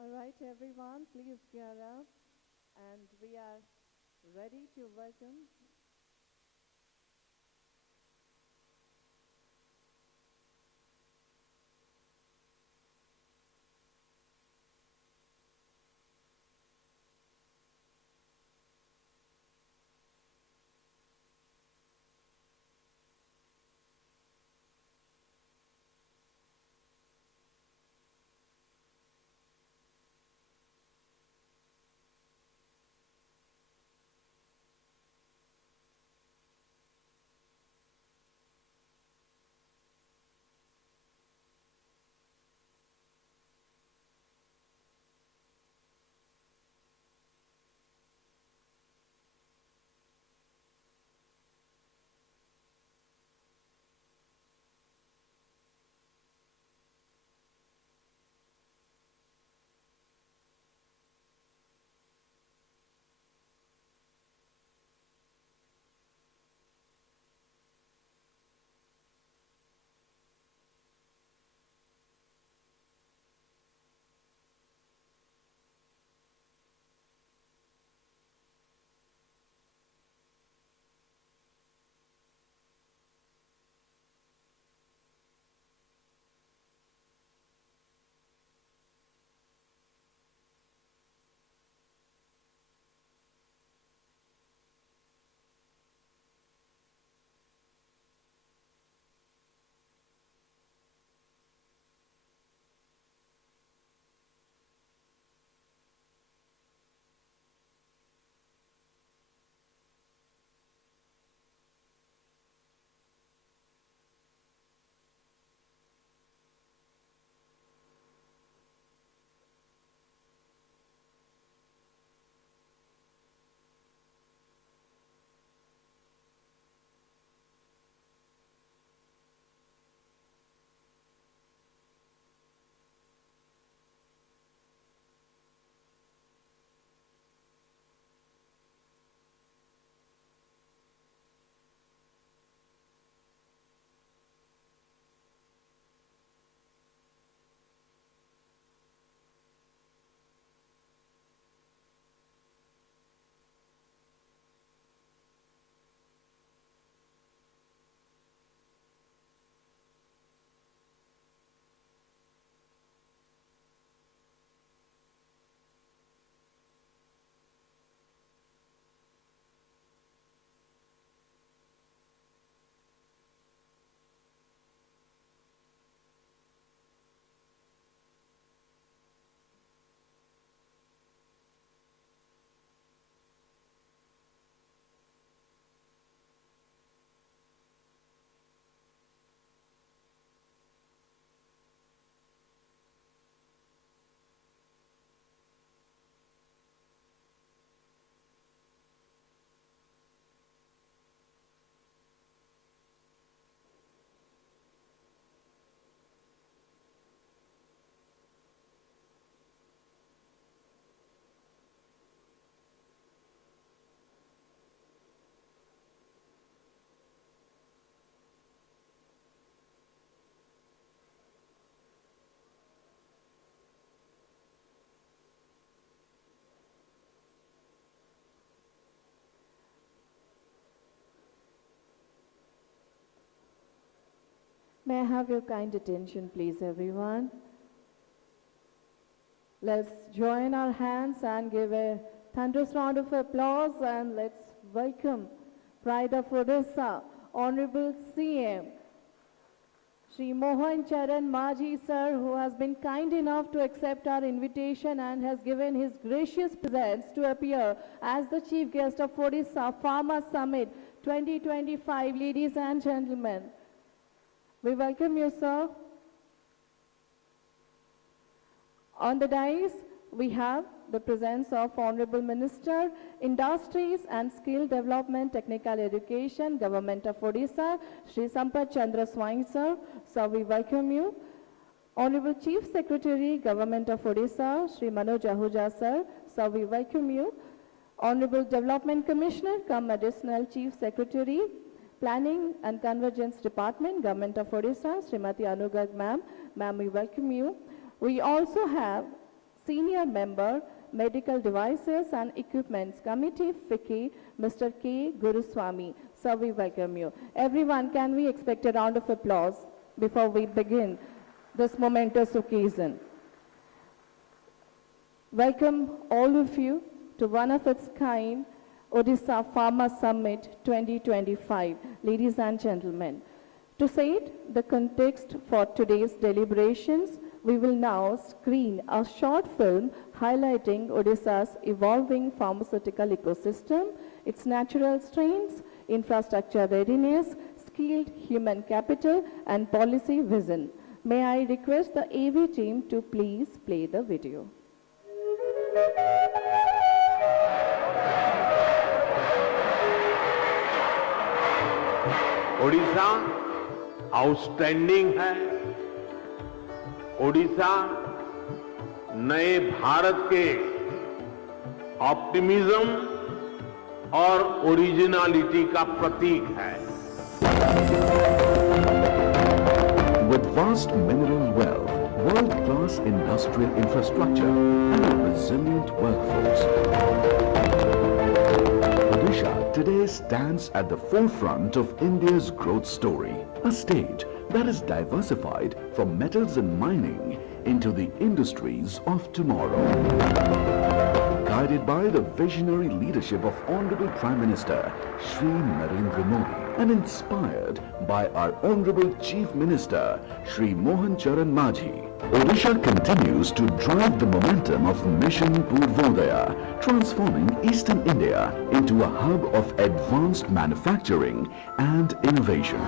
All right, everyone, please gear up. And we are ready to welcome May I have your kind attention, please, everyone? Let's join our hands and give a thunderous round of applause and let's welcome Pride of Odisha, Honorable CM, Shri Mohan Charan Majhi sir, who has been kind enough to accept our invitation and has given his gracious presence to appear as the chief guest of Odisha Pharma Summit 2025. Ladies and gentlemen, we welcome you, sir. On the dais, we have the presence of Honorable Minister, Industries and Skill Development, Technical Education, Government of Odisha, Shri Sampath Chandra Swami, sir. So we welcome you. Honorable Chief Secretary, Government of Odisha, Shri Manoj Ahuja, sir. So we welcome you. Honorable Development Commissioner, come Additional Chief Secretary, Planning and Convergence Department, Government of Odisha, Srimati Anugag ma'am. Ma'am, we welcome you. We also have Senior Member, Medical Devices and Equipments Committee, FICCI, Mr. K. Guruswamy. Sir, we welcome you. Everyone, can we expect a round of applause before we begin this momentous occasion? Welcome all of you to one of its kind, Odisha Pharma Summit 2025. Ladies and gentlemen, to set the context for today's deliberations, we will now screen a short film highlighting Odisha's evolving pharmaceutical ecosystem, its natural strengths, infrastructure readiness, skilled human capital, and policy vision. May I request the AV team to please play the video. Odisha outstanding है। ओडिशा नए भारत के optimism और originality का प्रतीक है। With vast mineral wealth, world-class industrial infrastructure, and a resilient workforce, Odisha today stands at the forefront of India's growth story, a state that is diversified from metals and mining into the industries of tomorrow. Guided by the visionary leadership of Honorable Prime Minister Shri Modi and inspired by our Honorable Chief Minister Shri Mohan Charan Majhi, Odisha continues to drive the momentum of Mission Purvodaya, transforming Eastern India into a hub of advanced manufacturing and innovation.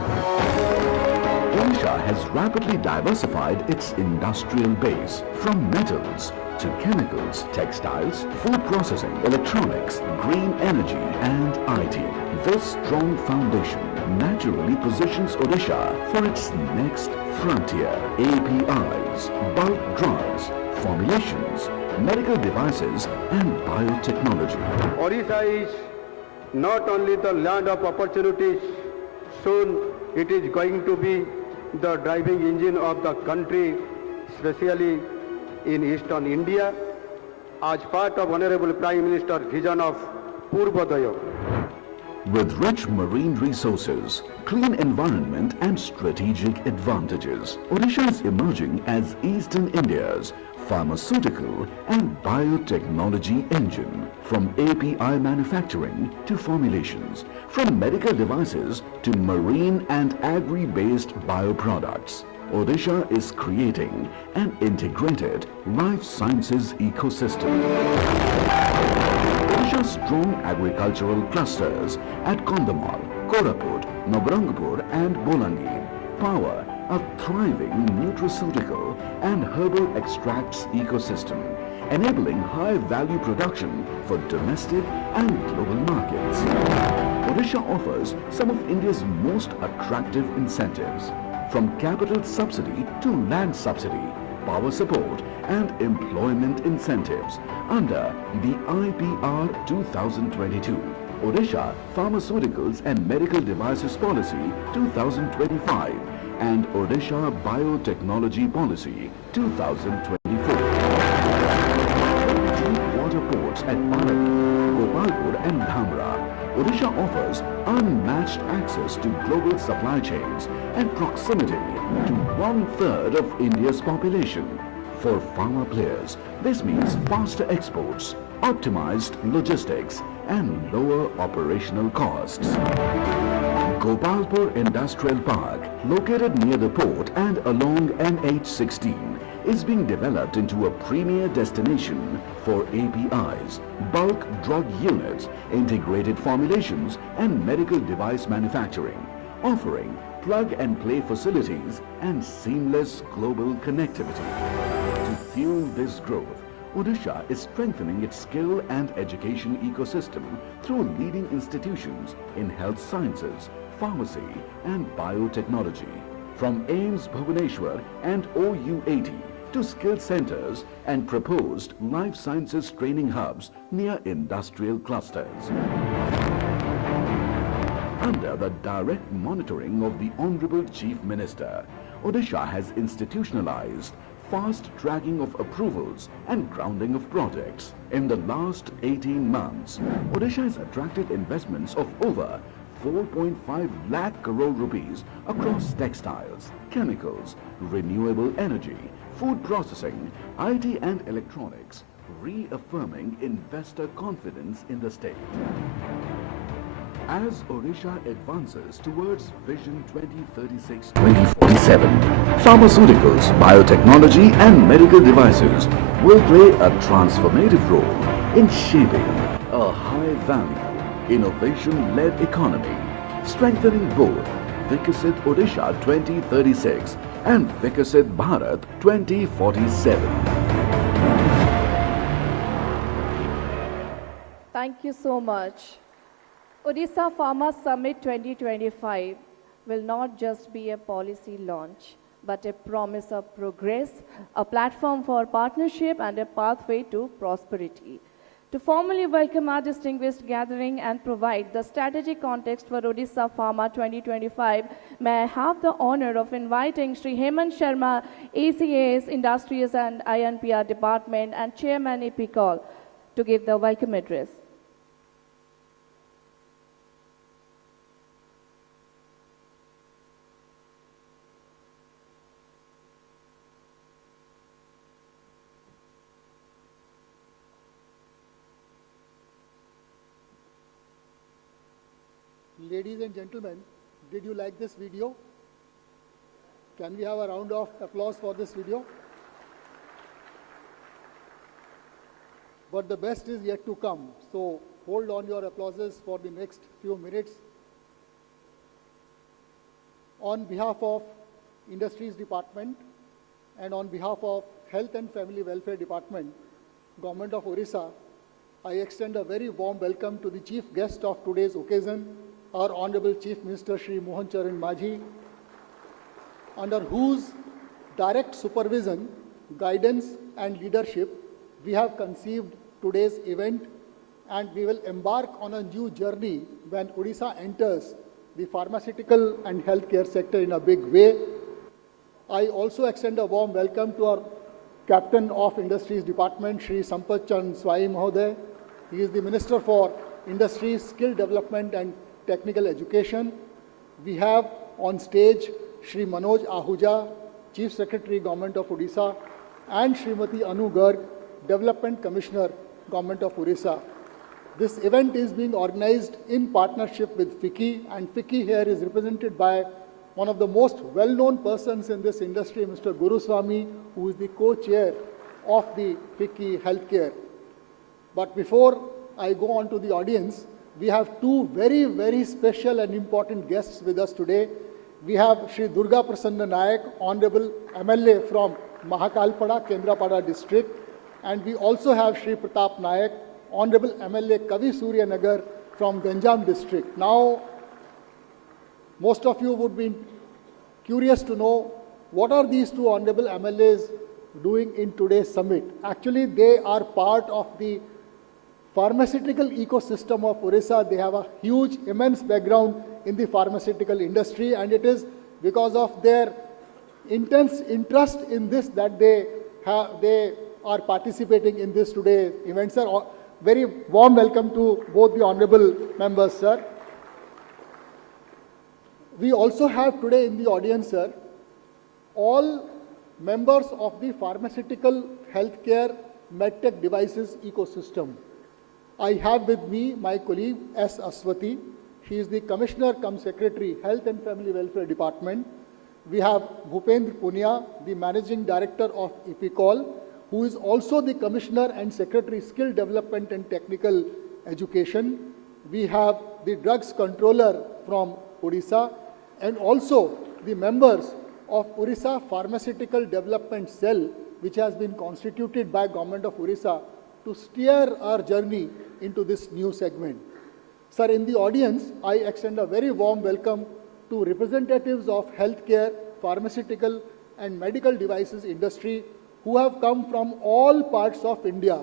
Odisha has rapidly diversified its industrial base from metals to chemicals, textiles, food processing, electronics, green energy and IT. This strong foundation naturally positions Odisha for its next frontier. APIs, bulk drugs, formulations, medical devices and biotechnology. Odisha is not only the land of opportunities, soon it is going to be the driving engine of the country, especially in Eastern India, as part of Honorable Prime Minister's vision of Purvodaya. With rich marine resources, clean environment and strategic advantages, Odisha is emerging as Eastern India's pharmaceutical and biotechnology engine. From API manufacturing to formulations, from medical devices to marine and agri-based bioproducts, Odisha is creating an integrated life sciences ecosystem. Odisha's strong agricultural clusters at Kondhamal, Koraput, Nabarangpur and Bolangir power a thriving nutraceutical and herbal extracts ecosystem, enabling high-value production for domestic and global markets. Odisha offers some of India's most attractive incentives, from capital subsidy to land subsidy, power support and employment incentives under the IPR 2022, Odisha Pharmaceuticals and Medical Devices Policy 2025 and Odisha Biotechnology Policy 2024. Deep water ports at Paradip, Gopalpur and Dhamra, Odisha offers unmatched access to global supply chains and proximity to 1/3 of India's population. For pharma players, this means faster exports, optimized logistics and lower operational costs. Gopalpur Industrial Park, located near the port and along NH16, is being developed into a premier destination for APIs, bulk drug units, integrated formulations and medical device manufacturing, offering plug-and-play facilities and seamless global connectivity. To fuel this growth, Odisha is strengthening its skill and education ecosystem through leading institutions in health sciences, pharmacy and biotechnology. From AIIMS Bhubaneswar and OU80 to skill centers and proposed life sciences training hubs near industrial clusters. Under the direct monitoring of the Honorable Chief Minister, Odisha has institutionalized fast tracking of approvals and grounding of projects. In the last 18 months, Odisha has attracted investments of over 4.5 lakh crore rupees across textiles, chemicals, renewable energy, food processing, IT and electronics, reaffirming investor confidence in the state. As Odisha advances towards Vision 2036-2047, pharmaceuticals, biotechnology and medical devices will play a transformative role in shaping a high-value, innovation-led economy, strengthening both Vikasit Odisha 2036 and Vikasit Bharat 2047. Thank you so much. Odisha Pharma Summit 2025 will not just be a policy launch, but a promise of progress, a platform for partnership and a pathway to prosperity. To formally welcome our distinguished gathering and provide the strategic context for Odisha Pharma 2025, may I have the honor of inviting Shri Hemant Sharma, ACAS, Industries and INPR Department and Chairman EPICOL, to give the welcome address. Ladies and gentlemen, did you like this video? Can we have a round of applause for this video? But the best is yet to come, so hold on your applauses for the next few minutes. On behalf of Industries Department and on behalf of Health and Family Welfare Department, Government of Odisha, I extend a very warm welcome to the chief guest of today's occasion, our Honorable Chief Minister Shri Mohan Charan Majhi, under whose direct supervision, guidance and leadership we have conceived today's event, and we will embark on a new journey when Odisha enters the pharmaceutical and healthcare sector in a big way. I also extend a warm welcome to our Captain of Industries Department, Shri Sampat Chand Swai Mahoday. He is the Minister for Industries, Skill Development and Technical Education. We have on stage Shri Manoj Ahuja, Chief Secretary, Government of Odisha, and Srimati Anu Garg, Development Commissioner, Government of Odisha. This event is being organized in partnership with FICCI, and FICCI here is represented by one of the most well-known persons in this industry, Mr. Guruswamy, who is the co-chair of the FICCI Healthcare. But before I go on to the audience, we have two very, very special and important guests with us today. We have Shri Durga Prasanna Nayak, Honorable MLA from Mahakalpada, Kendrapada district. And we also have Shri Pratap Nayak, Honorable MLA Kavi Surya Nagar from Ganjam district. Now, most of you would be curious to know what are these two Honorable MLAs doing in today's summit. Actually, they are part of the pharmaceutical ecosystem of Odisha. They have a huge, immense background in the pharmaceutical industry, and it is because of their intense interest in this that they are participating in this today's event. Sir, very warm welcome to both the honorable members, sir. We also have today in the audience, sir, all members of the pharmaceutical, healthcare, medtech devices ecosystem. I have with me my colleague S. Aswati. She is the Commissioner cum Secretary, Health and Family Welfare Department. We have Bhupendra Punia, the Managing Director of EPICOL, who is also the Commissioner and Secretary, Skill Development and Technical Education. We have the Drugs Controller from Odisha, and also the members of Odisha Pharmaceutical Development Cell, which has been constituted by Government of Odisha to steer our journey into this new segment. Sir, in the audience, I extend a very warm welcome to representatives of healthcare, pharmaceutical and medical devices industry who have come from all parts of India.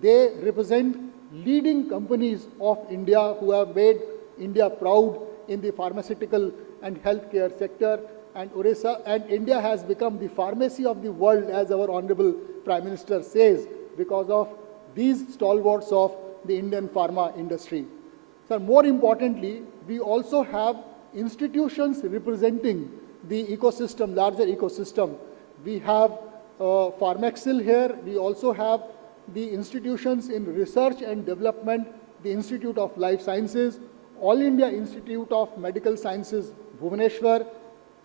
They represent leading companies of India who have made India proud in the pharmaceutical and healthcare sector. and Odisha and India has become the pharmacy of the world, as our Honorable Prime Minister says, because of these stalwarts of the Indian pharma industry. Sir, more importantly, we also have institutions representing the ecosystem, larger ecosystem. We have Pharmaxil here. We also have the institutions in research and development, the Institute of Life Sciences, All India Institute of Medical Sciences, Bhubaneswar,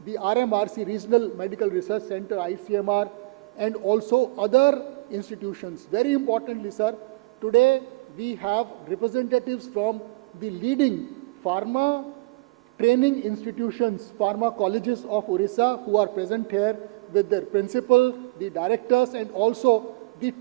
the RMRC Regional Medical Research Center, ICMR, and also other institutions. Very importantly, sir, today we have representatives from the leading pharma training institutions, pharma colleges of Odisha, who are present here with their principal, the directors, and also the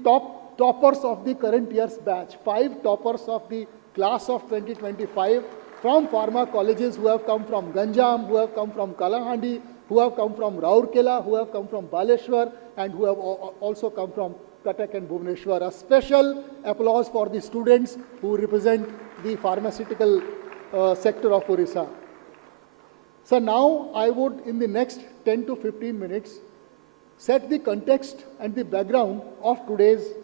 toppers of the current year's batch. 5 toppers of the class of 2025 from pharma colleges who have come from Ganjam, who have come from Kalahandi, who have come from Raurkela, who have come from Baleshwar, and who have also come from Cuttack and Bhubaneswar. A special applause for the students who represent the pharmaceutical sector of Odisha. So now I would, in the next 10 to 15 minutes, set the context and the background of today's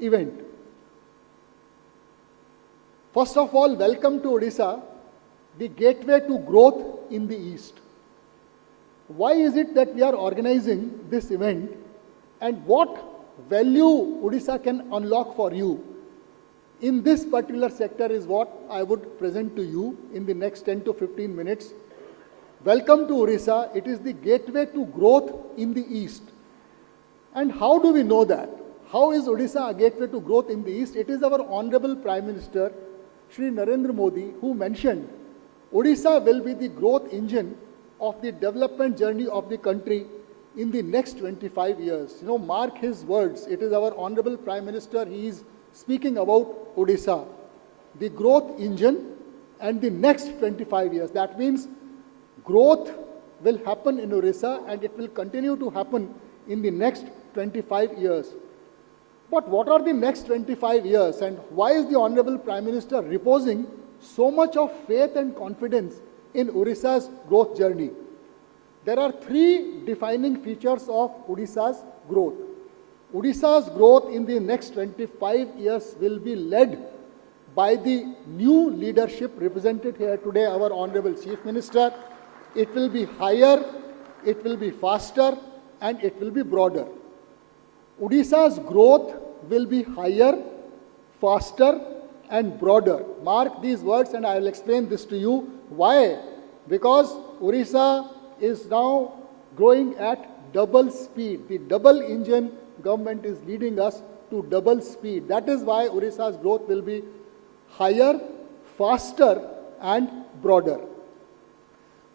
event. First of all, welcome to Odisha, the gateway to growth in the East. Why is it that we are organizing this event, and what value Odisha can unlock for you in this particular sector is what I would present to you in the next 10 to 15 minutes. Welcome to Odisha. It is the gateway to growth in the East. And how do we know that? How is Odisha a gateway to growth in the East? It is our Honorable Prime Minister, Shri Narendra Modi, who mentioned Odisha will be the growth engine of the development journey of the country in the next 25 years. You know, mark his words. It is our Honorable Prime Minister. He is speaking about Odisha, the growth engine, and the next 25 years. That means growth will happen in Odisha and it will continue to happen in the next 25 years. But what are the next 25 years, and why is the Honorable Prime Minister reposing so much of faith and confidence in Odisha's growth journey? There are 3 defining features of Odisha's growth. Odisha's growth in the next 25 years will be led by the new leadership represented here today, our Honorable Chief Minister. It will be higher, it will be faster, and it will be broader. Odisha's growth will be higher, faster, and broader. Mark these words and I will explain this to you. Why? Because Odisha is now growing at double speed. The double engine government is leading us to double speed. That is why Odisha's growth will be higher, faster, and broader.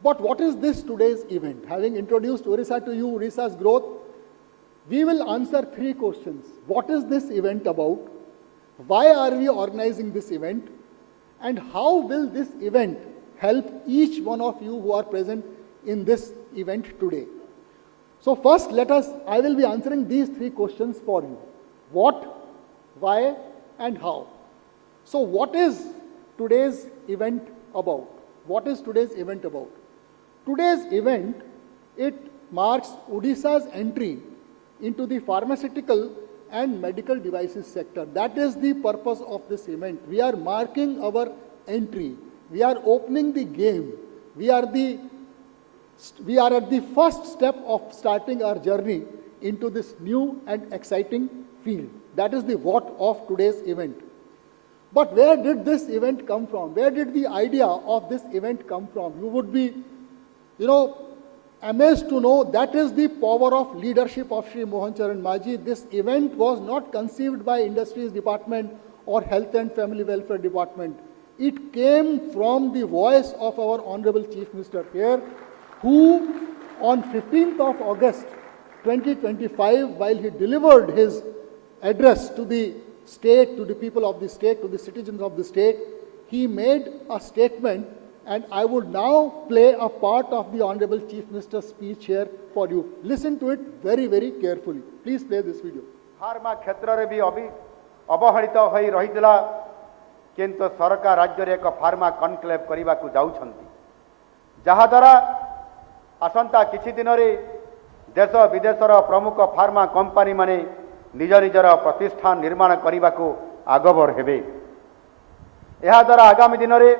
But what is this today's event? Having introduced Odisha to you, Odisha's growth, we will answer 3 questions. What is this event about? Why are we organizing this event? And how will this event help each one of you who are present in this event today? So first, I will be answering these 3 questions for you. What, why, and how. So what is today's event about? What is today's event about? Today's event, it marks Odisha's entry into the pharmaceutical and medical devices sector. That is the purpose of this event. We are marking our entry. We are opening the game. We are at the first step of starting our journey into this new and exciting field. That is the what of today's event. But where did this event come from? Where did the idea of this event come from? You would be, amazed to know that is the power of leadership of Shri Mohan Charan Majhi. This event was not conceived by Industries Department or Health and Family Welfare Department. It came from the voice of our Honorable Chief Minister here, who on 15th of August 2025, while he delivered his address to the state, to the people of the state, to the citizens of the state, he made a statement, and I would now play a part of the Honorable Chief Minister's speech here for you. Listen to it very, very carefully. Please play this video. Pharma क्षेत्र रे भी अवहेलित होई रहितला किंतु सरकार राज्य रे एक pharma conclave करिबा को जाउछंती जहा द्वारा आसंता किछि दिन रे देश विदेशर प्रमुख फार्मा कंपनी माने निज निजर प्रतिष्ठान निर्माण करने को आगभर हेबे। यह द्वारा आगामी दिन में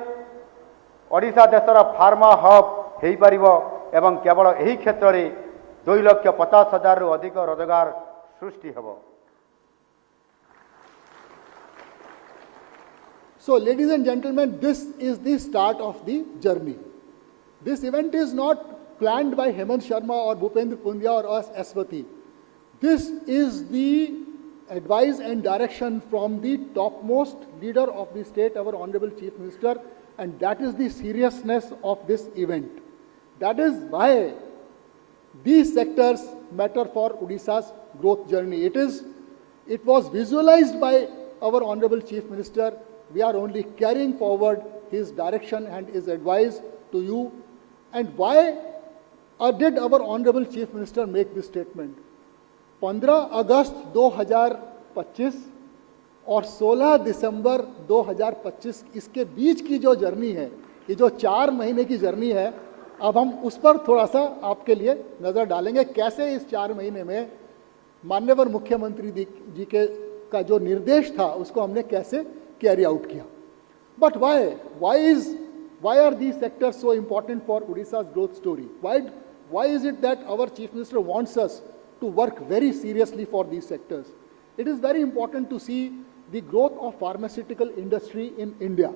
ओडिशा देशर फार्मा हब हो पारिबो एवं केवल यही क्षेत्र में 2,50,000 रु अधिक रोजगार सृष्टि हेबो। So, ladies and gentlemen, this is the start of the journey. This event is not planned by Hemant Sharma or Bhupendra Pundia or us Aswati. This is the advice and direction from the topmost leader of the state, our Honorable Chief Minister, and that is the seriousness of this event. That is why these sectors matter for Odisha's growth journey. It was visualized by our Honorable Chief Minister. We are only carrying forward his direction and his advice to you. And why did our Honorable Chief Minister make this statement? 15 अगस्त 2025 और 16 दिसंबर 2025 इसके बीच की जो journey है, ये जो 4 महीने की journey है, अब हम उस पर थोड़ा सा आपके लिए नज़र डालेंगे कैसे इस 4 महीने में माननीय मुख्यमंत्री जी के का जो निर्देश था उसको हमने कैसे कैरी आउट किया. But why are these sectors so important for Odisha's growth story? Why is it that our Chief Minister wants us to work very seriously for these sectors? It is very important to see the growth of pharmaceutical industry in India.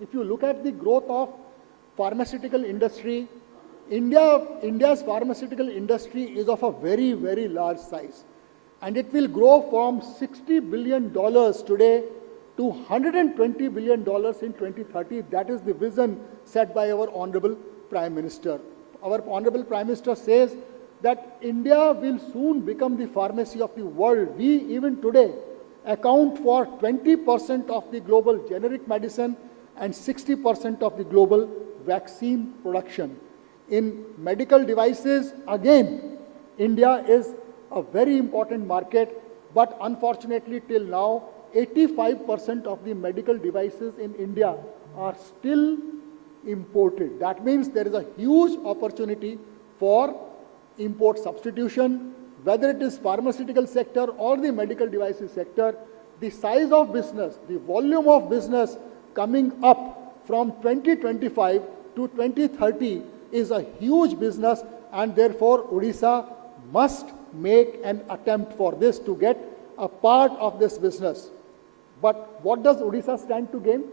If you look at the growth of pharmaceutical industry, India's pharmaceutical industry is of a very, very large size. And it will grow from $60 billion today to $120 billion in 2030. That is the vision set by our Honorable Prime Minister. Our Honorable Prime Minister says that India will soon become the pharmacy of the world. We even today account for 20% of the global generic medicine and 60% of the global vaccine production. In medical devices, again, India is a very important market, but unfortunately till now, 85% of the medical devices in India are still imported. That means there is a huge opportunity for import substitution, whether it is pharmaceutical sector or the medical devices sector. The size of business, the volume of business coming up from 2025 to 2030 is a huge business, and therefore Odisha must make an attempt for this to get a part of this business. But what does Odisha stand to gain?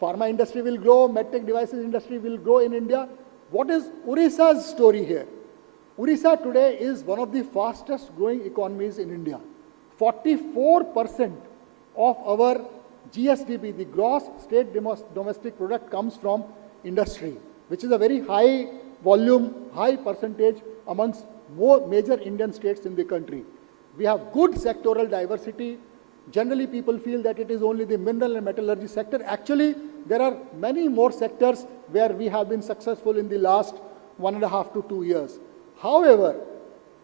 Pharma industry will grow, medtech devices industry will grow in India. What is Odisha's story here? Odisha today is one of the fastest growing economies in India. 44% of our GSDP, the gross state domestic product, comes from industry, which is a very high volume, high percentage amongst more major Indian states in the country. We have good sectoral diversity. Generally, people feel that it is only the mineral and metallurgy sector. Actually, there are many more sectors where we have been successful in the last 1.5 to 2 years. However,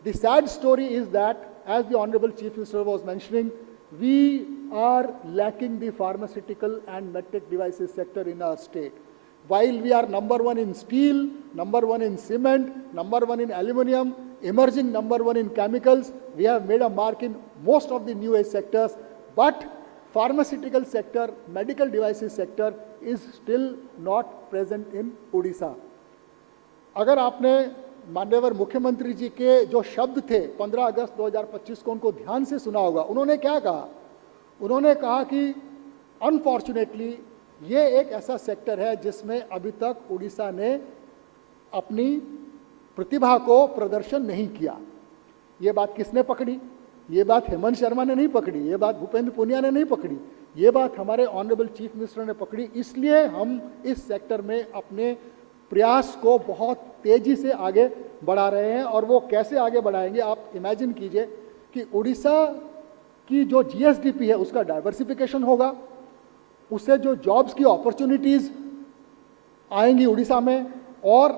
the sad story is that, as the Honorable Chief Minister was mentioning, we are lacking the pharmaceutical and medtech devices sector in our state. While we are number 1 in steel, number 1 in cement, number 1 in aluminium, emerging number 1 in chemicals, we have made a mark in most of the new age sectors, but pharmaceutical sector, medical devices sector is still not present in Odisha. अगर आपने माननीय मुख्यमंत्री जी के जो शब्द थे 15 अगस्त 2025 को उनको ध्यान से सुना होगा, उन्होंने क्या कहा? उन्होंने कहा कि अनफॉर्चुनेटली ये एक ऐसा सेक्टर है जिसमें अभी तक उड़ीसा ने अपनी प्रतिभा को प्रदर्शन नहीं किया. ये बात किसने पकड़ी? ये बात हेमंत शर्मा ने नहीं पकड़ी, ये बात भूपेंद्र पुनिया ने नहीं पकड़ी, ये बात हमारे ऑनरेबल चीफ मिनिस्टर ने पकड़ी. इसलिए हम इस सेक्टर में अपने प्रयास को बहुत तेजी से आगे बढ़ा रहे हैं. और वो कैसे आगे बढ़ाएंगे, आप इमेजिन कीजिए कि उड़ीसा की जो जीएसडीपी है उसका डाइवर्सिफिकेशन होगा, उससे जो जॉब्स की अपॉर्चुनिटीज़ आएंगी उड़ीसा में, और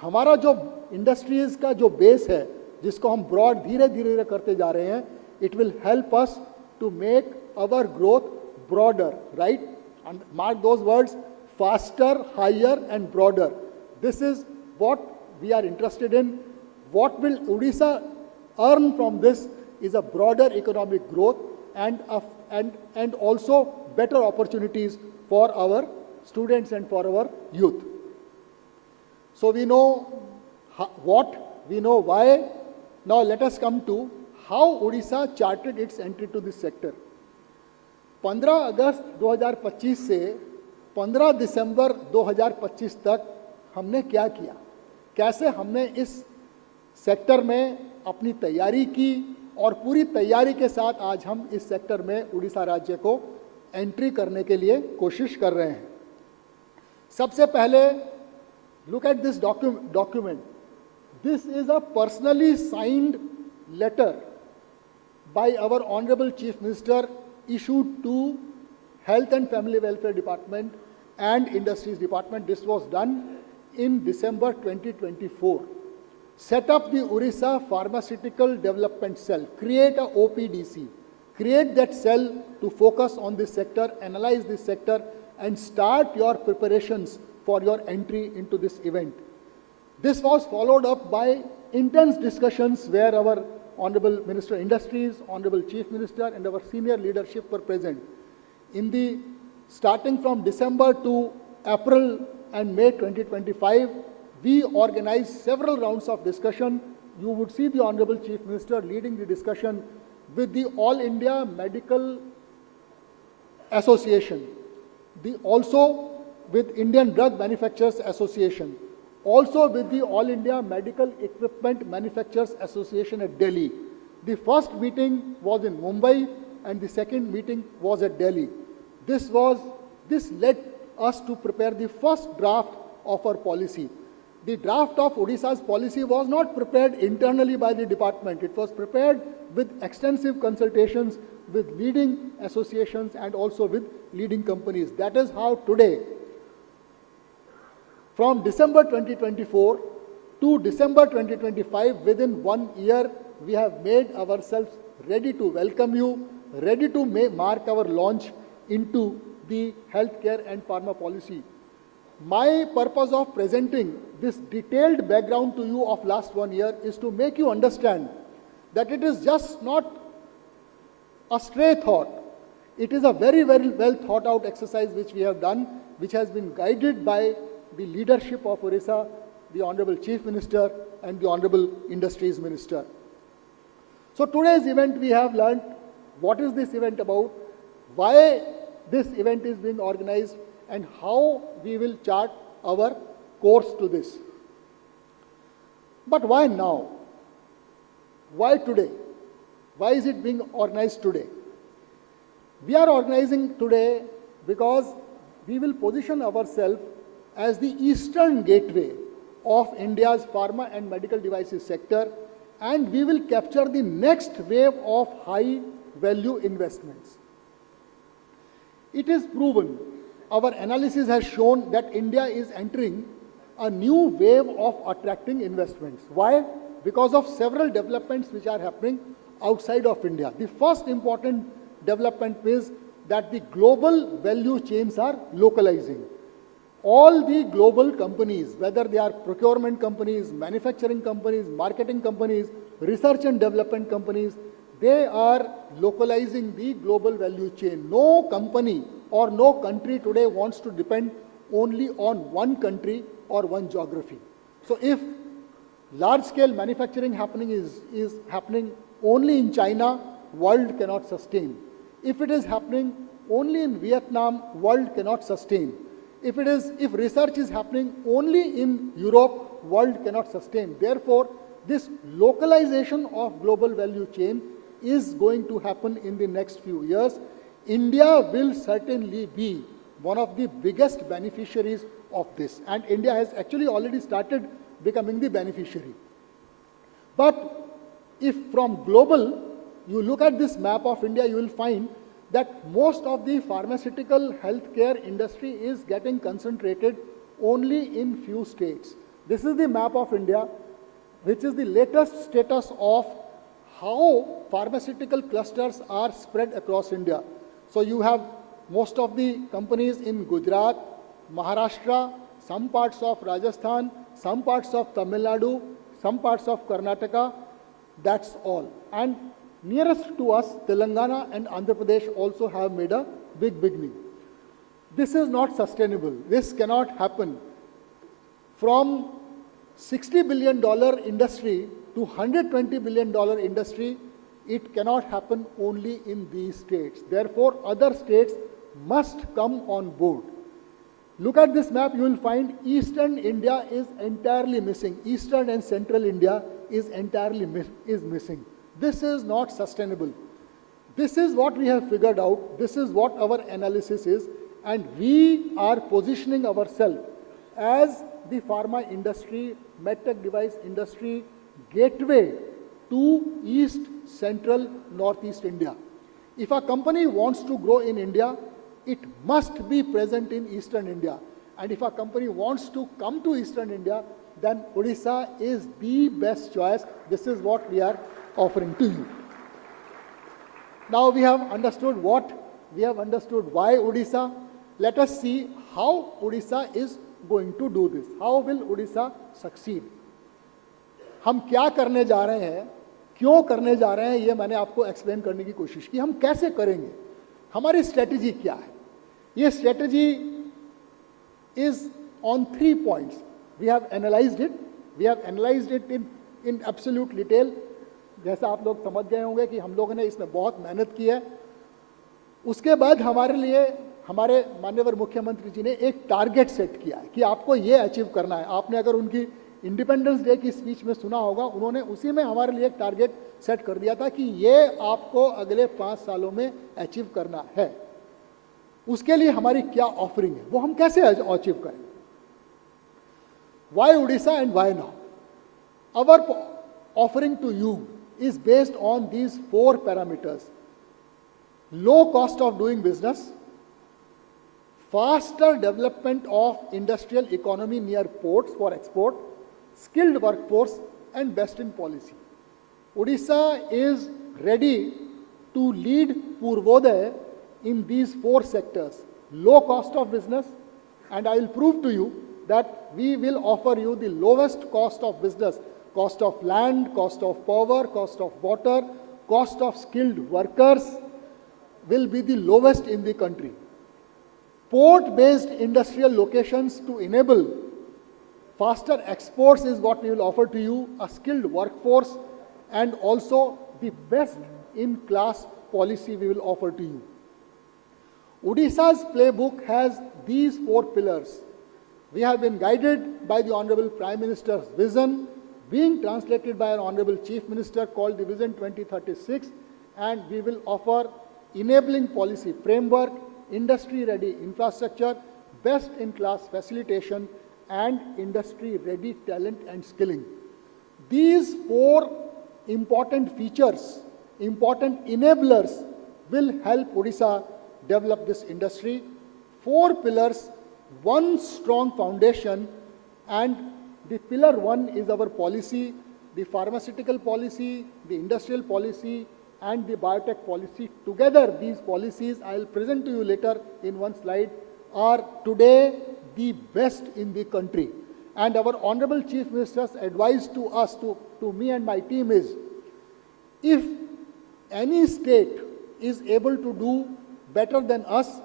हमारा जो इंडस्ट्रीज़ का जो बेस है जिसको हम ब्रॉड धीरे धीरे करते जा रहे हैं, it will help us to make our growth broader, right? And mark those words, faster, higher and broader. This is what we are interested in. What will Odisha earn from this is a broader economic growth and also better opportunities for our students and for our youth. So we know what, we know why. Now let us come to how Odisha charted its entry to this sector. 15 अगस्त 2025 से 15 दिसंबर 2025 तक हमने क्या किया, कैसे हमने इस sector में अपनी तैयारी की और पूरी तैयारी के साथ आज हम इस सेक्टर में उड़ीसा राज्य को एंट्री करने के लिए कोशिश कर रहे हैं. सबसे पहले look at this document. This is a personally signed letter by our Honorable Chief Minister issued to Health and Family Welfare Department and Industries Department. This was done in December 2024. Set up the Odisha Pharmaceutical Development Cell. Create a OPDC. Create that cell to focus on this sector, analyze this sector, and start your preparations for your entry into this event. This was followed up by intense discussions where our Honorable Minister of Industries, Honorable Chief Minister, and our senior leadership were present. Starting from December to April and May 2025, we organized several rounds of discussion. You would see the Honorable Chief Minister leading the discussion with the All India Medical Association, also with Indian Drug Manufacturers Association, also with the All India Medical Equipment Manufacturers Association at Delhi. The first meeting was in Mumbai and the second meeting was at Delhi. This led us to prepare the first draft of our policy. The draft of Odisha's policy was not prepared internally by the department. It was prepared with extensive consultations with leading associations and also with leading companies. That is how today, from December 2024 to December 2025, within 1 year, we have made ourselves ready to welcome you, ready to mark our launch into the healthcare and pharma policy. My purpose of presenting this detailed background to you of last 1 year is to make you understand that it is just not a stray thought. It is a very, very well thought out exercise which we have done, which has been guided by the leadership of Odisha, the Honorable Chief Minister and the Honorable Industries Minister. So today's event we have learnt what is this event about, why this event is being organized, and how we will chart our course to this. But why now? Why today? Why is it being organized today? We are organizing today because we will position ourselves as the eastern gateway of India's pharma and medical devices sector, and we will capture the next wave of high value investments. It is proven, our analysis has shown that India is entering a new wave of attracting investments. Why? Because of several developments which are happening outside of India. The first important development is that the global value chains are localizing. All the global companies, whether they are procurement companies, manufacturing companies, marketing companies, research and development companies, they are localizing the global value chain. No company or no country today wants to depend only on one country or one geography. So if large-scale manufacturing is happening only in China, world cannot sustain. If it is happening only in Vietnam, world cannot sustain. If research is happening only in Europe, world cannot sustain. Therefore, this localization of global value chain is going to happen in the next few years. India will certainly be one of the biggest beneficiaries of this, and India has actually already started becoming the beneficiary. But if from global, you look at this map of India, you will find that most of the pharmaceutical healthcare industry is getting concentrated only in few states. This is the map of India, which is the latest status of how pharmaceutical clusters are spread across India. So you have most of the companies in Gujarat, Maharashtra, some parts of Rajasthan, some parts of Tamil Nadu, some parts of Karnataka, that's all. And nearest to us, Telangana and Andhra Pradesh also have made a big beginning. This is not sustainable. This cannot happen. From $60 billion industry to $120 billion industry, it cannot happen only in these states. Therefore, other states must come on board. Look at this map, you will find Eastern India is entirely missing. Eastern and Central India is entirely missing. This is not sustainable. This is what we have figured out. This is what our analysis is. And we are positioning ourselves as the pharma industry, medtech device industry gateway to East, Central, Northeast India. If a company wants to grow in India, it must be present in Eastern India. And if a company wants to come to Eastern India, then Odisha is the best choice. This is what we are offering to you. Now we have understood what, we have understood why Odisha. Let us see how Odisha is going to do this. How will Odisha succeed? हम क्या करने जा रहे हैं, क्यों करने जा रहे हैं, ये मैंने आपको एक्सप्लेन करने की कोशिश की. हम कैसे करेंगे, हमारी स्ट्रेटजी क्या है. ये strategy is on 3 points. We have analyzed it. We have analyzed it in absolute detail. जैसा आप लोग समझ गए होंगे कि हम लोगों ने इसमें बहुत मेहनत की है. उसके बाद हमारे लिए हमारे माननीय मुख्यमंत्री जी ने एक टारगेट सेट किया है कि आपको ये अचीव करना है. आपने अगर उनकी इंडिपेंडेंस डे की स्पीच में सुना होगा, उन्होंने उसी में हमारे लिए एक टारगेट सेट कर दिया था कि ये आपको अगले 5 सालों में अचीव करना है. उसके लिए हमारी क्या ऑफरिंग है, वो हम कैसे अचीव करें. Why Odisha and why now. Our offering to you is based on these 4 parameters. Low cost of doing business, faster development of industrial economy near ports for export, skilled workforce, and best in policy. Odisha is ready to lead Purvodaya in these 4 sectors. Low cost of business, and I will prove to you that we will offer you the lowest cost of business. Cost of land, cost of power, cost of water, cost of skilled workers will be the lowest in the country. Port-based industrial locations to enable faster exports is what we will offer to you, a skilled workforce, and also the best in class policy we will offer to you. Odisha's playbook has these 4 pillars. We have been guided by the Honorable Prime Minister's vision, being translated by our Honorable Chief Minister, called the Vision 2036, and we will offer enabling policy framework, industry-ready infrastructure, best-in-class facilitation, and industry-ready talent and skilling. These 4 important features, important enablers, will help Odisha develop this industry. 4 pillars, 1 strong foundation, and the pillar 1 is our policy, the pharmaceutical policy, the industrial policy, and the biotech policy. Together, these policies, I will present to you later in one slide, are today the best in the country. And our Honorable Chief Minister's advice to us, to me and my team is, if any state is able to do better than us,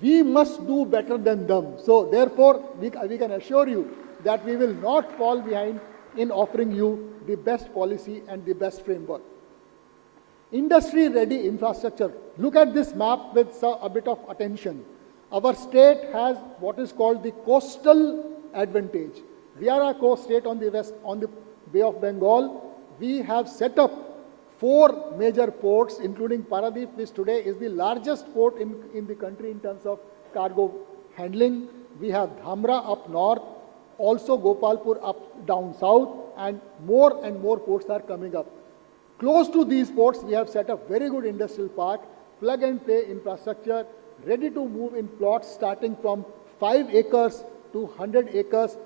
we must do better than them. So therefore, we can assure you that we will not fall behind in offering you the best policy and the best framework. Industry-ready infrastructure. Look at this map with a bit of attention. Our state has what is called the coastal advantage. We are a coast state on the west, on the Bay of Bengal. We have set up 4 major ports, including Paradip, which today is the largest port in the country in terms of cargo handling. We have Dhamra up north, also Gopalpur up down south, and more ports are coming up. Close to these ports, we have set up very good industrial park, plug and play infrastructure, ready to move in plots starting from 5 acres to 100 acres,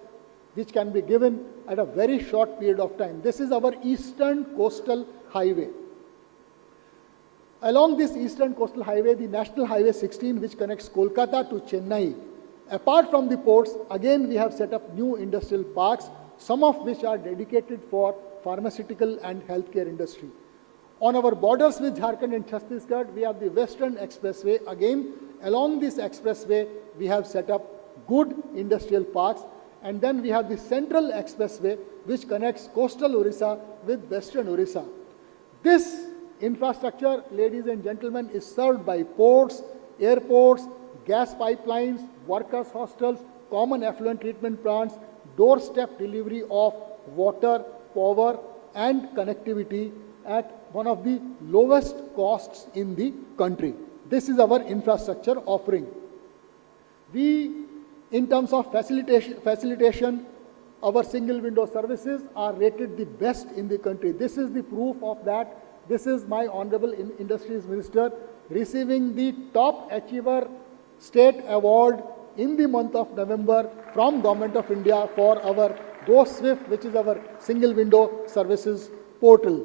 which can be given at a very short period of time. This is our Eastern Coastal Highway. Along this Eastern Coastal Highway, the National Highway 16, which connects Kolkata to Chennai, Apart from the ports, again we have set up new industrial parks, some of which are dedicated for pharmaceutical and healthcare industry. On our borders with Jharkhand and Chhattisgarh, we have the Western Expressway. Again, along this expressway, we have set up good industrial parks. And then we have the Central Expressway, which connects coastal Odisha with Western Odisha. This infrastructure, ladies and gentlemen, is served by ports, airports, gas pipelines, workers' hostels, common effluent treatment plants, doorstep delivery of water, power, and connectivity at one of the lowest costs in the country. This is our infrastructure offering. We, in terms of facilitation, our single window services are rated the best in the country. This is the proof of that. This is my Honorable Industries Minister receiving the Top Achiever State Award in the month of November from Government of India for our Go Swift, which is our single window services portal.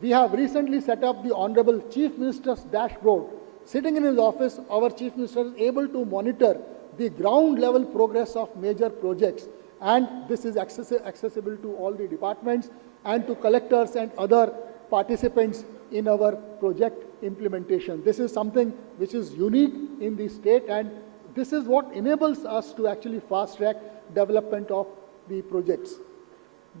We have recently set up the Honorable Chief Minister's dashboard. Sitting in his office, our Chief Minister is able to monitor the ground level progress of major projects, and this is accessible to all the departments and to collectors and other participants in our project implementation. This is something which is unique in the state, and this is what enables us to actually fast track development of the projects.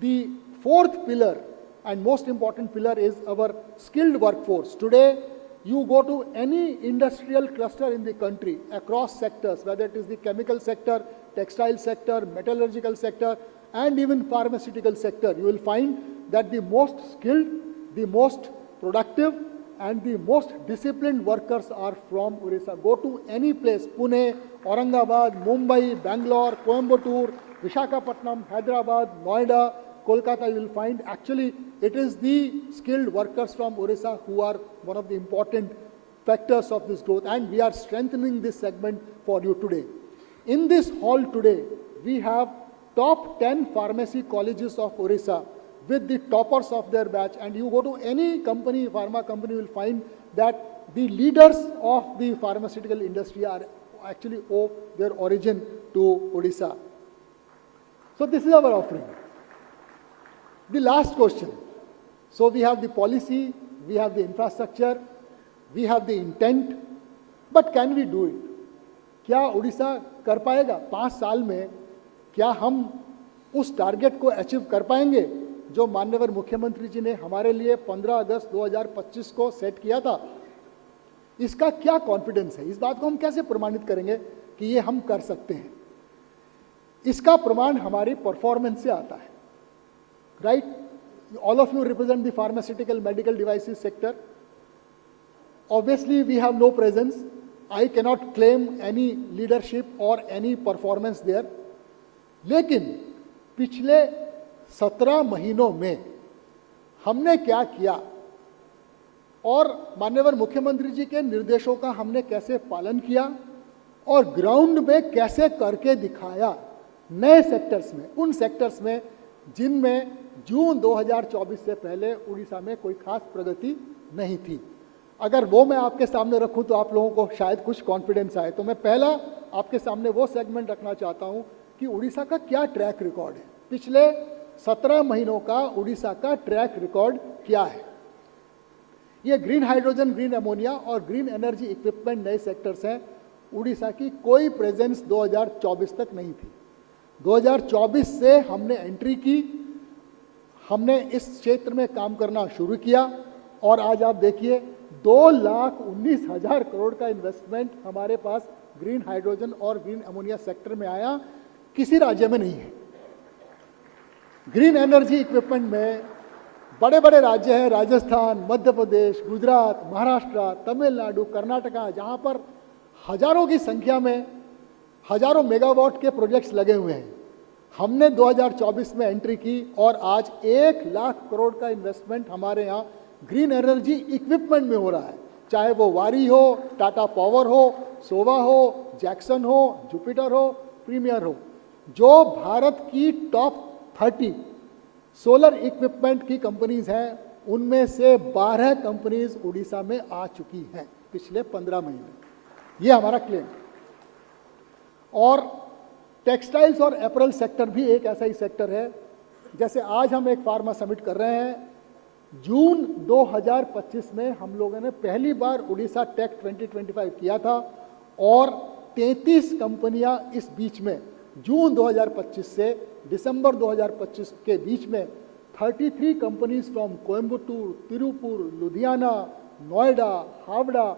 The fourth pillar and most important pillar is our skilled workforce. Today, you go to any industrial cluster in the country across sectors, whether it is the chemical sector, textile sector, metallurgical sector, and even pharmaceutical sector, you will find that the most skilled, the most productive, and the most disciplined workers are from Odisha. Go to any place, Pune, Aurangabad, Mumbai, Bangalore, Coimbatore, Visakhapatnam, Hyderabad, Noida, Kolkata, you will find actually it is the skilled workers from Odisha who are one of the important factors of this growth, and we are strengthening this segment for you today. In this hall today, we have top 10 pharmacy colleges of Odisha with the toppers of their batch, and you go to any company, pharma company, you will find that the leaders of the pharmaceutical industry are actually owe their origin to Odisha. So this is our offering. The last question. So we have the policy, we have the infrastructure, we have the intent, but can we do it? क्या उड़ीसा कर पाएगा 5 साल में? क्या हम उस target को achieve कर पाएंगे जो माननीय मुख्यमंत्री जी ने हमारे लिए 15 अगस्त 2025 को सेट किया था? इसका क्या कॉन्फिडेंस है? इस बात को हम कैसे प्रमाणित करेंगे कि ये हम कर सकते हैं? इसका प्रमाण हमारी परफॉर्मेंस से आता है. Right? All of you represent the pharmaceutical medical devices sector. Obviously, we have no presence. I cannot claim any leadership or any performance there. लेकिन पिछले 17 महीनों में हमने क्या किया और माननीय मुख्यमंत्री जी के निर्देशों का हमने कैसे पालन किया और ग्राउंड में कैसे करके दिखाया नए सेक्टर्स में, उन सेक्टर्स में जिनमें जून 2024 से पहले उड़ीसा में कोई खास प्रगति नहीं थी. अगर वो मैं आपके सामने रखूं तो आप लोगों को शायद कुछ कॉन्फिडेंस आए. तो मैं पहला आपके सामने वो सेगमेंट रखना चाहता हूं कि उड़ीसा का क्या ट्रैक रिकॉर्ड है, पिछले 17 महीनों का उड़ीसा का ट्रैक रिकॉर्ड क्या है. ये ग्रीन हाइड्रोजन, ग्रीन अमोनिया और ग्रीन एनर्जी इक्विपमेंट नए सेक्टर्स हैं. उड़ीसा की कोई प्रेजेंस 2024 तक नहीं थी. 2024 से हमने एंट्री की, हमने इस क्षेत्र में काम करना शुरू किया और आज आप देखिए 2,19,000 करोड़ का इन्वेस्टमेंट हमारे पास ग्रीन हाइड्रोजन और ग्रीन अमोनिया सेक्टर में आया. किसी राज्य में नहीं है. ग्रीन एनर्जी इक्विपमेंट में बड़े बड़े राज्य हैं, राजस्थान, मध्य प्रदेश, गुजरात, महाराष्ट्र, तमिलनाडु, कर्नाटका, जहां पर हजारों की संख्या में हजारों मेगावाट के प्रोजेक्ट्स लगे हुए हैं. हमने 2024 में एंट्री की और आज 1 लाख करोड़ का इन्वेस्टमेंट हमारे यहाँ ग्रीन एनर्जी इक्विपमेंट में हो रहा है. चाहे वो वारी हो, टाटा पावर हो, सोवा हो, जैक्सन हो, जुपिटर हो, प्रीमियर हो. जो भारत की टॉप 30 सोलर इक्विपमेंट की कंपनीज हैं, उनमें से 12 कंपनीज उड़ीसा में आ चुकी हैं पिछले 15 महीने. ये हमारा क्लेम. और टेक्सटाइल्स और अपरेल सेक्टर भी एक ऐसा ही सेक्टर है। जैसे आज हम एक फार्मा समिट कर रहे हैं, जून 2025 में हम लोगों ने पहली बार उड़ीसा टेक 2025 किया था और 33 कंपनियां इस बीच में जून 2025 से दिसंबर 2025 के बीच में 33 companies from Coimbatore, Tiruppur, Ludhiana, Noida, Howrah,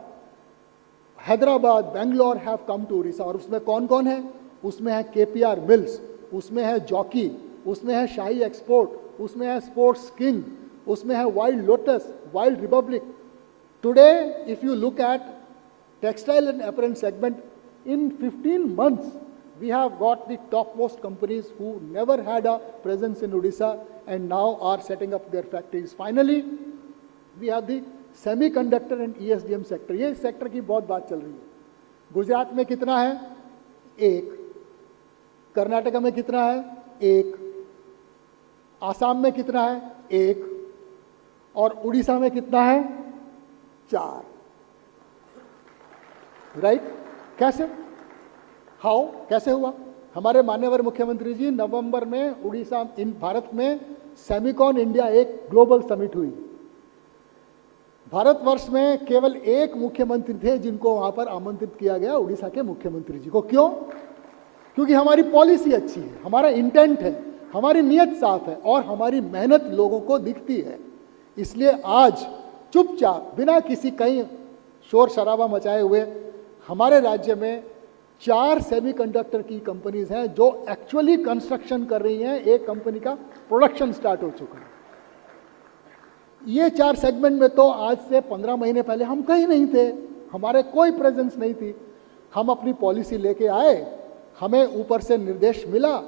Hyderabad, Bangalore have come to Odisha. और उसमें कौन कौन है? उसमें है केपीआर मिल्स, उसमें है जॉकी, उसमें है शाही एक्सपोर्ट, उसमें है स्पोर्ट्स किंग, उसमें है wild lotus, wild Republic. Today if you look at textile and April segment, in 15 months we have got the topmost companies who never had a presence in Odisha and now are setting up their factories. Finally we have the semiconductor and ESDM sector. ये sector की बहुत बात चल रही है। गुजरात में कितना है? 1। कर्नाटक में कितना है? 1। आसाम में कितना है? 1। और उड़ीसा में कितना है? 4। राइट? कैसे? हाउ? कैसे हुआ? हमारे माननीय मुख्यमंत्री जी नवंबर में उड़ीसा भारत में सेमिकॉन इंडिया एक ग्लोबल समिट हुई। भारतवर्ष में केवल एक मुख्यमंत्री थे जिनको वहां पर आमंत्रित किया गया, उड़ीसा के मुख्यमंत्री जी को। क्यों? क्योंकि हमारी पॉलिसी अच्छी है, हमारा इंटेंट है, हमारी नीयत साफ है और हमारी मेहनत लोगों को दिखती है। इसलिए आज चुपचाप बिना किसी कहीं शोर शराबा मचाए हुए हमारे राज्य में 4 सेमीकंडक्टर की कंपनीज हैं जो एक्चुअली कंस्ट्रक्शन कर रही हैं। एक कंपनी का प्रोडक्शन स्टार्ट हो चुका है। ये 4 सेगमेंट में तो आज से 15 महीने पहले हम कहीं नहीं थे, हमारे कोई प्रेजेंस नहीं थी। हम अपनी पॉलिसी लेके आए, हमें ऊपर से निर्देश मिला,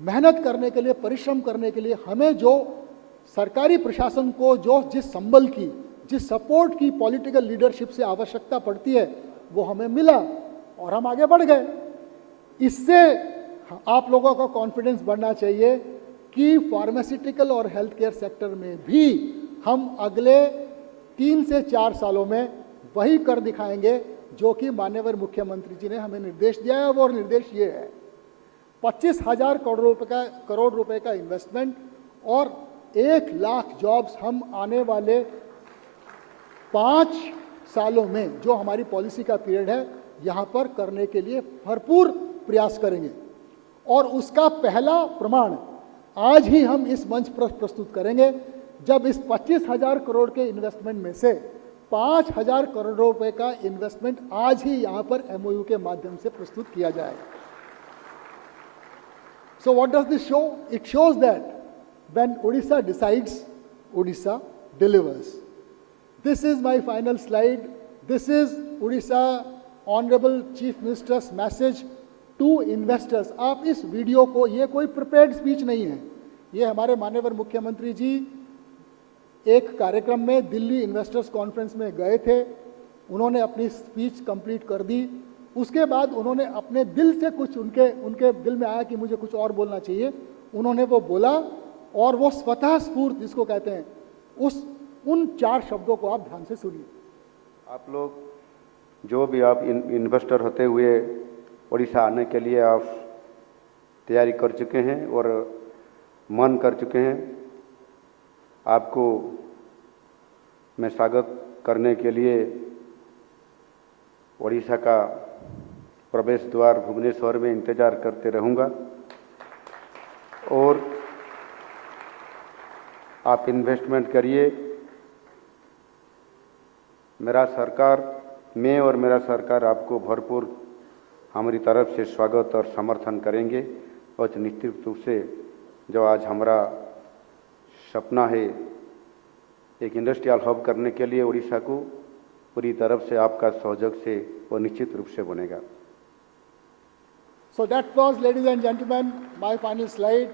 मेहनत करने के लिए, परिश्रम करने के लिए हमें जो सरकारी प्रशासन को जो जिस संबल की, जिस सपोर्ट की पॉलिटिकल लीडरशिप से आवश्यकता पड़ती है वो हमें मिला और हम आगे बढ़ गए। इससे आप लोगों का कॉन्फिडेंस बढ़ना चाहिए कि फार्मास्यूटिकल और हेल्थ केयर सेक्टर में भी हम अगले 3 से 4 सालों में वही कर दिखाएंगे जो कि माननीय मुख्यमंत्री जी ने हमें निर्देश दिया है। वो निर्देश ये है, 25,000 करोड़ रुपए का इन्वेस्टमेंट और 1 लाख जॉब्स हम आने वाले 5 सालों में, जो हमारी पॉलिसी का पीरियड है, यहाँ पर करने के लिए भरपूर प्रयास करेंगे। और उसका पहला प्रमाण आज ही हम इस मंच पर प्रस्तुत करेंगे, जब इस 25,000 करोड़ के इन्वेस्टमेंट में से 5,000 करोड़ रुपए का इन्वेस्टमेंट आज ही यहाँ पर MOU के माध्यम से प्रस्तुत किया जाएगा। So what does this show? It shows that when Odisha decides, Odisha delivers. This is my final slide. This is Odisha Honorable Chief Minister's message to investors. आप इस वीडियो को, ये कोई प्रिपेयर्ड स्पीच नहीं है, ये हमारे माननीय मुख्यमंत्री जी एक कार्यक्रम में दिल्ली इन्वेस्टर्स कॉन्फ्रेंस में गए थे, उन्होंने अपनी स्पीच कंप्लीट कर दी। उसके बाद उन्होंने अपने दिल से कुछ उनके दिल में आया कि मुझे कुछ और बोलना चाहिए, उन्होंने वो बोला और वो स्वतः स्फूर्त जिसको कहते हैं, उन 4 शब्दों को आप ध्यान से सुनिए। आप लोग जो भी आप इन्वेस्टर होते हुए उड़ीसा आने के लिए आप तैयारी कर चुके हैं और मन कर चुके हैं, आपको मैं स्वागत करने के लिए उड़ीसा का प्रवेश द्वार भुवनेश्वर में इंतज़ार करते रहूँगा। और आप इन्वेस्टमेंट करिए। मेरा सरकार आपको भरपूर हमारी तरफ से स्वागत और समर्थन करेंगे। और निश्चित रूप से जो आज हमारा सपना है एक इंडस्ट्रियल हब करने के लिए उड़ीसा को, पूरी तरफ से आपका सहयोग से वो निश्चित रूप से बनेगा। So that was, ladies and gentlemen, my final slide.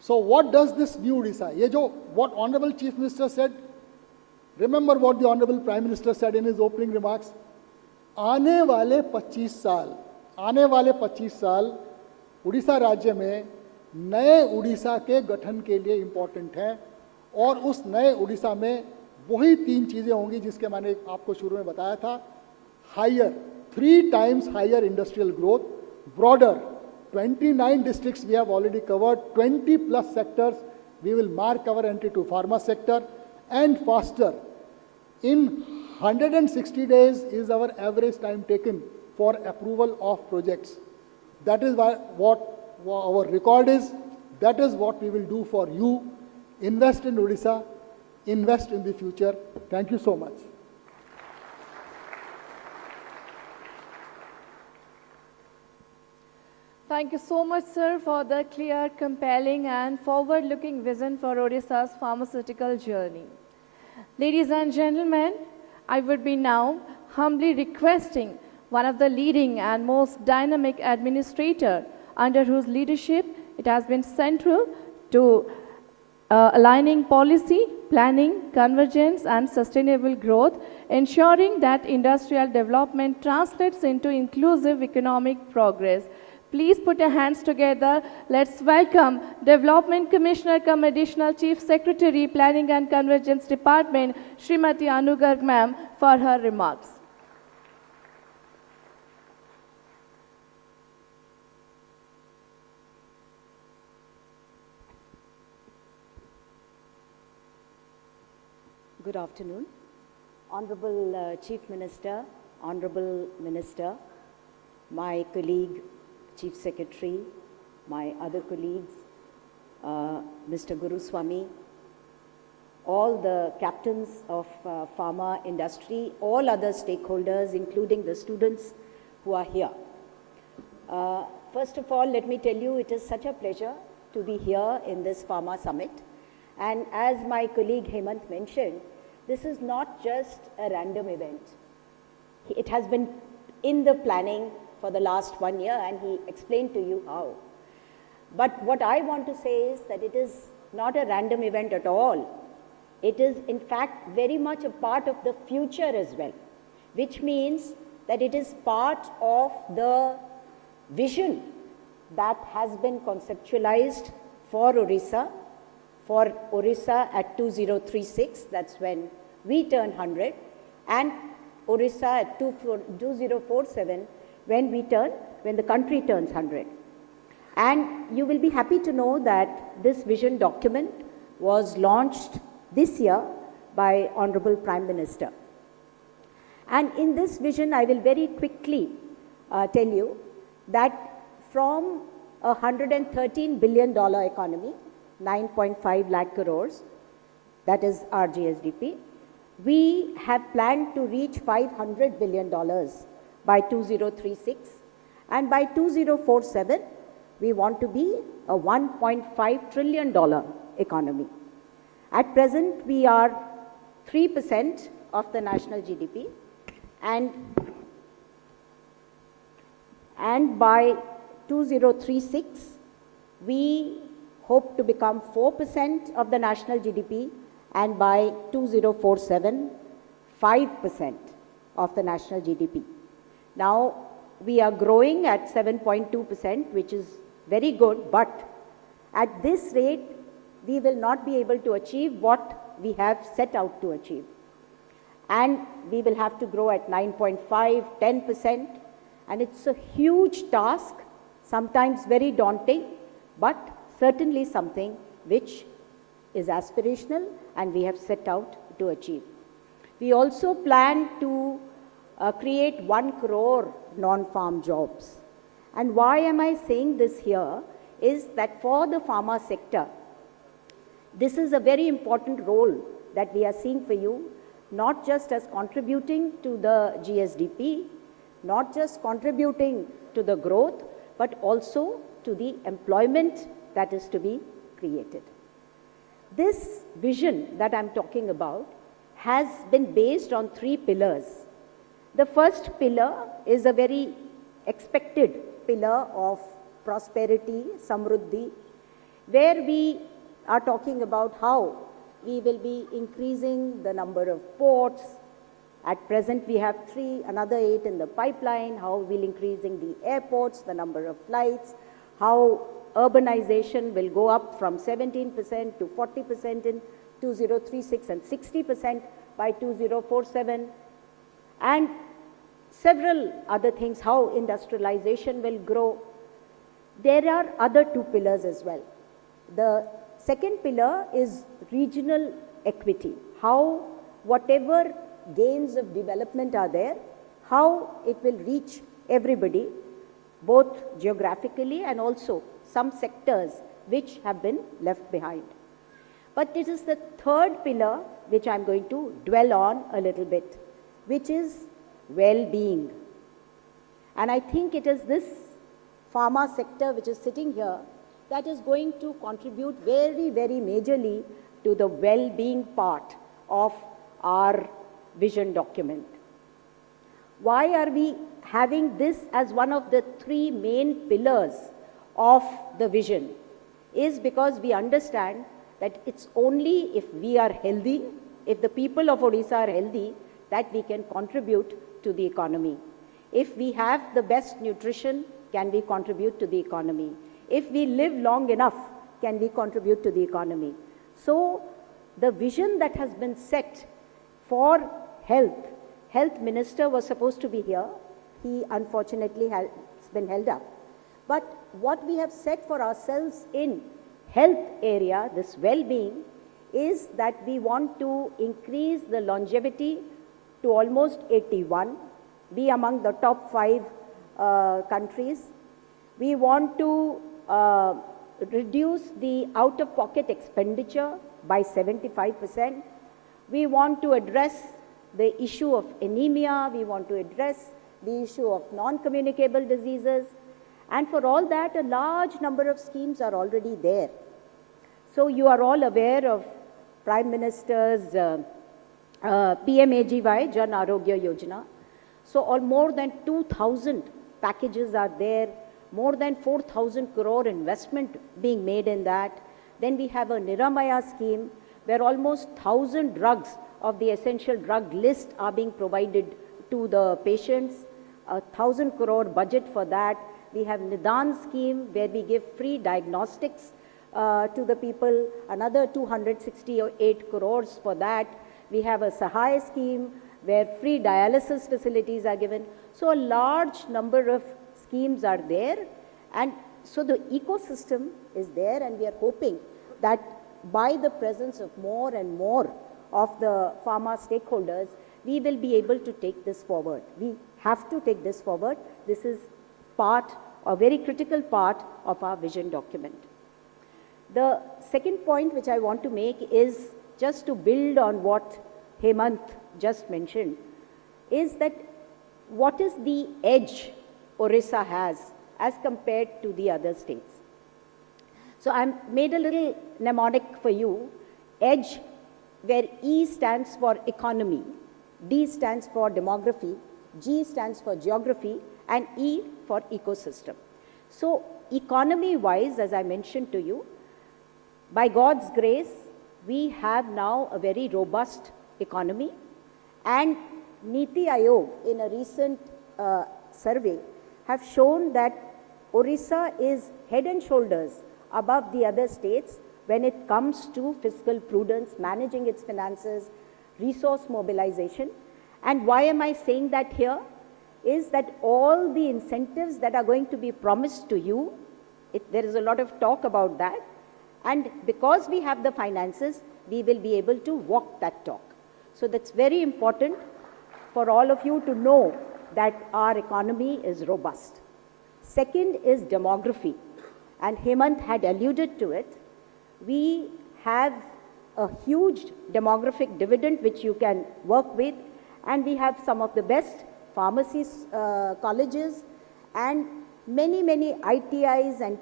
So what does this new Odisha? ये जो what Honorable Chief Minister said, remember what the Honorable Prime Minister said in his opening remarks. आने वाले 25 साल उड़ीसा राज्य में नए उड़ीसा के गठन के लिए इम्पोर्टेंट हैं और उस नए उड़ीसा में वही 3 चीज़ें होंगी जिसके मैंने आपको शुरू में बताया था। 3 times higher industrial growth, broader. 29 districts we have already covered, 20 plus sectors. We will mark our entry to pharma sector and faster. In 160 days is our average time taken for approval of projects. That is what our record is. That is what we will do for you. Invest in Odisha, invest in the future. Thank you so much. Thank you so much, sir, for the clear, compelling and forward-looking vision for Odisha's pharmaceutical journey. Ladies and gentlemen, I would be now humbly requesting one of the leading and most dynamic administrator under whose leadership it has been central to aligning policy, planning, convergence and sustainable growth, ensuring that industrial development translates into inclusive economic progress. Please put your hands together. Let's welcome Development Commissioner cum Additional Chief Secretary, Planning and Convergence Department, Srimati Anugarg ma'am, for her remarks. Good afternoon. Honorable Chief Minister, Honorable Minister, my colleague, Chief Secretary, my other colleagues, Mr. Guru Swami, all the captains of pharma industry, all other stakeholders, including the students who are here. First of all, let me tell you, it is such a pleasure to be here in this Pharma Summit. And as my colleague Hemant mentioned, this is not just a random event. It has been in the planning for the last 1 year, and he explained to you how. But what I want to say is that it is not a random event at all. It is in fact very much a part of the future as well, which means that it is part of the vision that has been conceptualized for Odisha at 2036, that's when we turn 100, and Odisha at 2047, when the country turns 100. And you will be happy to know that this vision document was launched this year by Honorable Prime Minister. And in this vision, I will very quickly tell you that from a $113 billion economy, 9.5 lakh crores, that is our GSDP, we have planned to reach $500 billion by 2036, and by 2047, we want to be a $1.5 trillion economy. At present, we are 3% of the national GDP, and by 2036, we hope to become 4% of the national GDP, and by 2047, 5% of the national GDP. Now, we are growing at 7.2%, which is very good, but at this rate, we will not be able to achieve what we have set out to achieve. And we will have to grow at 9.5, 10%, and it's a huge task, sometimes very daunting, but certainly something which is aspirational and we have set out to achieve. We also plan to create 1 crore non-farm jobs. And why am I saying this here is that for the pharma sector, this is a very important role that we are seeing for you, not just as contributing to the GSDP, not just contributing to the growth, but also to the employment that is to be created. This vision that I'm talking about has been based on 3 pillars. The first pillar is a very expected pillar of prosperity, samruddhi, where we are talking about how we will be increasing the number of ports. At present, we have 3, another 8 in the pipeline, how we'll increasing the airports, the number of flights, how urbanization will go up from 17% to 40% in 2036 and 60% by 2047. And several other things, how industrialization will grow. There are other two pillars as well. The second pillar is regional equity, how whatever gains of development are there, how it will reach everybody, both geographically and also some sectors which have been left behind. But it is the third pillar which I'm going to dwell on a little bit, which is well-being. And I think it is this pharma sector which is sitting here that is going to contribute very, very majorly to the well-being part of our vision document. Why are we having this as one of the three main pillars of the vision? Is because we understand that it's only if we are healthy, if the people of Odisha are healthy, that we can contribute to the economy. If we have the best nutrition, can we contribute to the economy? If we live long enough, can we contribute to the economy? So the vision that has been set for health minister was supposed to be here. He unfortunately has been held up. But what we have set for ourselves in health area, this well-being, is that we want to increase the longevity to almost 81, be among the top 5 countries. We want to reduce the out-of-pocket expenditure by 75%. We want to address the issue of anemia. We want to address the issue of non-communicable diseases. And for all that, a large number of schemes are already there. So you are all aware of Prime Minister's PMAGY, Jan Arogya Yojana. So all more than 2,000 packages are there, more than 4,000 crore investment being made in that. Then we have a Niramaya scheme where almost 1,000 drugs of the essential drug list are being provided to the patients, 1,000 crore budget for that. We have Nidan scheme where we give free diagnostics to the people, another 268 crores for that. We have a Sahay scheme where free dialysis facilities are given. So a large number of schemes are there, and so the ecosystem is there, and we are hoping that by the presence of more and more of the pharma stakeholders, we will be able to take this forward. We have to take this forward. This is part, a very critical part of our vision document. The second point which I want to make is just to build on what Hemant just mentioned, is that what is the edge Odisha has as compared to the other states. So I made a little mnemonic for you, EDGE, where E stands for economy, D stands for demography, G stands for geography, and E for ecosystem. So economy-wise, as I mentioned to you, by God's grace, we have now a very robust economy, and Niti Aayog in a recent survey have shown that Odisha is head and shoulders above the other states when it comes to fiscal prudence, managing its finances, resource mobilization. And why am I saying that here? Is that all the incentives that are going to be promised to you, there is a lot of talk about that, and because we have the finances, we will be able to walk that talk. So that's very important for all of you to know that our economy is robust. Second is demography, and Hemant had alluded to it. We have a huge demographic dividend which you can work with, and we have some of the best pharmacy colleges and many, many ITIs and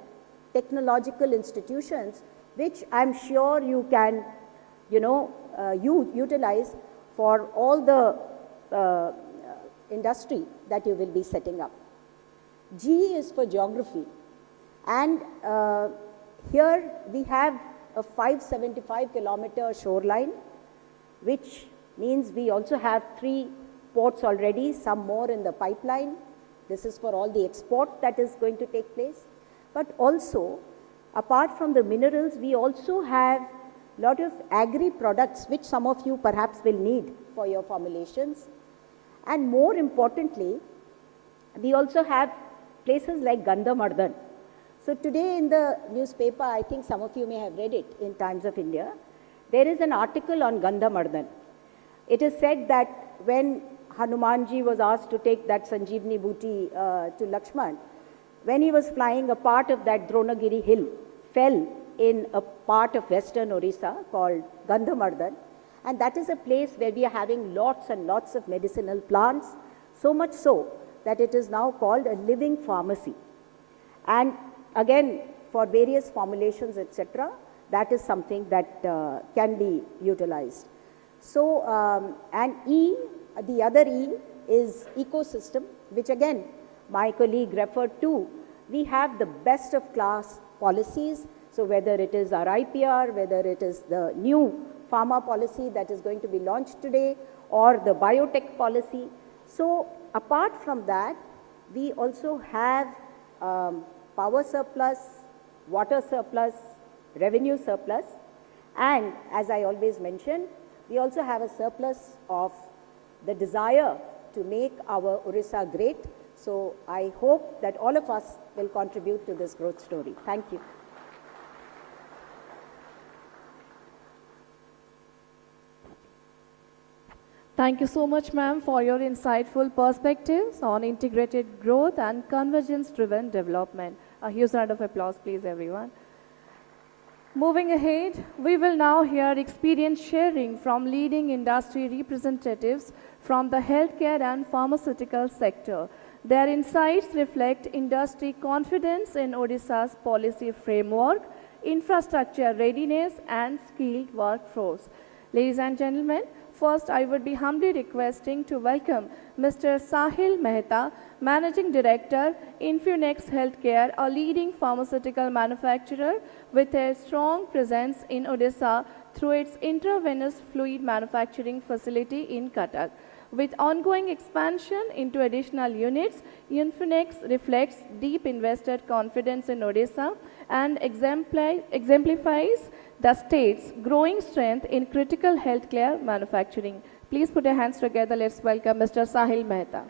technological institutions which I'm sure you can, utilize for all the industry that you will be setting up. G is for geography, and here we have a 575-kilometer shoreline, which means we also have 3 ports already, some more in the pipeline. This is for all the export that is going to take place. But also, apart from the minerals, we also have a lot of agri-products which some of you perhaps will need for your formulations. And more importantly, We also have places like Gandhamardan. So today in the newspaper, I think some of you may have read it in Times of India, there is an article on Gandhamardan. It is said that when Hanumanji was asked to take that Sanjeevani booty to Lakshman, when he was flying, a part of that Dronagiri hill fell in a part of western Odisha called Gandhamardan. And that is a place where we are having lots and lots of medicinal plants, so much so that it is now called a living pharmacy. And again, for various formulations, etc., that is something that can be utilized. So, and E, the other E is ecosystem, which again, my colleague referred to. We have the best of class policies. So whether it is our IPR, whether it is the new pharma policy that is going to be launched today, or the biotech policy. So apart from that, we also have power surplus, water surplus, revenue surplus, and as I always mention, we also have a surplus of the desire to make our Odisha great. So I hope that all of us will contribute to this growth story. Thank you. Thank you so much, ma'am, for your insightful perspectives on integrated growth and convergence-driven development. A huge round of applause, please, everyone. Moving ahead, we will now hear experience sharing from leading industry representatives from the healthcare and pharmaceutical sector. Their insights reflect industry confidence in Odisha's policy framework, infrastructure readiness, and skilled workforce. Ladies and gentlemen, first, I would be humbly requesting to welcome Mr. Sahil Mehta, Managing Director, Infunex Healthcare, a leading pharmaceutical manufacturer with a strong presence in Odisha through its intravenous fluid manufacturing facility in Cuttack. With ongoing expansion into additional units, Infunex reflects deep investor confidence in Odisha and exemplifies the state's growing strength in critical healthcare manufacturing. Please put your hands together. Let's welcome Mr. Sahil Mehta.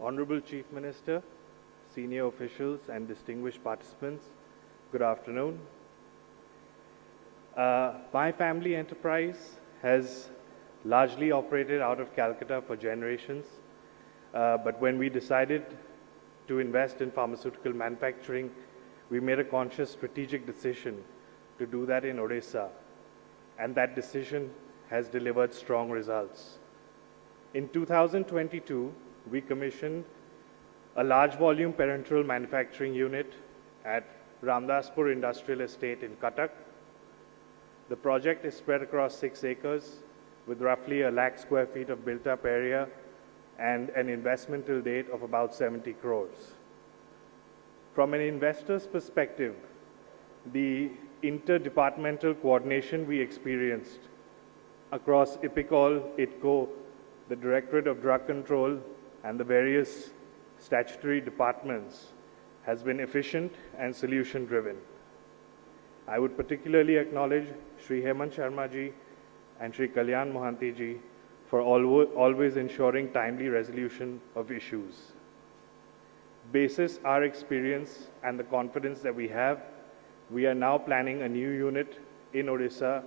Honorable Chief Minister, senior officials and distinguished participants, good afternoon. My family enterprise has largely operated out of Calcutta for generations, but when we decided to invest in pharmaceutical manufacturing, we made a conscious strategic decision to do that in Odisha, and that decision has delivered strong results. In 2022, we commissioned a large volume parenteral manufacturing unit at Ramdaspur Industrial Estate in Cuttack. The project is spread across 6 acres with roughly 1 lakh square feet of built up area and an investment till date of about 70 crores. From an investor's perspective, the interdepartmental coordination we experienced across IPICOL, ITCO, the Directorate of Drug Control, and the various statutory departments has been efficient and solution-driven. I would particularly acknowledge Shri Sharma and Shri Kalyan Mohanty ji for always ensuring timely resolution of issues. Basis our experience and the confidence that we have, we are now planning a new unit in Odisha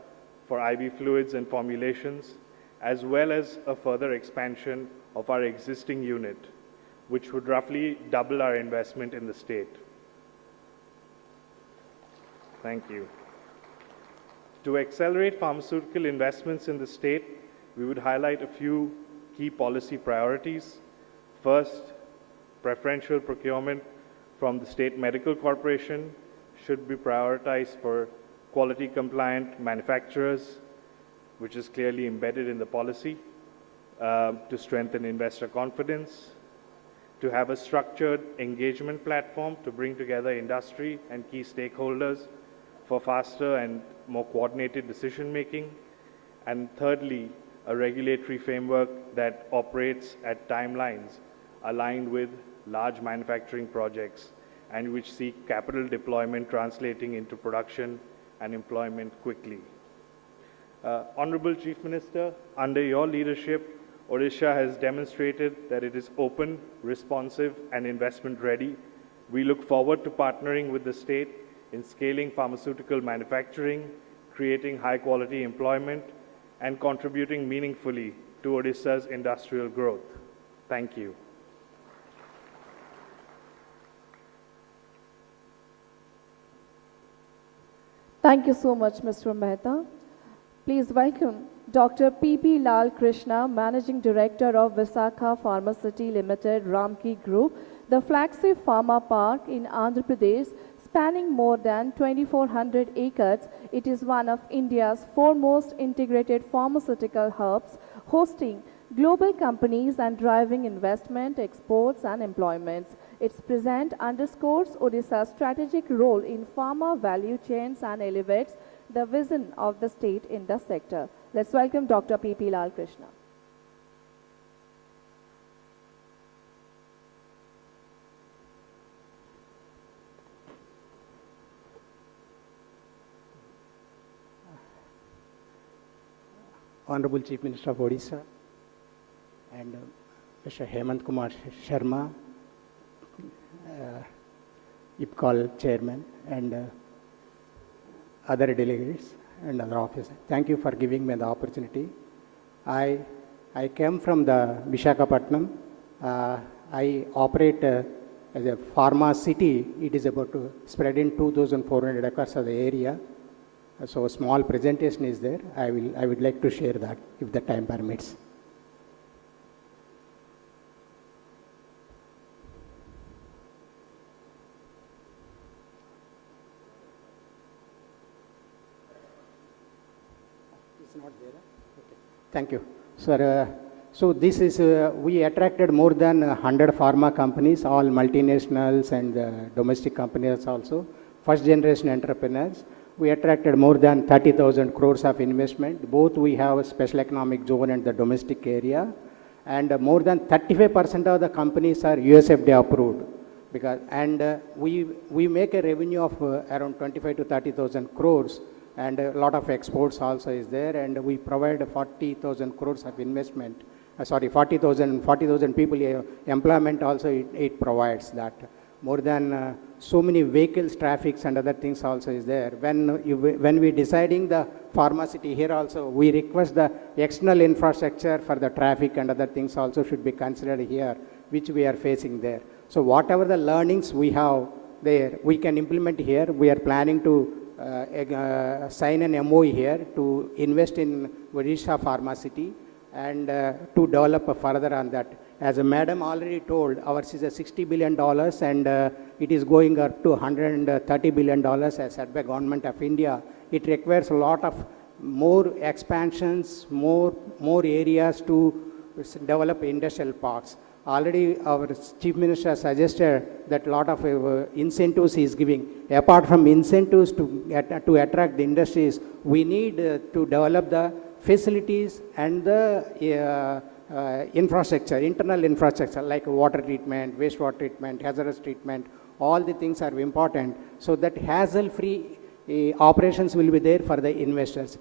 for IV fluids and formulations, as well as a further expansion of our existing unit, which would roughly double our investment in the state. Thank you. To accelerate pharmaceutical investments in the state, we would highlight a few key policy priorities. First, preferential procurement from the State Medical Corporation should be prioritized for quality compliant manufacturers, which is clearly embedded in the policy. To strengthen investor confidence, to have a structured engagement platform to bring together industry and key stakeholders for faster and more coordinated decision making, and thirdly, a regulatory framework that operates at timelines aligned with large manufacturing projects and which seek capital deployment translating into production and employment quickly. Honorable Chief Minister, under your leadership, Odisha has demonstrated that it is open, responsive, and investment ready. We look forward to partnering with the state in scaling pharmaceutical manufacturing, creating high-quality employment, and contributing meaningfully to Odisha's industrial growth. Thank you. Thank you so much, Mr. Mehta. Please welcome Dr. P.P. Lal Krishna, Managing Director of Visakha Pharmaceuticals Limited, Ramki Group, the flagship pharma park in Andhra Pradesh, spanning more than 2,400 acres. It is one of India's foremost integrated pharmaceutical hubs, hosting global companies and driving investment, exports, and employments. Its present underscores Odisha's strategic role in pharma value chains and elevates the vision of the state in the sector. Let's welcome Dr. P.P. Lal Krishna. Honorable Chief Minister of Odisha and Mr. Hemant Kumar Sharma, IPCOL Chairman, and other delegates and other officers. Thank you for giving me the opportunity. I came from the Visakhapatnam. I operate as a pharma city. It is about to spread in 2,400 acres of the area. So a small presentation is there. I would like to share that if the time permits. It's not there. Okay. Thank you, sir. So this is we attracted more than 100 pharma companies, all multinationals and domestic companies also, first generation entrepreneurs. We attracted more than 30,000 crores of investment. Both we have a special economic zone and the domestic area. And more than 35% of the companies are USFDA approved. Because, and we make a revenue of around 25 to 30,000 crores. And a lot of exports also is there. And we provide 40,000 crores of investment. 40,000 people employment also it provides that. More than so many vehicles, traffics and other things also is there. When we deciding the pharmacy here also, we request the external infrastructure for the traffic and other things also should be considered here, which we are facing there. So whatever the learnings we have there, we can implement here. We are planning to sign an MOU here to invest in Odisha Pharma City and to develop further on that. As a madam already told, ours is a $60 billion and it is going up to $130 billion as set by Government of India. It requires a lot of more expansions, more areas to develop industrial parks. Already our Chief Minister suggested that a lot of incentives he is giving. Apart from incentives to attract the industries, we need to develop the facilities and the infrastructure, internal infrastructure like water treatment, wastewater treatment, hazardous treatment, all the things are important so that hassle-free operations will be there for the investors.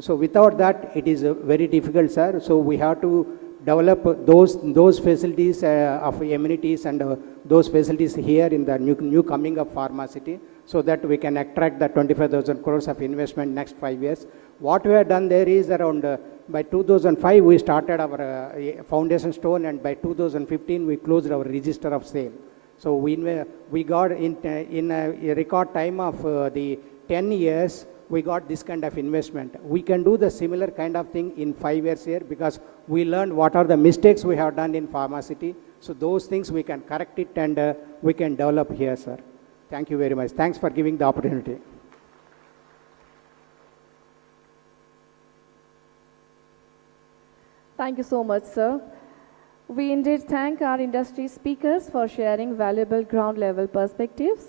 So without that, it is very difficult, sir. So we have to develop those facilities of amenities and those facilities here in the new coming up pharma city so that we can attract the 25,000 crores of investment next 5 years. What we have done there is around by 2005 we started our foundation stone and by 2015 we closed our register of sale. So we got in a record time of the 10 years we got this kind of investment. We can do the similar kind of thing in 5 years here because we learned what are the mistakes we have done in pharmacity. So those things we can correct it and we can develop here, sir. Thank you very much. Thanks for giving the opportunity. Thank you so much, sir. We indeed thank our industry speakers for sharing valuable ground-level perspectives.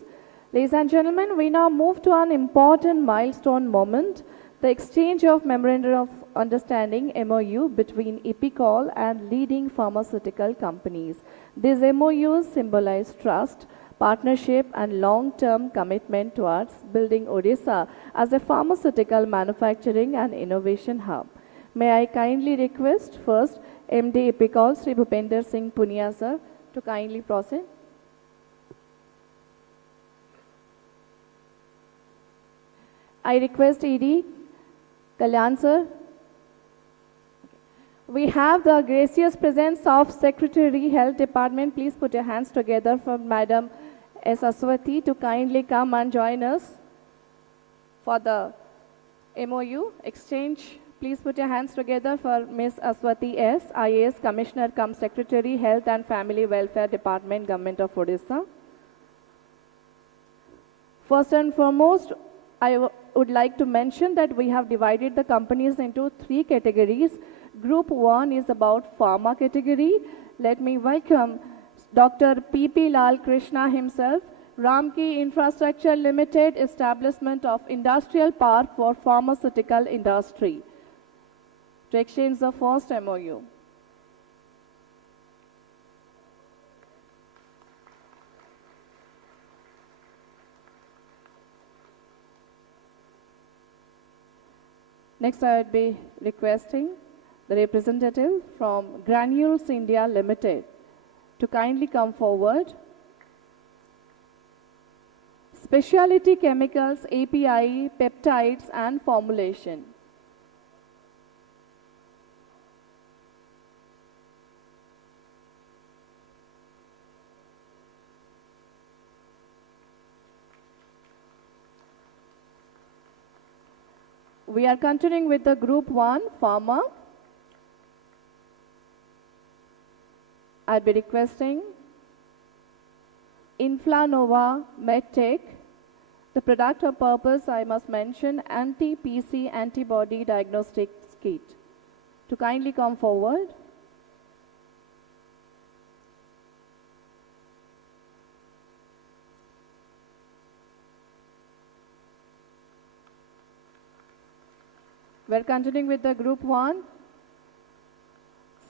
Ladies and gentlemen, we now move to an important milestone moment, The exchange of Memorandum of Understanding MOU between EPICOL and leading pharmaceutical companies. These MOUs symbolize trust, partnership and long-term commitment towards building Odisha as a pharmaceutical manufacturing and innovation hub. May I kindly request first MD EPICOL Shri Bhupender Singh Punia sir to kindly proceed. I request ED Kalyan sir. We have the gracious presence of Secretary Health Department. Please put your hands together for Madam S. Aswati to kindly come and join us for the MOU exchange. Please put your hands together for Ms. Aswati S., IAS Commissioner cum Secretary Health and Family Welfare Department, Government of Odisha. First and foremost, I would like to mention that we have divided the companies into 3 categories. Group 1 is about pharma category. Let me welcome Dr. P.P. Lal Krishna himself, Ramki Infrastructure Limited, establishment of industrial park for pharmaceutical industry, to exchange the first MOU. Next, I would be requesting the representative from Granules India Limited to kindly come forward. Specialty chemicals, API, peptides and formulation. We are continuing with the Group 1, Pharma. I'll be requesting Inflanova MedTech. The product or purpose, I must mention, anti-PC antibody diagnostic kit, to kindly come forward. We're continuing with the Group 1.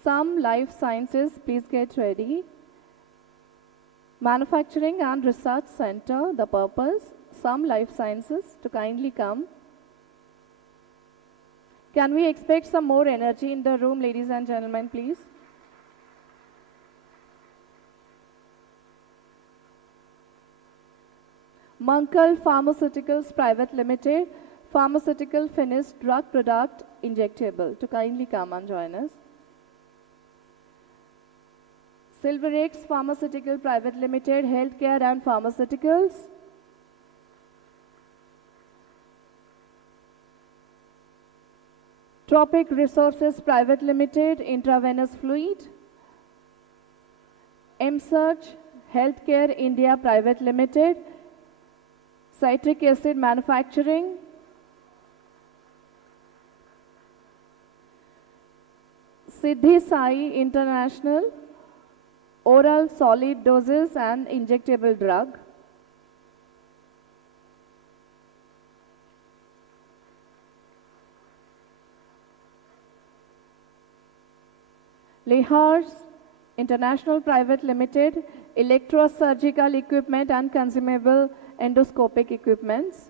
Some Life Sciences, please get ready. Manufacturing and Research Center, the purpose, Some Life Sciences, to kindly come. Can we expect some more energy in the room, ladies and gentlemen, please? Mankal Pharmaceuticals Private Limited, pharmaceutical finished drug product injectable, to kindly come and join us. Silverex Pharmaceutical Private Limited, healthcare and pharmaceuticals. Tropic Resources Private Limited, intravenous fluid. MSurge Healthcare India Private Limited, citric acid manufacturing. Siddhi Sai International, oral solid doses and injectable drug. Lehars International Private Limited, electrosurgical equipment and consumable endoscopic equipments.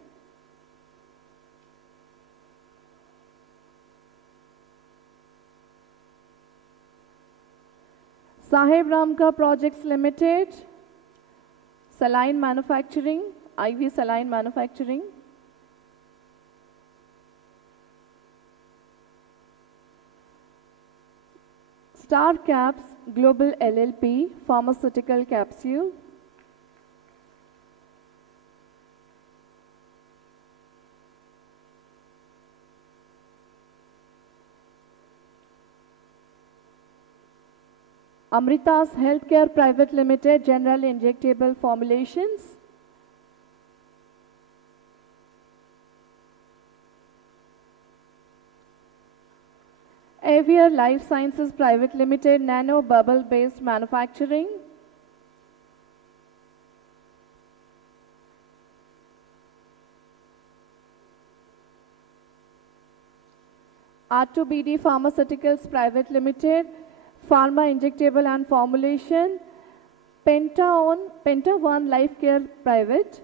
Saheb Ramka Projects Limited, saline manufacturing, IV saline manufacturing. Star Caps Global LLP, pharmaceutical capsule. Amrita's Healthcare Private Limited, general injectable formulations. Avier Life Sciences Private Limited, nano bubble based manufacturing. R2BD Pharmaceuticals Private Limited, Pharma Injectable and Formulation, Penta One Life Care Private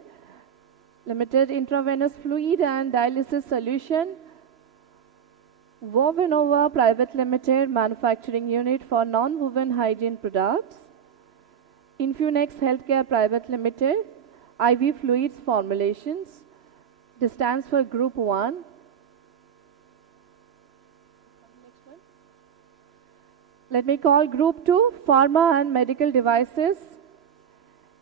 Limited, Intravenous Fluid and Dialysis Solution, Wovenova Private Limited, Manufacturing Unit for Non-Woven Hygiene Products, Infunex Healthcare Private Limited, IV Fluids Formulations. This stands for Group 1. Let me call Group 2, Pharma and Medical Devices,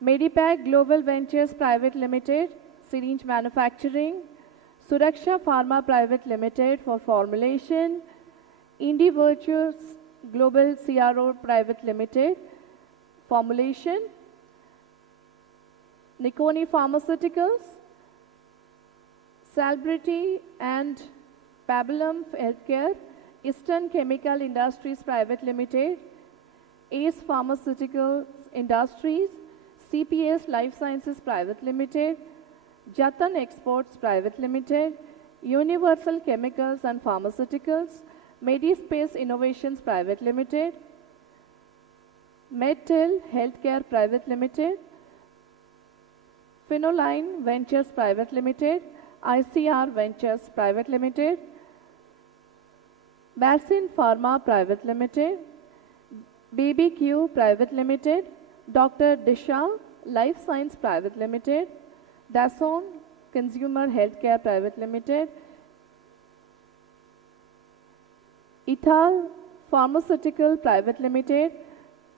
Medipac Global Ventures Private Limited, Syringe Manufacturing, Suraksha Pharma Private Limited for formulation, Indi Virtues Global CRO Private Limited, formulation, Nikoni Pharmaceuticals, Salbrity and Pabulum Healthcare, Eastern Chemical Industries Private Limited, Ace Pharmaceutical Industries, CPS Life Sciences Private Limited, Jatan Exports Private Limited, Universal Chemicals and Pharmaceuticals, Medispace Innovations Private Limited, Medtel Healthcare Private Limited, Phenoline Ventures Private Limited, ICR Ventures Private Limited, Basin Pharma Private Limited, BBQ Private Limited, Dr. Disha Life Science Private Limited, Dassault Consumer Healthcare Private Limited, Ital Pharmaceutical Private Limited,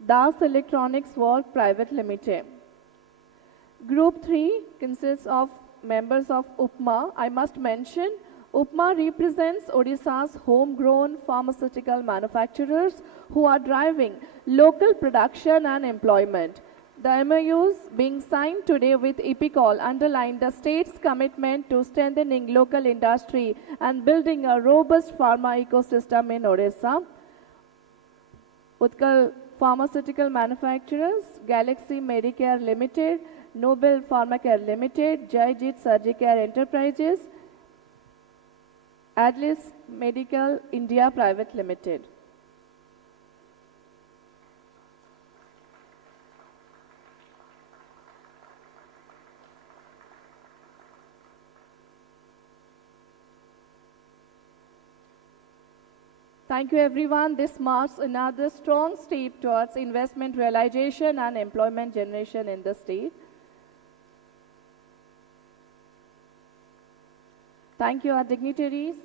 Das Electronics World Private Limited. Group 3 consists of members of UPMA. I must mention, UPMA represents Odisha's homegrown pharmaceutical manufacturers who are driving local production and employment. The MOUs being signed today with EPICOL underline the state's commitment to strengthening local industry and building a robust pharma ecosystem in Odisha. Utkal Pharmaceutical Manufacturers, Galaxy Medicare Limited, Noble Pharmacare Limited, Jaijit Surgicare Enterprises, Adlis Medical India Private Limited. Thank you everyone. This marks another strong step towards investment realization and employment generation in the state. Thank you our dignitaries.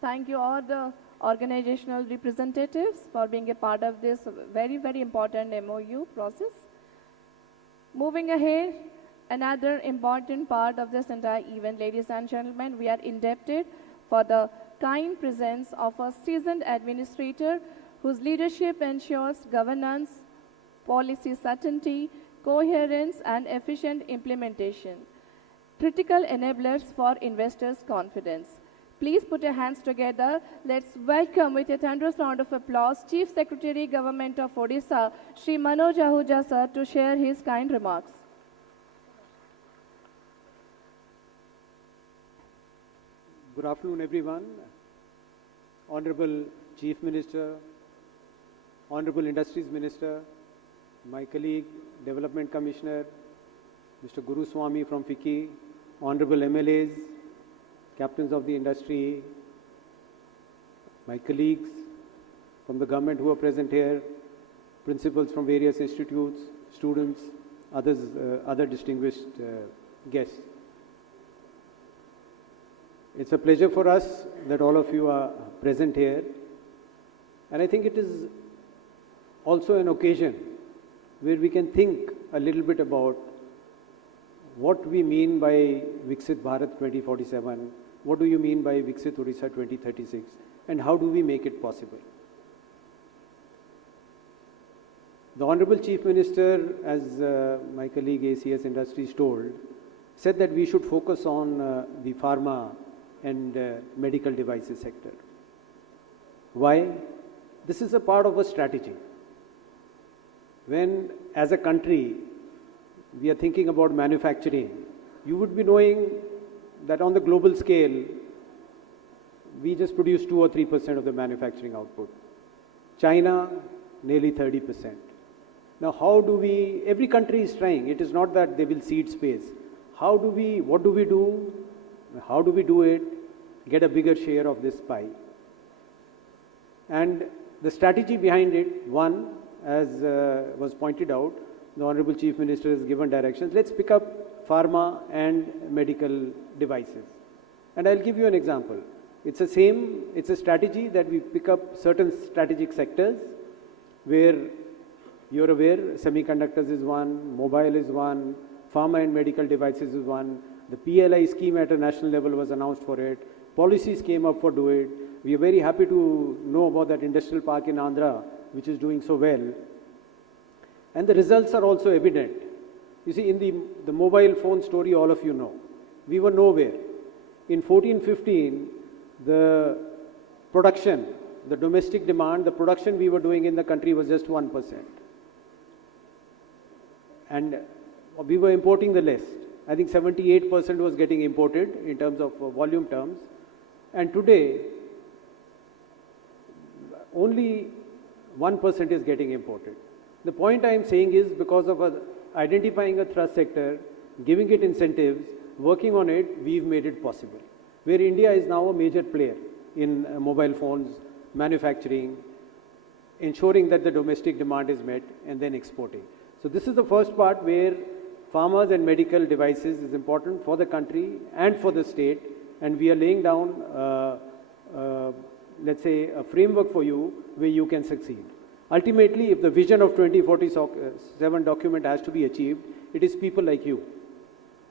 Thank you all the organizational representatives for being a part of this very, very important MOU process. Moving ahead, another important part of this entire event, ladies and gentlemen, we are indebted for the kind presence of a seasoned administrator whose leadership ensures governance, policy certainty, coherence, and efficient implementation. Critical enablers for investors' confidence. Please put your hands together. Let's welcome with a thunderous round of applause Chief Secretary, Government of Odisha, Shri Manoj Ahuja sir, to share his kind remarks. Good afternoon, everyone. Honorable Chief Minister, Honorable Industries Minister, my colleague, Development Commissioner, Mr. Guru Swami from FICCI, Honorable MLAs, Captains of the Industry, my colleagues from the government who are present here, principals from various institutes, students, other distinguished guests. It's a pleasure for us that all of you are present here. And I think it is also an occasion where we can think a little bit about what we mean by Viksit Bharat 2047, what do you mean by Viksit Odisha 2036, and how do we make it possible? The Honorable Chief Minister, as my colleague ACS Industries told, said that we should focus on the pharma and medical devices sector. Why? This is a part of a strategy. When, as a country, we are thinking about manufacturing, you would be knowing that on the global scale, we just produce 2 or 3% of the manufacturing output. China, nearly 30%. Now, how do we, every country is trying, it is not that they will cede space. What do we do, how do we do it, get a bigger share of this pie? And the strategy behind it, one, as was pointed out, the Honorable Chief Minister has given directions. Let's pick up pharma and medical devices. And I'll give you an example. It's a strategy that we pick up certain strategic sectors where you're aware, semiconductors is one, mobile is one, pharma and medical devices is one. The PLI scheme at a national level was announced for it. Policies came up for do it. We are very happy to know about that industrial park in Andhra, which is doing so well. And the results are also evident. You see, in the mobile phone story, all of you know, we were nowhere. In 14-15, the production, the domestic demand, the production we were doing in the country was just 1%. And we were importing the less. I think 78% was getting imported in terms of volume terms. And today, only 1% is getting imported. The point I am saying is because of identifying a thrust sector, giving it incentives, working on it, we've made it possible. Where India is now a major player in mobile phones, manufacturing, ensuring that the domestic demand is met, and then exporting. So this is the first part where pharmas and medical devices is important for the country and for the state, and we are laying down, let's say, a framework for you where you can succeed. Ultimately, if the vision of 2047 document has to be achieved, it is people like you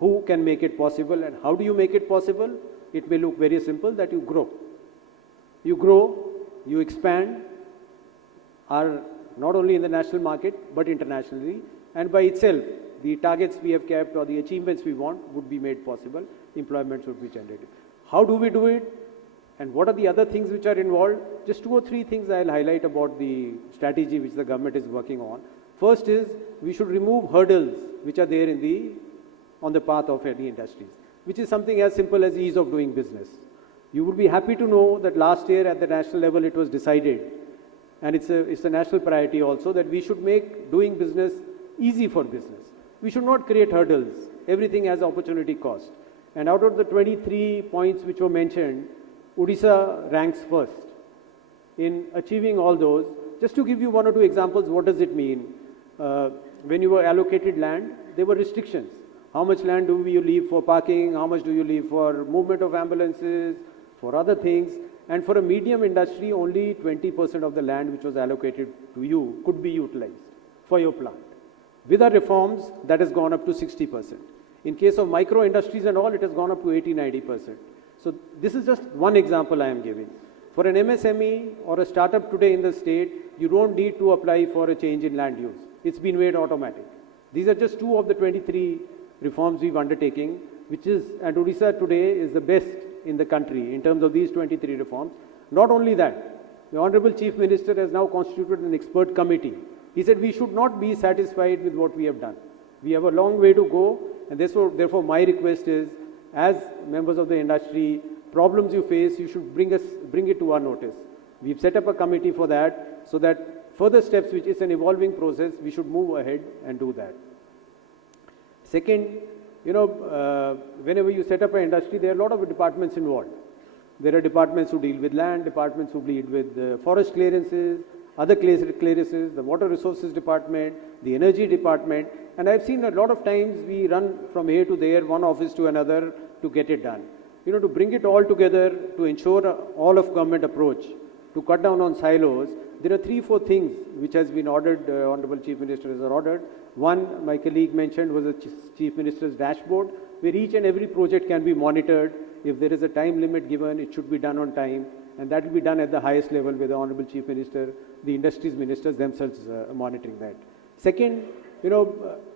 who can make it possible. And how do you make it possible? It may look very simple, that you grow. You grow, you expand, are not only in the national market, but internationally. And by itself, the targets we have kept or the achievements we want would be made possible. Employments would be generated. How do we do it? And what are the other things which are involved? Just 2 or 3 things I'll highlight about the strategy which the government is working on. First is, we should remove hurdles which are there on the path of any industries, which is something as simple as ease of doing business. You would be happy to know that last year at the national level it was decided, and it's a national priority also, that we should make doing business easy for business. We should not create hurdles. Everything has opportunity cost. And out of the 23 points which were mentioned, Odisha ranks first in achieving all those. Just to give you 1 or 2 examples, what does it mean? When you were allocated land, there were restrictions. How much land do you leave for parking? How much do you leave for movement of ambulances, for other things? And for a medium industry, only 20% of the land which was allocated to you could be utilized for your plant. With our reforms, that has gone up to 60%. In case of micro industries and all, it has gone up to 80-90%. So this is just one example I am giving. For an MSME or a startup today in the state, you don't need to apply for a change in land use. It's been made automatic. These are just 2 of the 23 reforms we've undertaken, and Odisha today is the best in the country in terms of these 23 reforms. Not only that, the Honorable Chief Minister has now constituted an expert committee. He said we should not be satisfied with what we have done. We have a long way to go, and therefore my request is, as members of the industry, problems you face, you should bring it to our notice. We've set up a committee for that, so that further steps, which is an evolving process, we should move ahead and do that. Second, whenever you set up an industry, there are a lot of departments involved. There are departments who deal with land, departments who deal with forest clearances, other clearances, the water resources department, the energy department, and I've seen a lot of times we run from here to there, one office to another to get it done. To bring it all together, to ensure all of government approach, to cut down on silos, there are 3-4 things which has been ordered, Honorable Chief Minister has ordered. One, my colleague mentioned, was the Chief Minister's dashboard, where each and every project can be monitored. If there is a time limit given, it should be done on time, and that will be done at the highest level with the Honorable Chief Minister, the industries ministers themselves monitoring that. Second,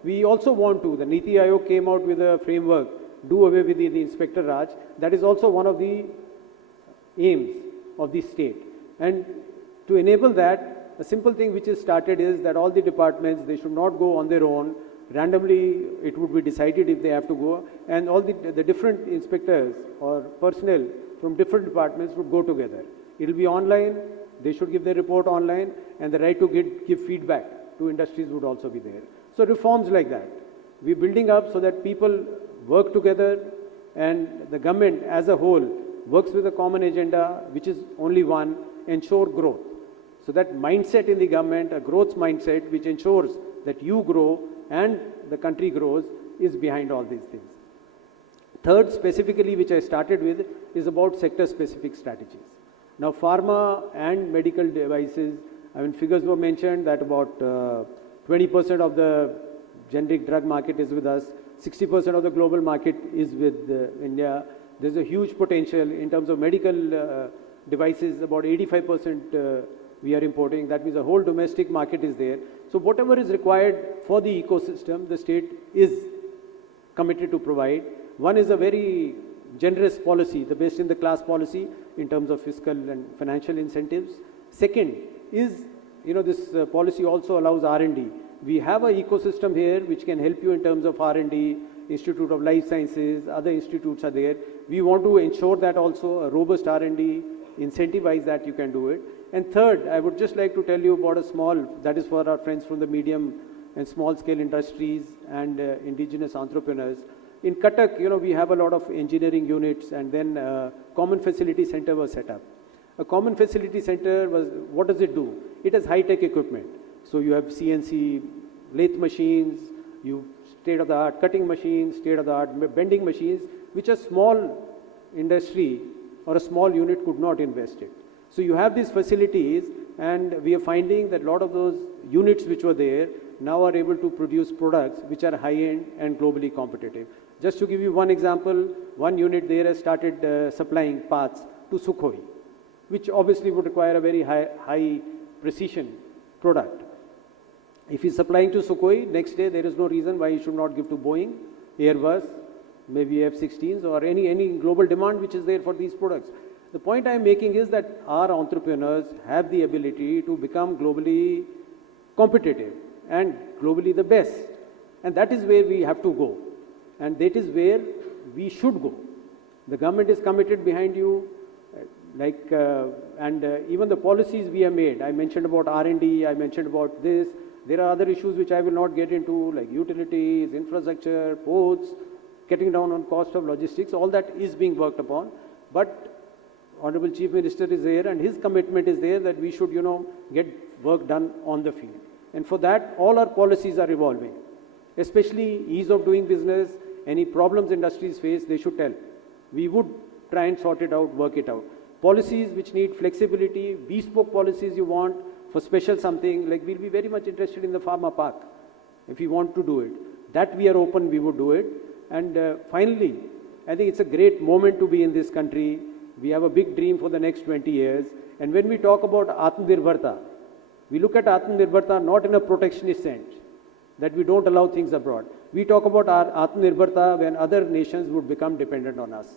we also want to, the Niti Aayog came out with a framework, do away with the Inspector Raj. That is also one of the aims of the state. And to enable that, a simple thing which is started is that all the departments, they should not go on their own. Randomly, it would be decided if they have to go. And all the different inspectors or personnel from different departments would go together. It will be online, they should give their report online, and the right to give feedback to industries would also be there. So reforms like that. We're building up so that people work together and the government as a whole works with a common agenda, which is only one, ensure growth. So that mindset in the government, a growth mindset which ensures that you grow and the country grows, is behind all these things. Third, specifically, which I started with, is about sector-specific strategies. Now, pharma and medical devices, I mean, figures were mentioned that about 20% of the generic drug market is with us, 60% of the global market is with India. There's a huge potential in terms of medical devices, about 85% we are importing. That means the whole domestic market is there. So whatever is required for the ecosystem, the state is committed to provide. One is a very generous policy, the best in the class policy in terms of fiscal and financial incentives. Second is, this policy also allows R&D. We have an ecosystem here which can help you in terms of R&D, Institute of Life Sciences, other institutes are there. We want to ensure that also a robust R&D, incentivize that you can do it. And third, I would just like to tell you about a small, that is for our friends from the medium and small scale industries and indigenous entrepreneurs. In Cuttack, we have a lot of engineering units, and then a common facility center was set up. A common facility center what does it do? It has high-tech equipment. So you have CNC lathe machines, you state-of-the-art cutting machines, state-of-the-art bending machines, which a small industry or a small unit could not invest in. So you have these facilities, and we are finding that a lot of those units which were there now are able to produce products which are high-end and globally competitive. Just to give you one example, one unit there has started supplying parts to Sukhoi, which obviously would require a very high precision product. If he's supplying to Sukhoi, next day there is no reason why he should not give to Boeing, Airbus, maybe F-16s, or any global demand which is there for these products. The point I am making is that our entrepreneurs have the ability to become globally competitive and globally the best. And that is where we have to go. And that is where we should go. The government is committed behind you, even the policies we have made. I mentioned about R&D, I mentioned about this. There are other issues which I will not get into, like utilities, infrastructure, ports, cutting down on cost of logistics. All that is being worked upon. But Honorable Chief Minister is there, and his commitment is there that we should, get work done on the field. And for that, all our policies are evolving, especially ease of doing business, any problems industries face, they should tell. We would try and sort it out, work it out. Policies which need flexibility, bespoke policies you want for special something, like we'll be very much interested in the Pharma Park, if you want to do it. That we are open, we would do it. And finally, I think it's a great moment to be in this country. We have a big dream for the next 20 years. And when we talk about Atmanirbharta, we look at Atmanirbharta not in a protectionist sense, that we don't allow things abroad. We talk about our Atmanirbharta when other nations would become dependent on us.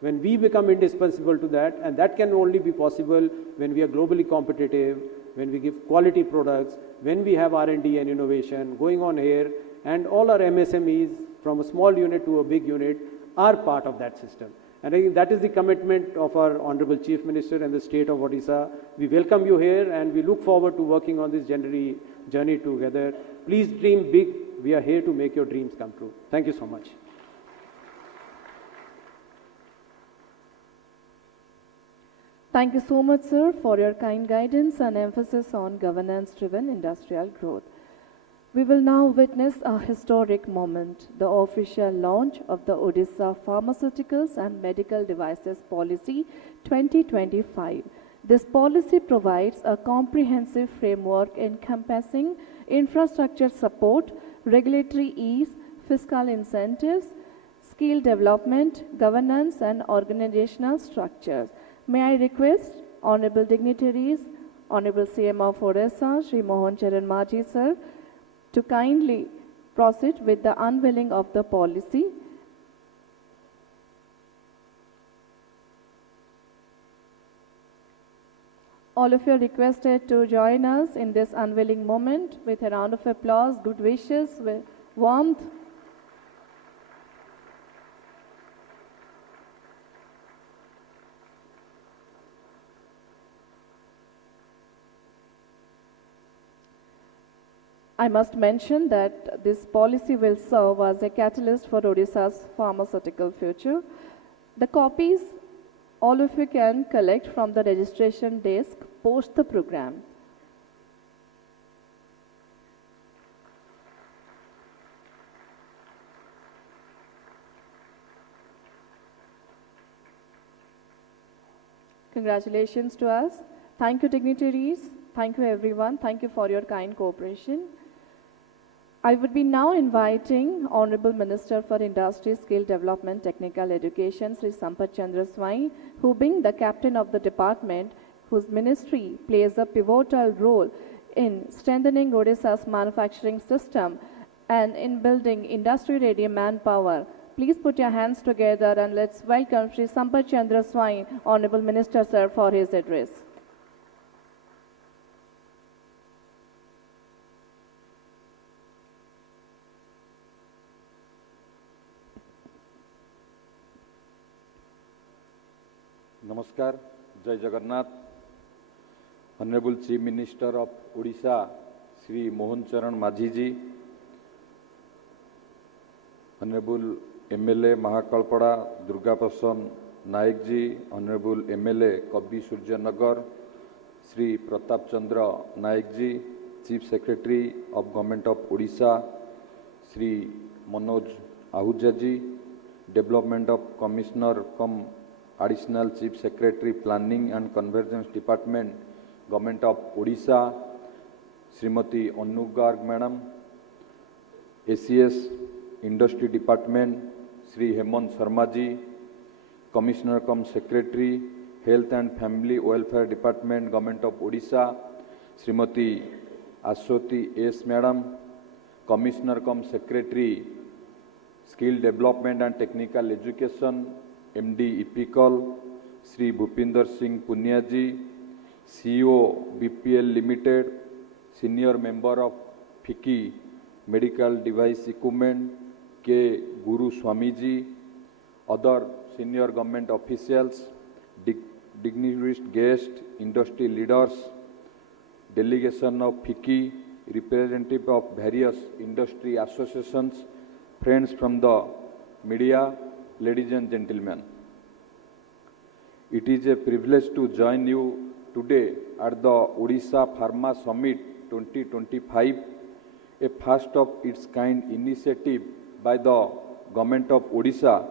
When we become indispensable to that, and that can only be possible when we are globally competitive, when we give quality products, when we have R&D and innovation going on here, and all our MSMEs from a small unit to a big unit are part of that system. And I think that is the commitment of our Honorable Chief Minister and the state of Odisha. We welcome you here, and we look forward to working on this journey together. Please dream big. We are here to make your dreams come true. Thank you so much. Thank you so much, sir, for your kind guidance and emphasis on governance-driven industrial growth. We will now witness a historic moment, the official launch of the Odisha Pharmaceuticals and Medical Devices Policy 2025. This policy provides a comprehensive framework encompassing infrastructure support, regulatory ease, fiscal incentives, skill development, governance, and organizational structures. May I request Honorable Dignitaries, Honorable CM of Odisha, Shri Mohan Charan Majhi, sir, to kindly proceed with the unveiling of the policy. All of you are requested to join us in this unveiling moment with a round of applause, good wishes, with warmth. I must mention that this policy will serve as a catalyst for Odisha's pharmaceutical future. The copies all of you can collect from the registration desk post the program. Congratulations to us. Thank you, dignitaries. Thank you, everyone. Thank you for your kind cooperation. I would be now inviting Honorable Minister for Industry, Skill Development, Technical Education, Shri Sampath Chandra Swai, who being the captain of the department, whose ministry plays a pivotal role in strengthening Odisha's manufacturing system and in building industry-ready manpower. Please put your hands together and let's welcome Shri Sampath Chandra Swai, Honorable Minister, sir, for his address. Namaskar, Jai Jagannath, Honorable Chief Minister of Odisha, Shri Mohan Charan Majhi ji, Honorable MLA Mahakalpada Durga Prasanna Naik ji, Honorable MLA Kabi Surjanagar, Shri Pratap Chandra Naik ji, Chief Secretary of Government of Odisha, Shri Manoj Ahuja ji, Development of Commissioner cum Additional Chief Secretary Planning and Convergence Department, Government of Odisha, Srimati Annu Garg Madam, ACS Industry Department, Shri Hemant Sharma ji, Commissioner cum Secretary, Health and Family Welfare Department, Government of Odisha, Srimati Ashwati S. Madam, Commissioner cum Secretary, Skill Development and Technical Education, MD EPICOL, Shri Bhupinder Singh Punia ji, CEO BPL Limited, Senior Member of FICCI Medical Device Equipment, K. Guru Swami ji, other senior government officials, dignitaries, guests, industry leaders, delegation of FICCI, representative of various industry associations, friends from the media, ladies and gentlemen. It is a privilege to join you today at the Odisha Pharma Summit 2025, a first of its kind initiative by the Government of Odisha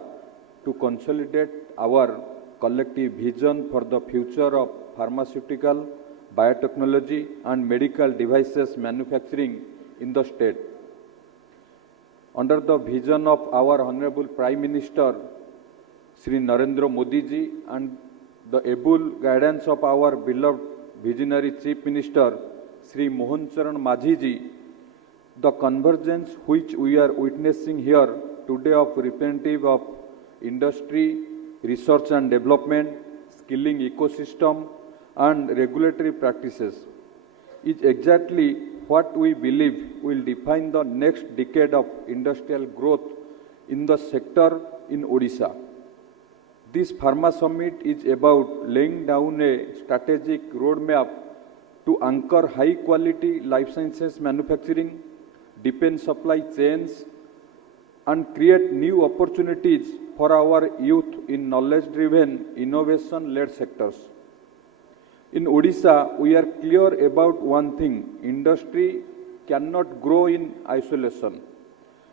to consolidate our collective vision for the future of pharmaceutical, biotechnology and medical devices manufacturing in the state. Under the vision of our Honorable Prime Minister, Shri Narendra Modi ji, and the able guidance of our beloved visionary Chief Minister, Shri Mohan Charan Majhi ji, the convergence which we are witnessing here today of representative of industry, research and development, skilling ecosystem and regulatory practices is exactly what we believe will define the next decade of industrial growth in the sector in Odisha. This Pharma Summit is about laying down a strategic roadmap to anchor high quality life sciences manufacturing, deepen supply chains and create new opportunities for our youth in knowledge-driven, innovation-led sectors. In Odisha, we are clear about one thing: industry cannot grow in isolation.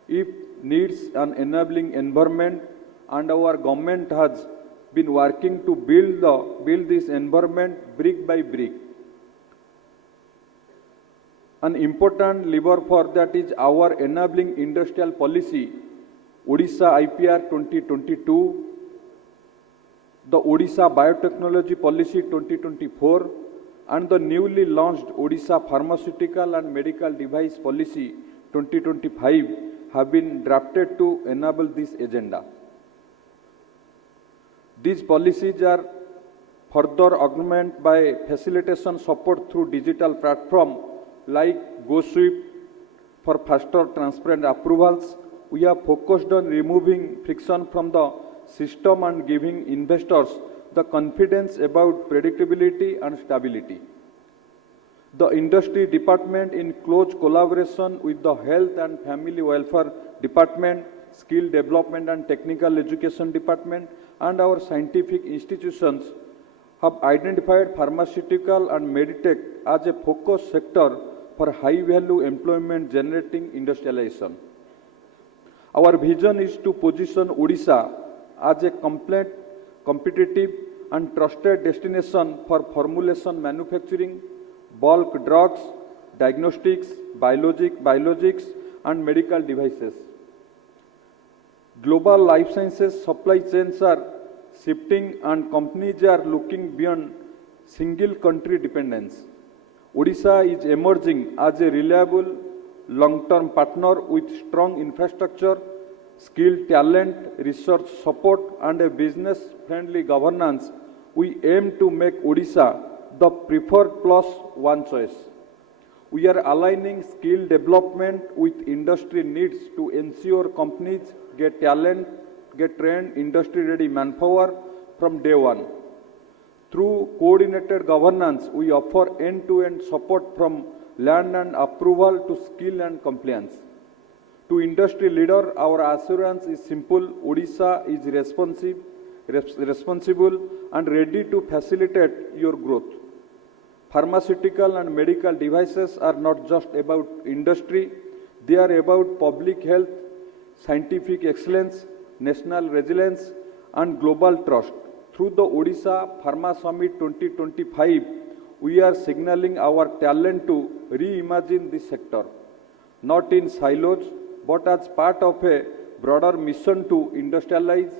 It needs an enabling environment, and our government has been working to build this environment brick by brick. An important lever for that is our enabling industrial policy, Odisha IPR 2022, the Odisha Biotechnology Policy 2024 and the newly launched Odisha Pharmaceutical and Medical Device Policy 2025 have been drafted to enable this agenda. These policies are further augmented by facilitation support through digital platform like GoSwift for faster transparent approvals. We are focused on removing friction from the system and giving investors the confidence about predictability and stability. The industry department, in close collaboration with the health and family welfare department, skill development and technical education department, and our scientific institutions, have identified pharmaceutical and medtech as a focus sector for high value employment generating industrialization. Our vision is to position Odisha as a complete, competitive and trusted destination for formulation manufacturing, bulk drugs, diagnostics, biologics and medical devices. Global life sciences supply chains are shifting and companies are looking beyond single country dependence. Odisha is emerging as a reliable long-term partner with strong infrastructure, skilled talent, research support and a business-friendly governance. We aim to make Odisha the preferred plus one choice. We are aligning skill development with industry needs to ensure companies get talent, get trained, industry-ready manpower from day one. Through coordinated governance, we offer end-to-end support from land and approval to skill and compliance. To industry leader, our assurance is simple: Odisha is responsible and ready to facilitate your growth. Pharmaceutical and medical devices are not just about industry, they are about public health, scientific excellence, national resilience and global trust. Through the Odisha Pharma Summit 2025, we are signaling our talent to reimagine this sector, not in silos, but as part of a broader mission to industrialize,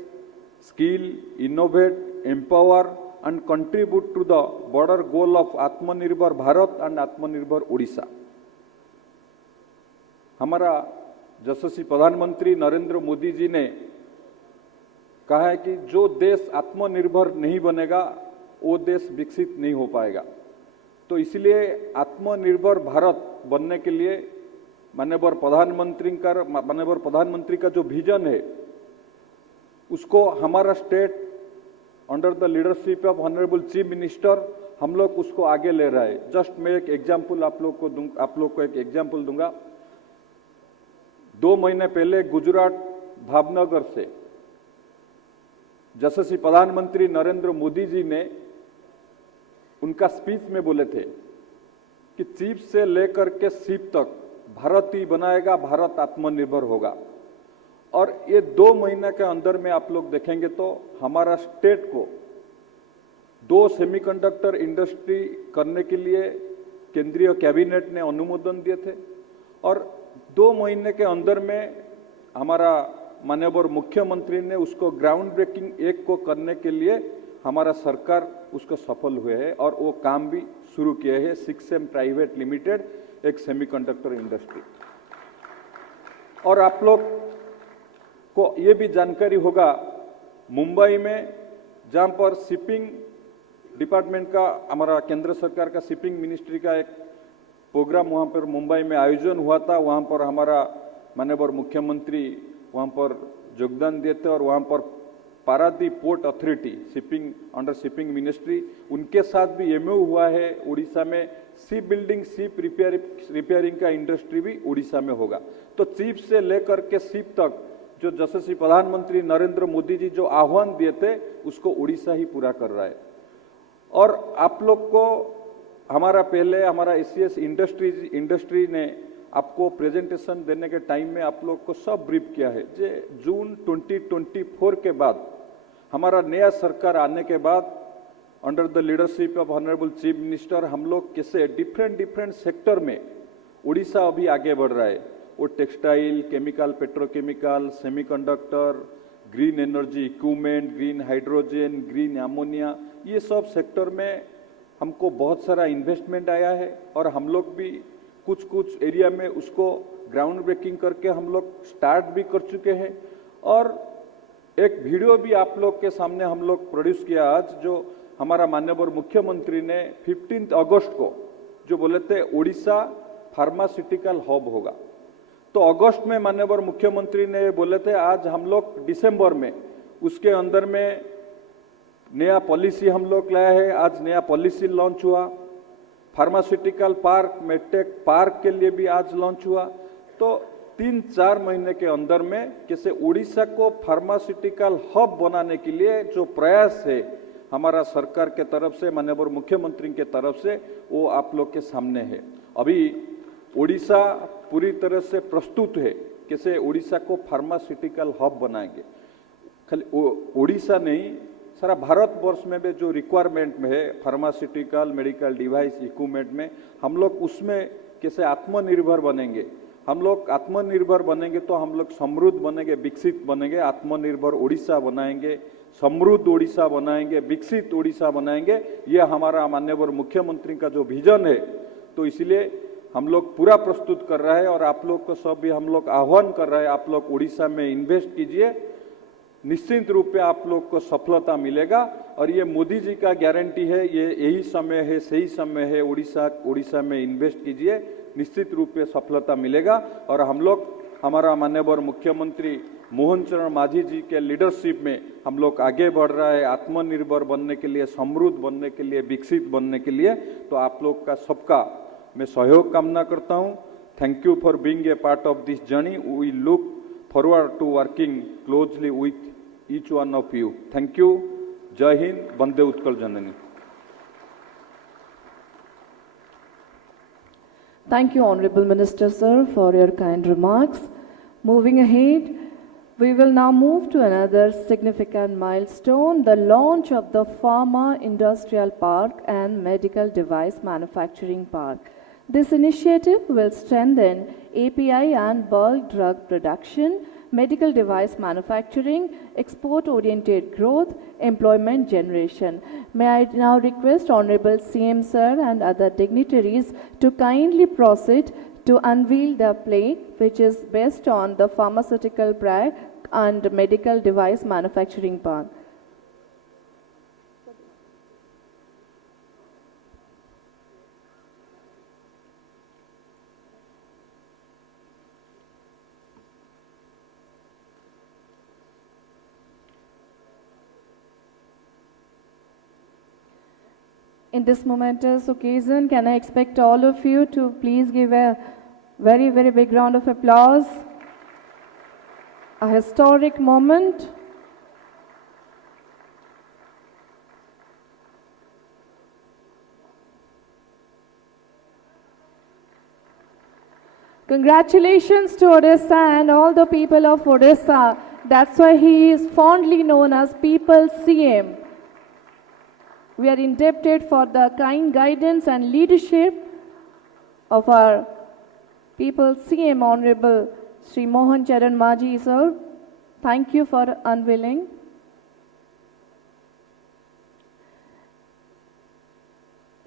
skill, innovate, empower and contribute to the broader goal of Atmanirbhar Bharat and Atmanirbhar Odisha. हमारा यशस्वी प्रधानमंत्री नरेंद्र मोदी जी ने कहा है कि जो देश आत्मनिर्भर नहीं बनेगा वो देश विकसित नहीं हो पाएगा। तो इसलिए आत्मनिर्भर भारत बनने के लिए माननीय प्रधानमंत्री का जो विजन है उसको हमारा state under the leadership of honourable chief minister हम लोग उसको आगे ले रहा है। जस्ट मैं एक एग्जांपल आप लोग को एक एग्जांपल दूंगा। 2 महीने पहले गुजरात भावनगर से यशस्वी प्रधानमंत्री नरेंद्र मोदी जी ने उनका स्पीच में बोले थे कि चिप से लेकर के सिप तक भारत ही बनाएगा, भारत आत्मनिर्भर होगा। और ये 2 महीने के अंदर में आप लोग देखेंगे तो हमारा स्टेट को 2 सेमीकंडक्टर इंडस्ट्री करने के लिए केंद्रीय कैबिनेट ने अनुमोदन दिए थे और 2 महीने के अंदर में हमारा माननीय मुख्यमंत्री ने उसको ग्राउंड ब्रेकिंग एक को करने के लिए हमारा सरकार उसको सफल हुए है और वो काम भी शुरू किए हैं। 6M प्राइवेट लिमिटेड एक सेमीकंडक्टर इंडस्ट्री। और आप लोग को ये भी जानकारी होगा मुंबई में जहां पर शिपिंग डिपार्टमेंट का हमारा केंद्र सरकार का शिपिंग मिनिस्ट्री का एक प्रोग्राम वहां पर मुंबई में आयोजन हुआ था। वहां पर हमारा माननीय मुख्यमंत्री वहां पर योगदान दिए थे और वहां पर Paradip port authority shipping under shipping ministry उनके साथ भी एमओयू हुआ है। उड़ीसा में शिप बिल्डिंग शिप रिपेयरिंग का इंडस्ट्री भी उड़ीसा में होगा। तो चिप से लेकर के शिप तक जो यशस्वी प्रधानमंत्री नरेंद्र मोदी जी जो आह्वान दिए थे उसको उड़ीसा ही पूरा कर रहा है। और आप लोग को हमारा पहले हमारा एसीएस इंडस्ट्री ने आपको प्रेजेंटेशन देने के टाइम में आप लोग को सब ब्रीफ किया है। जे जून 2024 के बाद हमारा नया सरकार आने के बाद under the leadership of honourable chief minister हम लोग कैसे डिफरेंट सेक्टर में उड़ीसा अभी आगे बढ़ रहा है। वो textile, chemical, petrochemical, semiconductor, green energy equipment, green hydrogen, green ammonia, ये सब सेक्टर में हमको बहुत सारा इन्वेस्टमेंट आया है और हम लोग भी कुछ एरिया में उसको ग्राउंड ब्रेकिंग करके हम लोग स्टार्ट भी कर चुके हैं। और एक वीडियो भी आप लोग के सामने हम लोग प्रोड्यूस किया आज, जो हमारा माननीय मुख्यमंत्री ने 15 अगस्त को जो बोले थे उड़ीसा फार्मास्यूटिकल हब होगा। तो अगस्त में माननीय मुख्यमंत्री ने बोले थे, आज हम लोग दिसंबर में उसके अंदर में नया पॉलिसी हम लोग लाए हैं। आज नया पॉलिसी लॉन्च हुआ। फार्मास्यूटिकल पार्क, मेडटेक पार्क के लिए भी आज लॉन्च हुआ। तो 3-4 महीने के अंदर में कैसे उड़ीसा को फार्मास्यूटिकल हब बनाने के लिए जो प्रयास है हमारा सरकार के तरफ से, माननीय मुख्यमंत्री के तरफ से, वो आप लोग के सामने है। अभी उड़ीसा पूरी तरह से प्रस्तुत है कैसे उड़ीसा को फार्मास्यूटिकल हब बनाएंगे। खाली उड़ीसा नहीं, सारा भारत वर्ष में भी जो रिक्वायरमेंट में है फार्मास्यूटिकल मेडिकल डिवाइस इक्विपमेंट में, हम लोग उसमें कैसे आत्मनिर्भर बनेंगे। हम लोग आत्मनिर्भर बनेंगे तो हम लोग समृद्ध बनेंगे, विकसित बनेंगे। आत्मनिर्भर उड़ीसा बनाएंगे, समृद्ध उड़ीसा बनाएंगे, विकसित उड़ीसा बनाएंगे। ये हमारा माननीय मुख्यमंत्री का जो विजन है। तो इसलिए हम लोग पूरा प्रस्तुत कर रहे हैं और आप लोग को सब भी हम लोग आह्वान कर रहे हैं, आप लोग उड़ीसा में इन्वेस्ट कीजिए, निश्चित रूप से आप लोग को सफलता मिलेगा। और ये मोदी जी का गारंटी है, ये यही समय है, सही समय है, उड़ीसा में इन्वेस्ट कीजिए, निश्चित रूप से सफलता मिलेगा। और हम लोग हमारा माननीय मुख्यमंत्री मोहन चरण माझी जी के लीडरशिप में हम लोग आगे बढ़ रहा है आत्मनिर्भर बनने के लिए, समृद्ध बनने के लिए, विकसित बनने के लिए। तो आप लोग का सबका मैं सहयोग कामना करता हूँ। Thank you for being a part of this journey. We look forward to working closely with each one of you. Thank you. जय हिंद, वंदे उत्कल जननी। Thank you, Honorable Minister, sir, for your kind remarks. Moving ahead, we will now move to another significant milestone, the launch of the Pharma Industrial Park and Medical Device Manufacturing Park. This initiative will strengthen API and bulk drug production, medical device manufacturing, export-oriented growth, employment generation. May I now request Honorable CM Sir and other dignitaries to kindly proceed to unveil the plaque, which is based on the pharmaceutical park and medical device manufacturing park. In this momentous occasion, can I expect all of you to please give a very, very big round of applause? A historic moment. Congratulations to Odisha and all the people of Odisha. That's why he is fondly known as People's CM. We are indebted for the kind guidance and leadership of our People's CM, Honorable Shri Mohan Charan Majhi, sir. Thank you for unveiling.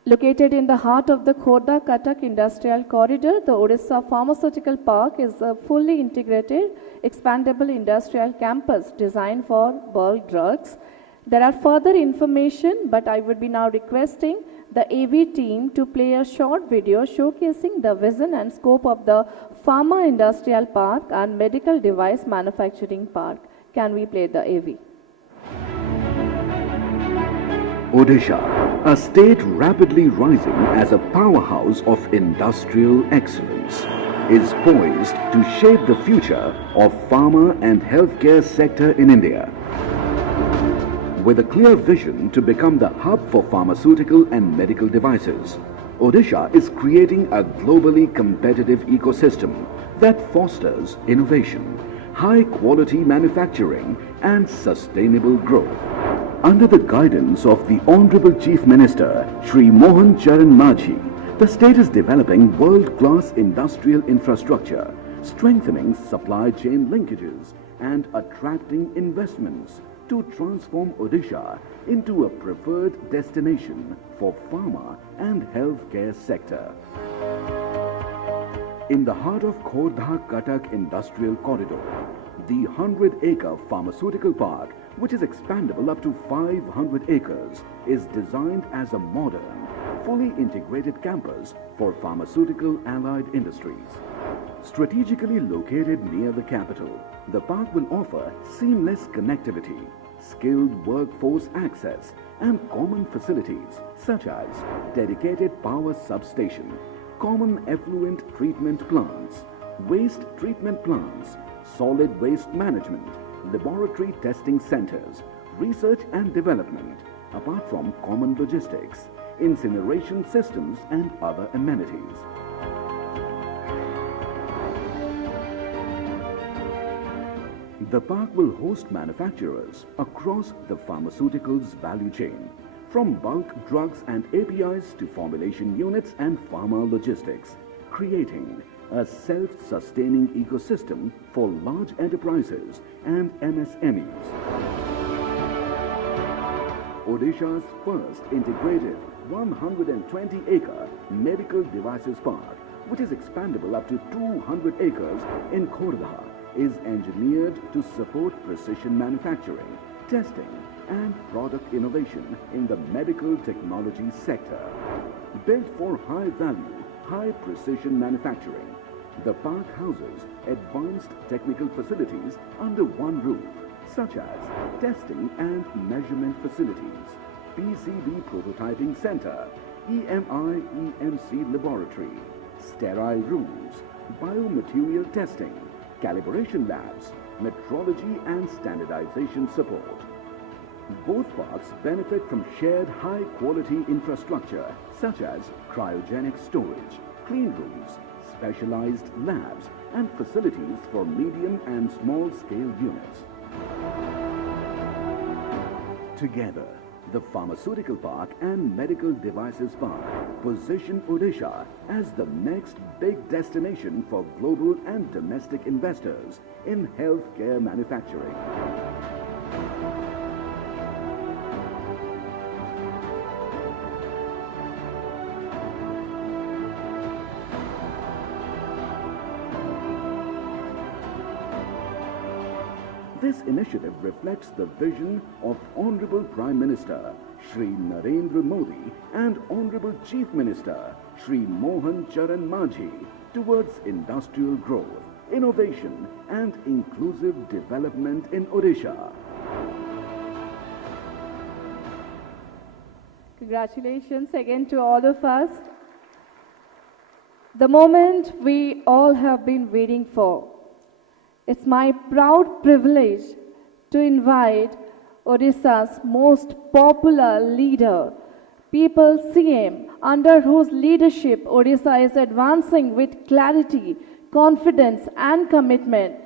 Located in the heart of the Khordha-Cuttack Industrial Corridor, the Odisha Pharmaceutical Park is a fully integrated, expandable industrial campus designed for bulk drugs. There are further information, but I would be now requesting the AV team to play a short video showcasing the vision and scope of the Pharma Industrial Park and Medical Device Manufacturing Park. Can we play the AV? Odisha, a state rapidly rising as a powerhouse of industrial excellence, is poised to shape the future of pharma and healthcare sector in India. With a clear vision to become the hub for pharmaceutical and medical devices, Odisha is creating a globally competitive ecosystem that fosters innovation, high-quality manufacturing and sustainable growth. Under the guidance of the Honorable Chief Minister, Shri Mohan Charan Majhi, the state is developing world-class industrial infrastructure, strengthening supply chain linkages and attracting investments to transform Odisha into a preferred destination for pharma and healthcare sector. In the heart of Khordha-Cuttack Industrial Corridor, the 100-acre pharmaceutical park, which is expandable up to 500 acres, is designed as a modern, fully integrated campus for pharmaceutical allied industries. Strategically located near the capital, the park will offer seamless connectivity, skilled workforce access, and common facilities such as dedicated power substation, common effluent treatment plants, waste treatment plants, solid waste management, laboratory testing centers, research and development, apart from common logistics, incineration systems and other amenities. The park will host manufacturers across the pharmaceuticals value chain, from bulk drugs and APIs to formulation units and pharma logistics, creating a self-sustaining ecosystem for large enterprises and MSMEs. Odisha's first integrated 120-acre medical devices park, which is expandable up to 200 acres in Khordha, is engineered to support precision manufacturing, testing and product innovation in the medical technology sector. Built for high-value, high-precision manufacturing, the park houses advanced technical facilities under one roof, such as testing and measurement facilities, PCB prototyping center, EMI/EMC laboratory, sterile rooms, biomaterial testing, calibration labs, metrology and standardization support. Both parks benefit from shared high-quality infrastructure such as cryogenic storage, clean rooms, specialized labs and facilities for medium and small-scale units. Together, the Pharmaceutical Park and Medical Devices Park position Odisha as the next big destination for global and domestic investors in healthcare manufacturing. This initiative reflects the vision of Honorable Prime Minister Shri Narendra Modi and Honorable Chief Minister Shri Mohan Charan Majhi towards industrial growth, innovation and inclusive development in Odisha. Congratulations again to all of us. The moment we all have been waiting for. It's my proud privilege to invite Odisha's most popular leader, People's CM, under whose leadership Odisha is advancing with clarity, confidence and commitment,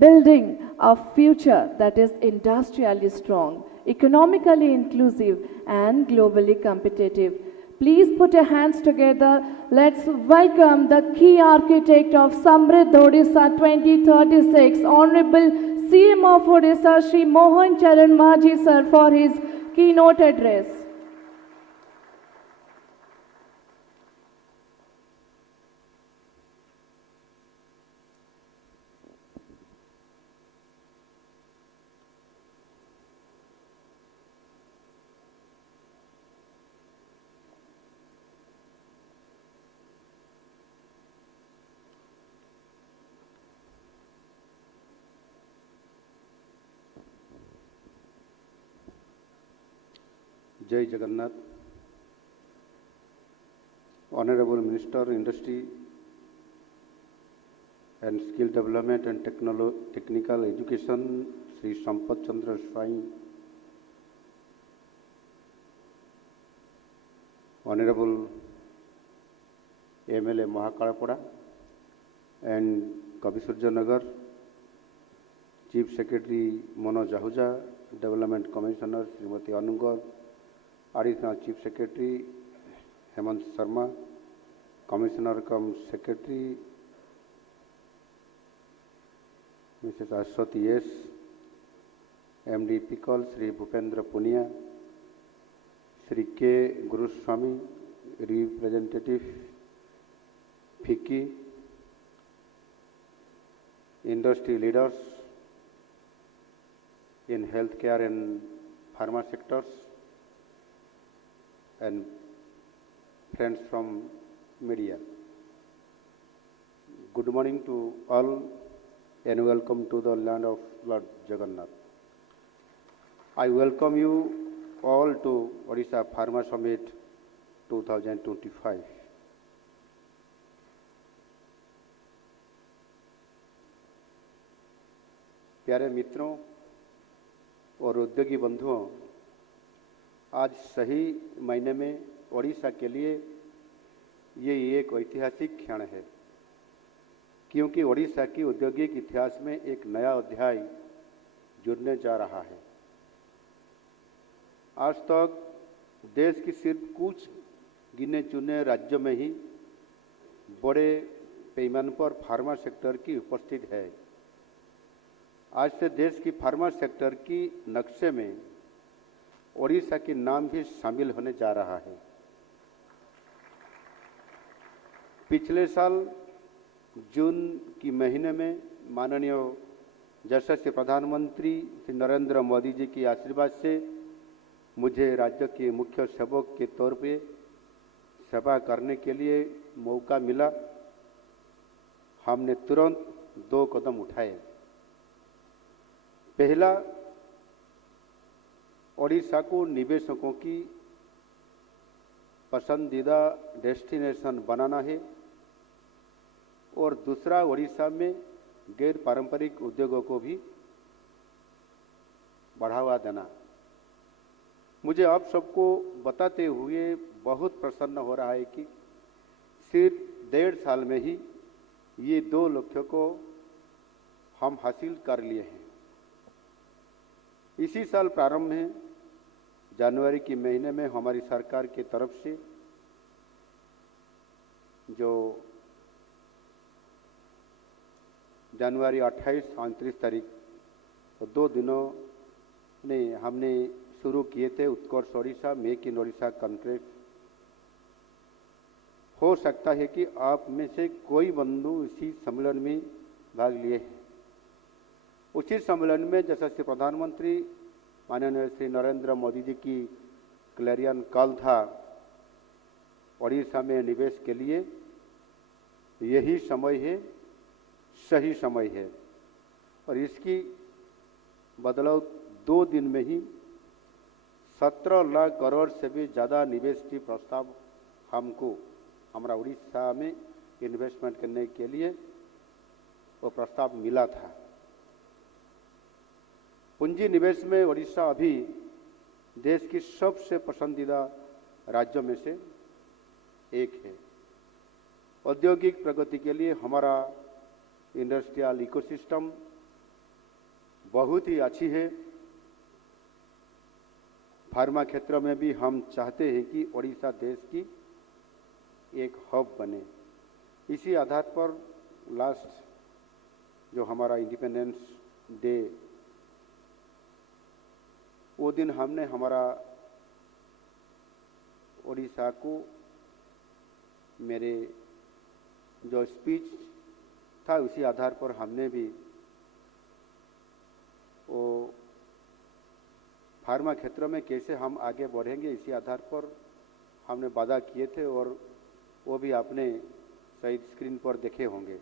building a future that is industrially strong, economically inclusive and globally competitive. Please put your hands together. Let's welcome the key architect of Samriddh Odisha 2036, Honorable CM of Odisha, Shri Mohan Charan Majhi sir, for his keynote address. Jai Jagannath, Honorable Minister, Industry and Skill Development and Technical Education, Shri Sampath Chandra Swai, Honorable MLA Mahakalapada and Kavisurja Nagar, Chief Secretary Manoj Ahuja, Development Commissioner Srimati Anugar, Additional Chief Secretary Hemant Sharma, Commissioner cum Secretary Mrs. Ashwati S, MD Pickle Sri Bhupendra Punia, Sri K. Guruswamy, Representative FICCI, industry leaders in healthcare and pharma sectors, and friends from media. Good morning to all and welcome to the land of Lord Jagannath. I welcome you all to Odisha Pharma Summit 2025. प्यारे मित्रों और उद्योगी बंधुओं, आज सही महीने में ओडिशा के लिए ये एक ऐतिहासिक क्षण है, क्योंकि ओडिशा की औद्योगिक इतिहास में एक नया अध्याय जुड़ने जा रहा है। आज तक देश की सिर्फ कुछ गिने चुने राज्यों में ही बड़े पैमाने पर फार्मा सेक्टर की उपस्थिति है। आज से देश की फार्मा सेक्टर की नक्शे में ओडिशा के नाम भी शामिल होने जा रहा है। पिछले साल जून की महीने में माननीय यशस्वी प्रधानमंत्री श्री नरेंद्र मोदी जी के आशीर्वाद से मुझे राज्य के मुख्य सेवक के तौर पे सेवा करने के लिए मौका मिला। हमने तुरंत 2 कदम उठाए। पहला, ओडिशा को निवेशकों की पसंदीदा डेस्टिनेशन बनाना है और दूसरा, ओडिशा में गैर पारंपरिक उद्योगों को भी बढ़ावा देना। मुझे आप सबको बताते हुए बहुत प्रसन्न हो रहा है कि सिर्फ 1.5 साल में ही ये 2 लक्ष्यों को हम हासिल कर लिए हैं। इसी साल प्रारंभ में जनवरी के महीने में हमारी सरकार की तरफ से जो जनवरी 28-29 तारीख 2 दिनों ने हमने शुरू किए थे Utkarsh Odisha make in Odisha contract. हो सकता है कि आप में से कोई बंधु इसी सम्मेलन में भाग लिए हैं। उसी सम्मेलन में यशस्वी प्रधानमंत्री माननीय श्री नरेंद्र मोदी जी की क्लैरियन कॉल था, ओडिशा में निवेश के लिए यही समय है, सही समय है। और इसकी बदलाव 2 दिन में ही 17 लाख करोड़ से भी ज़्यादा निवेश की प्रस्ताव हमको हमारा उड़ीसा में इन्वेस्टमेंट करने के लिए वो प्रस्ताव मिला था। पूंजी निवेश में ओडिशा अभी देश की सबसे पसंदीदा राज्यों में से एक है। औद्योगिक प्रगति के लिए हमारा इंडस्ट्रियल इकोसिस्टम बहुत ही अच्छी है। फार्मा क्षेत्र में भी हम चाहते हैं कि ओडिशा देश की एक हब बने। इसी आधार पर लास्ट जो हमारा इंडिपेंडेंस डे, वो दिन हमने हमारा ओडिशा को मेरे जो स्पीच था उसी आधार पर हमने भी वो फार्मा क्षेत्र में कैसे हम आगे बढ़ेंगे इसी आधार पर हमने वादा किए थे और वो भी आपने शायद स्क्रीन पर देखे होंगे।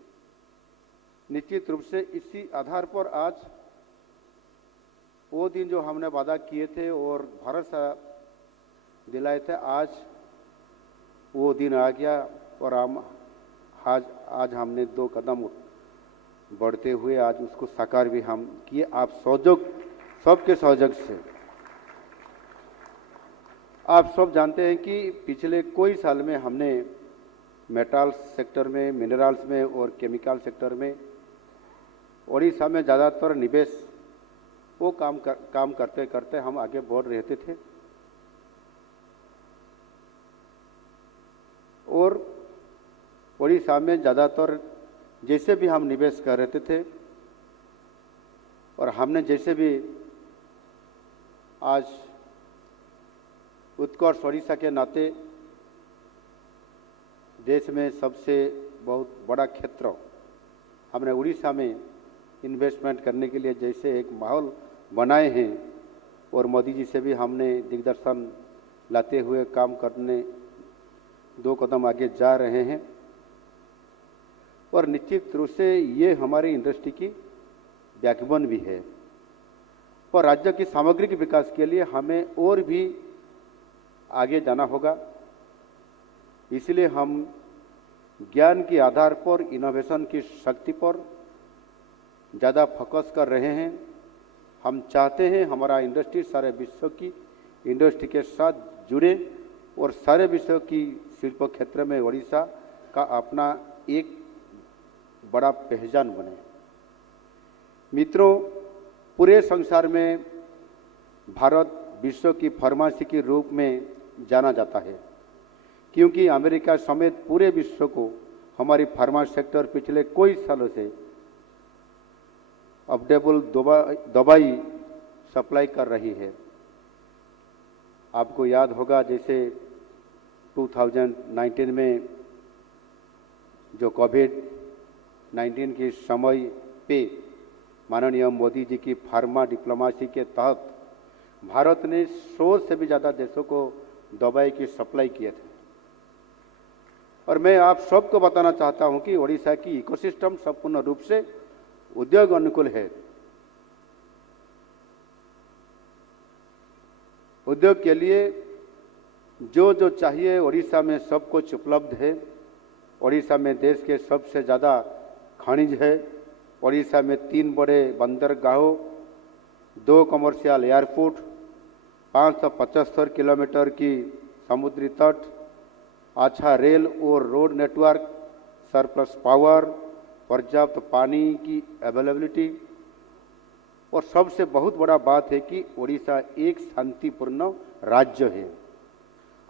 निश्चित रूप से इसी आधार पर आज वो दिन जो हमने वादा किए थे और भरोसा दिलाए थे, आज वो दिन आ गया और हम आज हमने 2 कदम बढ़ते हुए आज उसको साकार भी हम किए, आप सबके सहयोग से। आप सब जानते हैं कि पिछले कोई साल में हमने मेटल्स सेक्टर में, मिनरल्स में और केमिकल सेक्टर में ओडिशा में ज़्यादातर निवेश वो काम करते करते हम आगे बढ़ रहे थे और ओडिशा में ज़्यादातर जैसे भी हम निवेश कर रहे थे और हमने जैसे भी आज उत्कर्ष ओडिशा के नाते देश में सबसे बहुत बड़ा क्षेत्र हमने उड़ीसा में इन्वेस्टमेंट करने के लिए जैसे एक माहौल बनाए हैं और मोदी जी से भी हमने दिग्दर्शन लाते हुए काम करने 2 कदम आगे जा रहे हैं और निश्चित रूप से ये हमारी इंडस्ट्री की बैकबोन भी है। पर राज्य की सामग्रिक विकास के लिए हमें और भी आगे जाना होगा। इसलिए हम ज्ञान के आधार पर इनोवेशन की शक्ति पर ज़्यादा फोकस कर रहे हैं। हम चाहते हैं हमारा इंडस्ट्री सारे विश्व की इंडस्ट्री के साथ जुड़े और सारे विश्व की शिल्प क्षेत्र में ओडिशा का अपना एक बड़ा पहचान बने। मित्रों, पूरे संसार में भारत विश्व की फार्मेसी के रूप में जाना जाता है, क्योंकि अमेरिका समेत पूरे विश्व को हमारी फार्मा सेक्टर पिछले कई सालों से अफोर्डेबल दवाई सप्लाई कर रही है। आपको याद होगा जैसे 2019 में जो कोविड-19 के समय पे माननीय मोदी जी की फार्मा डिप्लोमेसी के तहत भारत ने 100 से भी ज़्यादा देशों को दवाई की सप्लाई किए थे। और मैं आप सबको बताना चाहता हूं कि ओडिशा की इकोसिस्टम संपूर्ण रूप से उद्योग अनुकूल है। उद्योग के लिए जो जो चाहिए ओडिशा में सब कुछ उपलब्ध है। ओडिशा में देश के सबसे ज़्यादा खनिज है। ओडिशा में 3 बड़े बंदरगाहों, 2 कमर्शियल एयरपोर्ट, 575 किलोमीटर की समुद्री तट, अच्छा रेल और रोड नेटवर्क, सरप्लस पावर, पर्याप्त पानी की अवेलेबिलिटी और सबसे बहुत बड़ा बात है कि ओडिशा एक शांतिपूर्ण राज्य है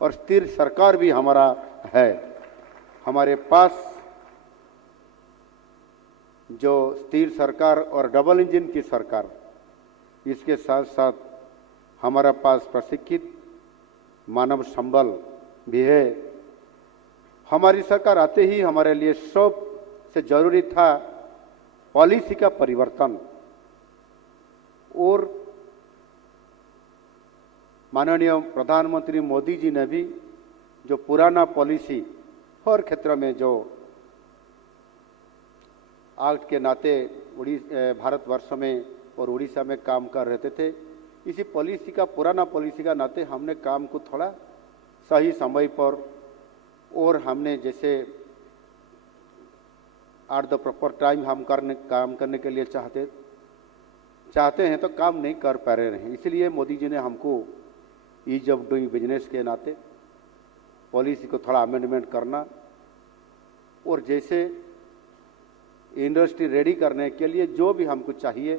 और स्थिर सरकार भी हमारा है। हमारे पास जो स्थिर सरकार और डबल इंजन की सरकार, इसके साथ साथ हमारा पास प्रशिक्षित मानव संबल भी है। हमारी सरकार आते ही हमारे लिए सबसे जरूरी था पॉलिसी का परिवर्तन और माननीय प्रधानमंत्री मोदी जी ने भी जो पुराना पॉलिसी हर क्षेत्र में जो आज के नाते भारतवर्ष में और उड़ीसा में काम कर रहे थे, इसी पॉलिसी का पुराना पॉलिसी का नाते हमने काम को थोड़ा सही समय पर और हमने जैसे एट द प्रॉपर टाइम हम काम करने के लिए चाहते हैं तो काम नहीं कर पा रहे हैं। इसलिए मोदी जी ने हमको ईज ऑफ डूइंग बिजनेस के नाते पॉलिसी को थोड़ा अमेंडमेंट करना और जैसे इंडस्ट्री रेडी करने के लिए जो भी हमको चाहिए,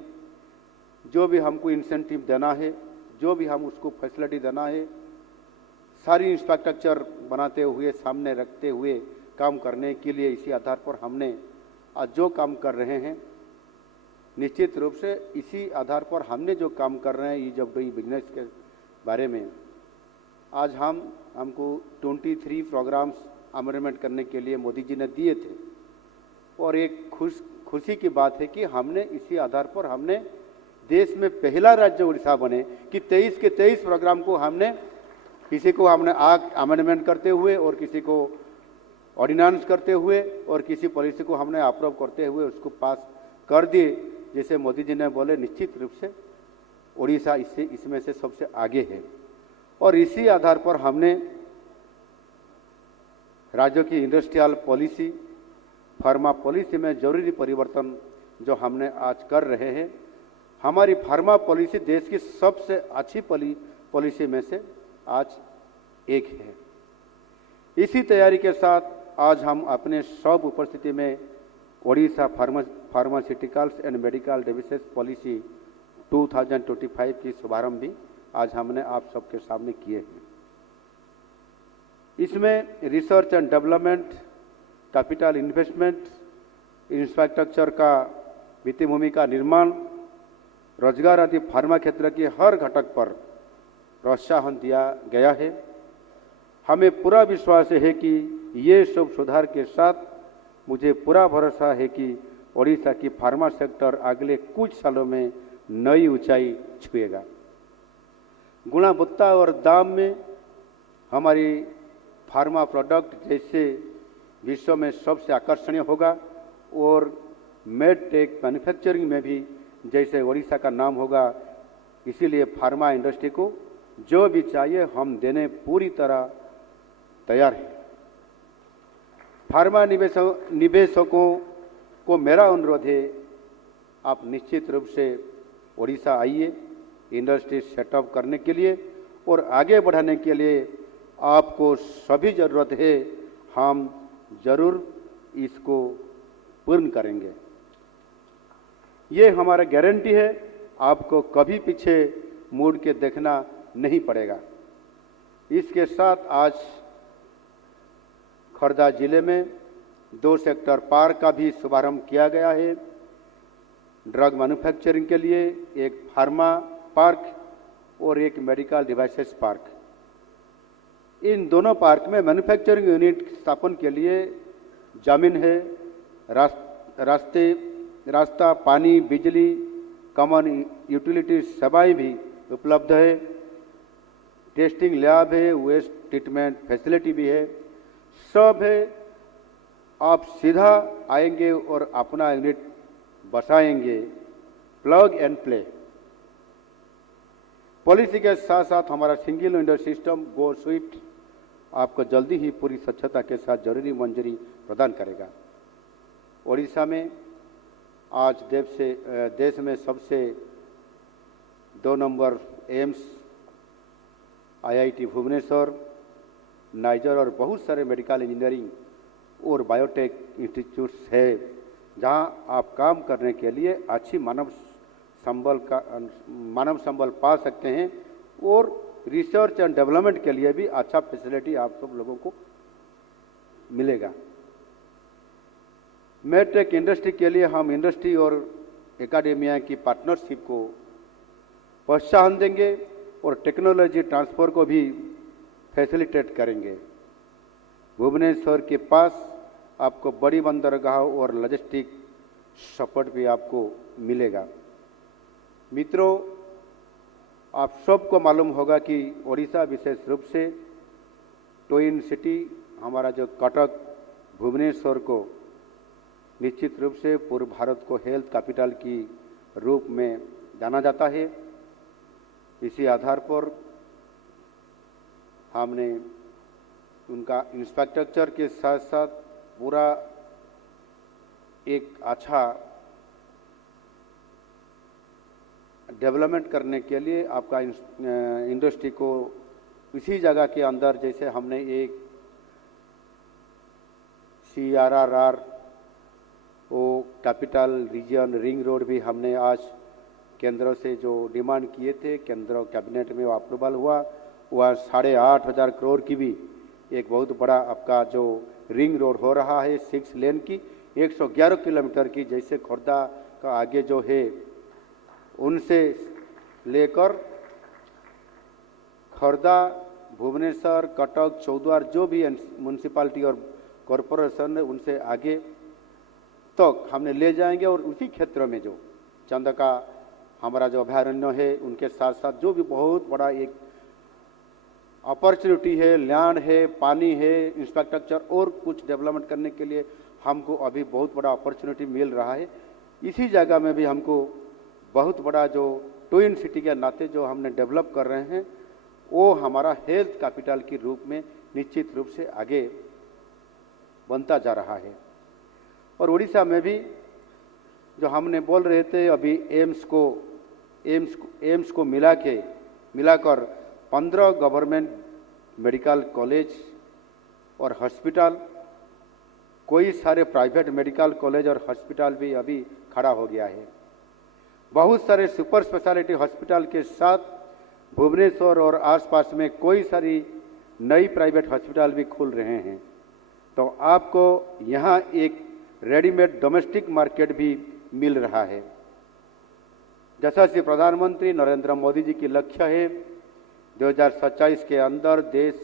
जो भी हमको इंसेंटिव देना है, जो भी हम उसको फैसिलिटी देना है, सारी इंफ्रास्ट्रक्चर बनाते हुए सामने रखते हुए काम करने के लिए इसी आधार पर हमने आज जो काम कर रहे हैं, निश्चित रूप से इसी आधार पर हमने जो काम कर रहे हैं ईज ऑफ डूइंग बिजनेस के बारे में आज हमको 23 प्रोग्राम्स अमेंडमेंट करने के लिए मोदी जी ने दिए थे और एक खुशी की बात है कि हमने इसी आधार पर हमने देश में पहला राज्य उड़ीसा बने कि 23 के 23 प्रोग्राम को हमने किसी को हमने अमेंडमेंट करते हुए और किसी को ऑर्डिनेंस करते हुए और किसी पॉलिसी को हमने अप्रूव करते हुए उसको पास कर दिए। जैसे मोदी जी ने बोले, निश्चित रूप से उड़ीसा इसमें से सबसे आगे है और इसी आधार पर हमने राज्यों की इंडस्ट्रियल पॉलिसी, फार्मा पॉलिसी में जरूरी परिवर्तन जो हमने आज कर रहे हैं। हमारी फार्मा पॉलिसी देश की सबसे अच्छी पॉलिसी में से आज एक है। इसी तैयारी के साथ आज हम अपने सब उपस्थिति में Odisha pharmaceuticals and medical devices policy 2025 की शुभारंभ भी आज हमने आप सबके सामने किए हैं। इसमें research and development, capital investment, infrastructure का वित्तीय भूमि का निर्माण, रोजगार आदि फार्मा क्षेत्र के हर घटक पर प्रोत्साहन दिया गया है। हमें पूरा विश्वास है कि ये सब सुधार के साथ मुझे पूरा भरोसा है कि ओडिशा की फार्मा सेक्टर अगले कुछ सालों में नई ऊंचाई छुएगा। गुणवत्ता और दाम में हमारी फार्मा प्रोडक्ट जैसे विश्व में सबसे आकर्षणीय होगा और मेड टेक मैन्युफैक्चरिंग में भी जैसे ओडिशा का नाम होगा, इसीलिए फार्मा इंडस्ट्री को जो भी चाहिए हम देने पूरी तरह तैयार हैं। फार्मा निवेशकों को मेरा अनुरोध है, आप निश्चित रूप से ओडिशा आइए इंडस्ट्री सेटअप करने के लिए और आगे बढ़ाने के लिए आपको सभी ज़रूरत है, हम जरूर इसको पूर्ण करेंगे। ये हमारा गारंटी है, आपको कभी पीछे मुड़ के देखना नहीं पड़ेगा। इसके साथ आज खर्दा जिले में 2 सेक्टर पार्क का भी शुभारंभ किया गया है। ड्रग मैन्युफैक्चरिंग के लिए एक फार्मा पार्क और एक मेडिकल डिवाइसेस पार्क। इन दोनों पार्क में मैन्युफैक्चरिंग यूनिट स्थापन के लिए जमीन है, रास्ता, पानी, बिजली, कॉमन यूटिलिटी सेवाएं भी उपलब्ध है। टेस्टिंग लैब है, वेस्ट ट्रीटमेंट फैसिलिटी भी है, सब है। आप सीधा आएंगे और अपना यूनिट बसाएंगे, प्लग एंड प्ले। पॉलिसी के साथ साथ हमारा single window system go swift आपको जल्दी ही पूरी स्वच्छता के साथ जरूरी मंजूरी प्रदान करेगा। ओडिशा में आज देश में सबसे 2 नंबर एम्स, IIT भुवनेश्वर, नाइजर और बहुत सारे मेडिकल इंजीनियरिंग और बायोटेक इंस्टीट्यूट्स है, जहां आप काम करने के लिए अच्छी मानव संबल पा सकते हैं और रिसर्च एंड डेवलपमेंट के लिए भी अच्छा फैसिलिटी आप सब लोगों को मिलेगा। मेडटेक इंडस्ट्री के लिए हम इंडस्ट्री और एकेडेमिया की पार्टनरशिप को प्रोत्साहन देंगे और टेक्नोलॉजी ट्रांसफर को भी फैसिलिटेट करेंगे। भुवनेश्वर के पास आपको बड़ी बंदरगाह और लॉजिस्टिक सपोर्ट भी आपको मिलेगा। मित्रों, आप सबको मालूम होगा कि ओडिशा विशेष रूप से ट्विन सिटी हमारा जो कटक भुवनेश्वर को निश्चित रूप से पूर्व भारत को हेल्थ कैपिटल की रूप में जाना जाता है। इसी आधार पर हमने उनका इंफ्रास्ट्रक्चर के साथ साथ पूरा एक अच्छा डेवलपमेंट करने के लिए आपका इंडस्ट्री को इसी जगह के अंदर, जैसे हमने एक CRRR वो कैपिटल रीजन रिंग रोड भी हमने आज केंद्र से जो डिमांड किए थे, केंद्र कैबिनेट में वो अप्रूवल हुआ। वह 8,500 करोड़ की भी एक बहुत बड़ा आपका जो रिंग रोड हो रहा है, 6 लेन की 111 किलोमीटर की, जैसे खोर्धा का आगे जो है उनसे लेकर खोर्धा, भुवनेश्वर, कटक, चौद्वार जो भी म्यूनसिपालिटी और कॉरपोरेशन है उनसे आगे तक हमने ले जाएंगे। और उसी क्षेत्र में जो चंदका हमारा जो अभयारण्य है उनके साथ साथ जो भी बहुत बड़ा एक अपॉर्चुनिटी है, लैंड है, पानी है, इंफ्रास्ट्रक्चर और कुछ डेवलपमेंट करने के लिए हमको अभी बहुत बड़ा अपॉर्चुनिटी मिल रहा है। इसी जगह में भी हमको बहुत बड़ा जो ट्विन सिटी के नाते जो हमने डेवलप कर रहे हैं वो हमारा हेल्थ कैपिटल के रूप में निश्चित रूप से आगे बनता जा रहा है। और उड़ीसा में भी जो हमने बोल रहे थे अभी एम्स को मिलाकर 15 गवर्नमेंट मेडिकल कॉलेज और हॉस्पिटल, कोई सारे प्राइवेट मेडिकल कॉलेज और हॉस्पिटल भी अभी खड़ा हो गया है। बहुत सारे सुपर स्पेशलिटी हॉस्पिटल के साथ भुवनेश्वर और आसपास में कोई सारी नई प्राइवेट हॉस्पिटल भी खुल रहे हैं। तो आपको यहाँ एक रेडीमेड डोमेस्टिक मार्केट भी मिल रहा है। जैसा कि प्रधानमंत्री नरेंद्र मोदी जी की लक्ष्य है 2027 के अंदर देश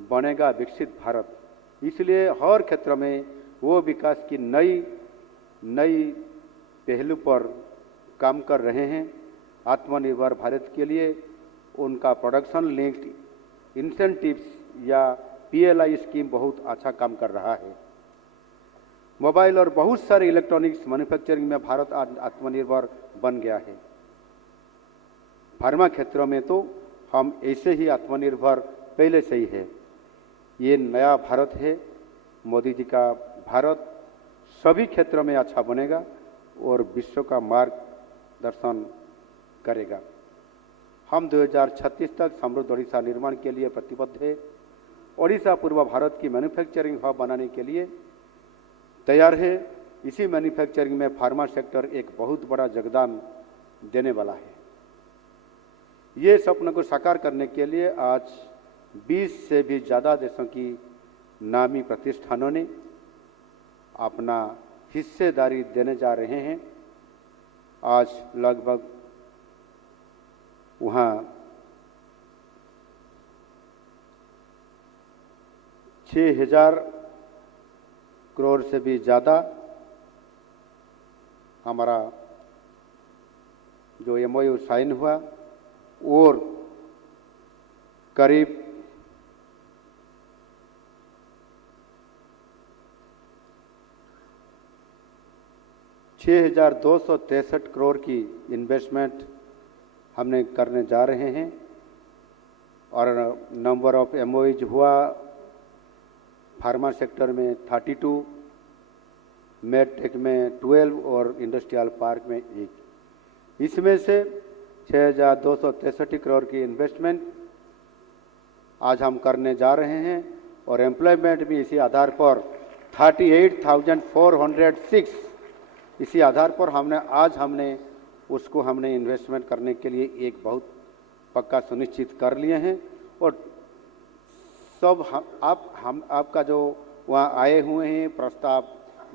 बनेगा विकसित भारत, इसलिए हर क्षेत्र में वो विकास की नई पहलू पर काम कर रहे हैं। आत्मनिर्भर भारत के लिए उनका प्रोडक्शन लिंक्ड इंसेंटिव्स या PLI स्कीम बहुत अच्छा काम कर रहा है। मोबाइल और बहुत सारे इलेक्ट्रॉनिक्स मैन्युफैक्चरिंग में भारत आज आत्मनिर्भर बन गया है। फार्मा क्षेत्र में तो हम ऐसे ही आत्मनिर्भर पहले से ही है। ये नया भारत है, मोदी जी का भारत सभी क्षेत्रों में अच्छा बनेगा और विश्व का मार्गदर्शन करेगा। हम 2036 तक समृद्ध ओडिशा निर्माण के लिए प्रतिबद्ध है। ओडिशा पूर्व भारत की मैन्युफैक्चरिंग हब बनाने के लिए तैयार है। इसी मैन्युफैक्चरिंग में फार्मा सेक्टर एक बहुत बड़ा योगदान देने वाला है। ये सपने को साकार करने के लिए आज 20 से भी ज़्यादा देशों की नामी प्रतिष्ठानों ने अपना हिस्सेदारी देने जा रहे हैं। आज लगभग वहाँ 6,000 करोड़ से भी ज़्यादा हमारा जो MOU साइन हुआ और करीब 6,263 करोड़ की इन्वेस्टमेंट हमने करने जा रहे हैं और नंबर ऑफ MOUs हुआ फार्मा सेक्टर में 32, मेडटेक में 12 और इंडस्ट्रियल पार्क में 1। इसमें से 6,263 करोड़ की इन्वेस्टमेंट आज हम करने जा रहे हैं और एम्प्लॉयमेंट भी इसी आधार पर 38,406 इसी आधार पर हमने उसको इन्वेस्टमेंट करने के लिए एक बहुत पक्का सुनिश्चित कर लिए हैं। और सब आपका जो वहाँ आए हुए हैं प्रस्ताव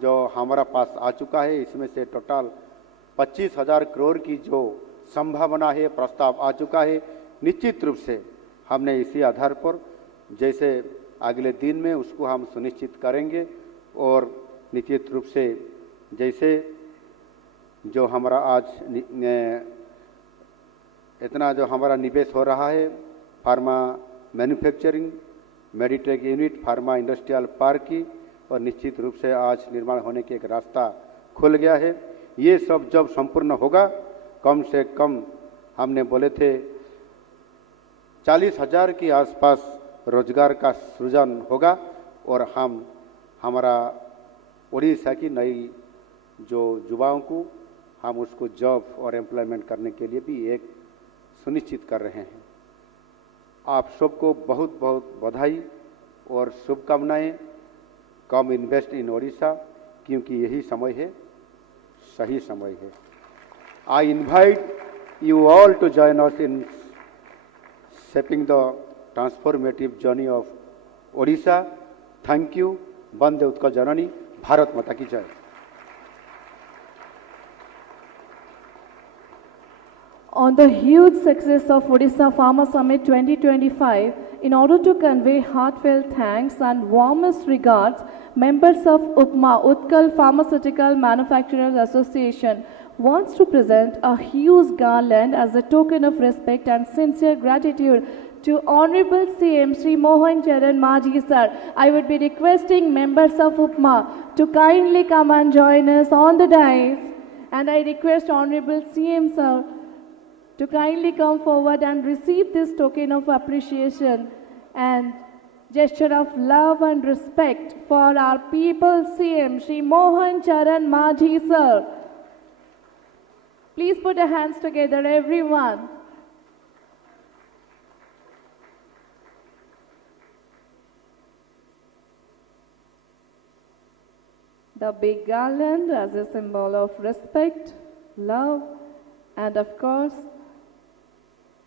जो हमारा पास आ चुका है, इसमें से टोटल 25,000 करोड़ की जो संभावना है प्रस्ताव आ चुका है। निश्चित रूप से हमने इसी आधार पर जैसे अगले दिन में उसको हम सुनिश्चित करेंगे और निश्चित रूप से जैसे जो हमारा आज इतना जो हमारा निवेश हो रहा है pharma manufacturing, Meditech unit, pharma industrial park की, और निश्चित रूप से आज निर्माण होने के एक रास्ता खुल गया है। ये सब जब संपूर्ण होगा कम से कम हमने बोले थे 40,000 के आसपास रोजगार का सृजन होगा और हमारा उड़ीसा की नई जो युवाओं को हम उसको जॉब और एम्प्लॉयमेंट करने के लिए भी एक सुनिश्चित कर रहे हैं। आप सबको बहुत बहुत बधाई और शुभकामनाएं। कम इन्वेस्ट इन ओडिशा, क्योंकि यही समय है, सही समय है। I invite you all to join us in shaping the transformative journey of Odisha. Thank you. Vande Utkal Janani. Bharat Mata ki Jai. On the huge success of Odisha Pharma Summit 2025, in order to convey heartfelt thanks and warmest regards, members of UPMA, Utkal Pharmaceutical Manufacturers Association, wants to present a huge garland as a token of respect and sincere gratitude to Honorable CM Shri Mohan Charan Majhi sir. I would be requesting members of UPMA to kindly come and join us on the dais, and I request Honorable CM sir to kindly come forward and receive this token of appreciation and gesture of love and respect for our people CM Shri Mohan Charan Majhi sir. Please put your hands together, everyone. The big garland as a symbol of respect, love, and of course,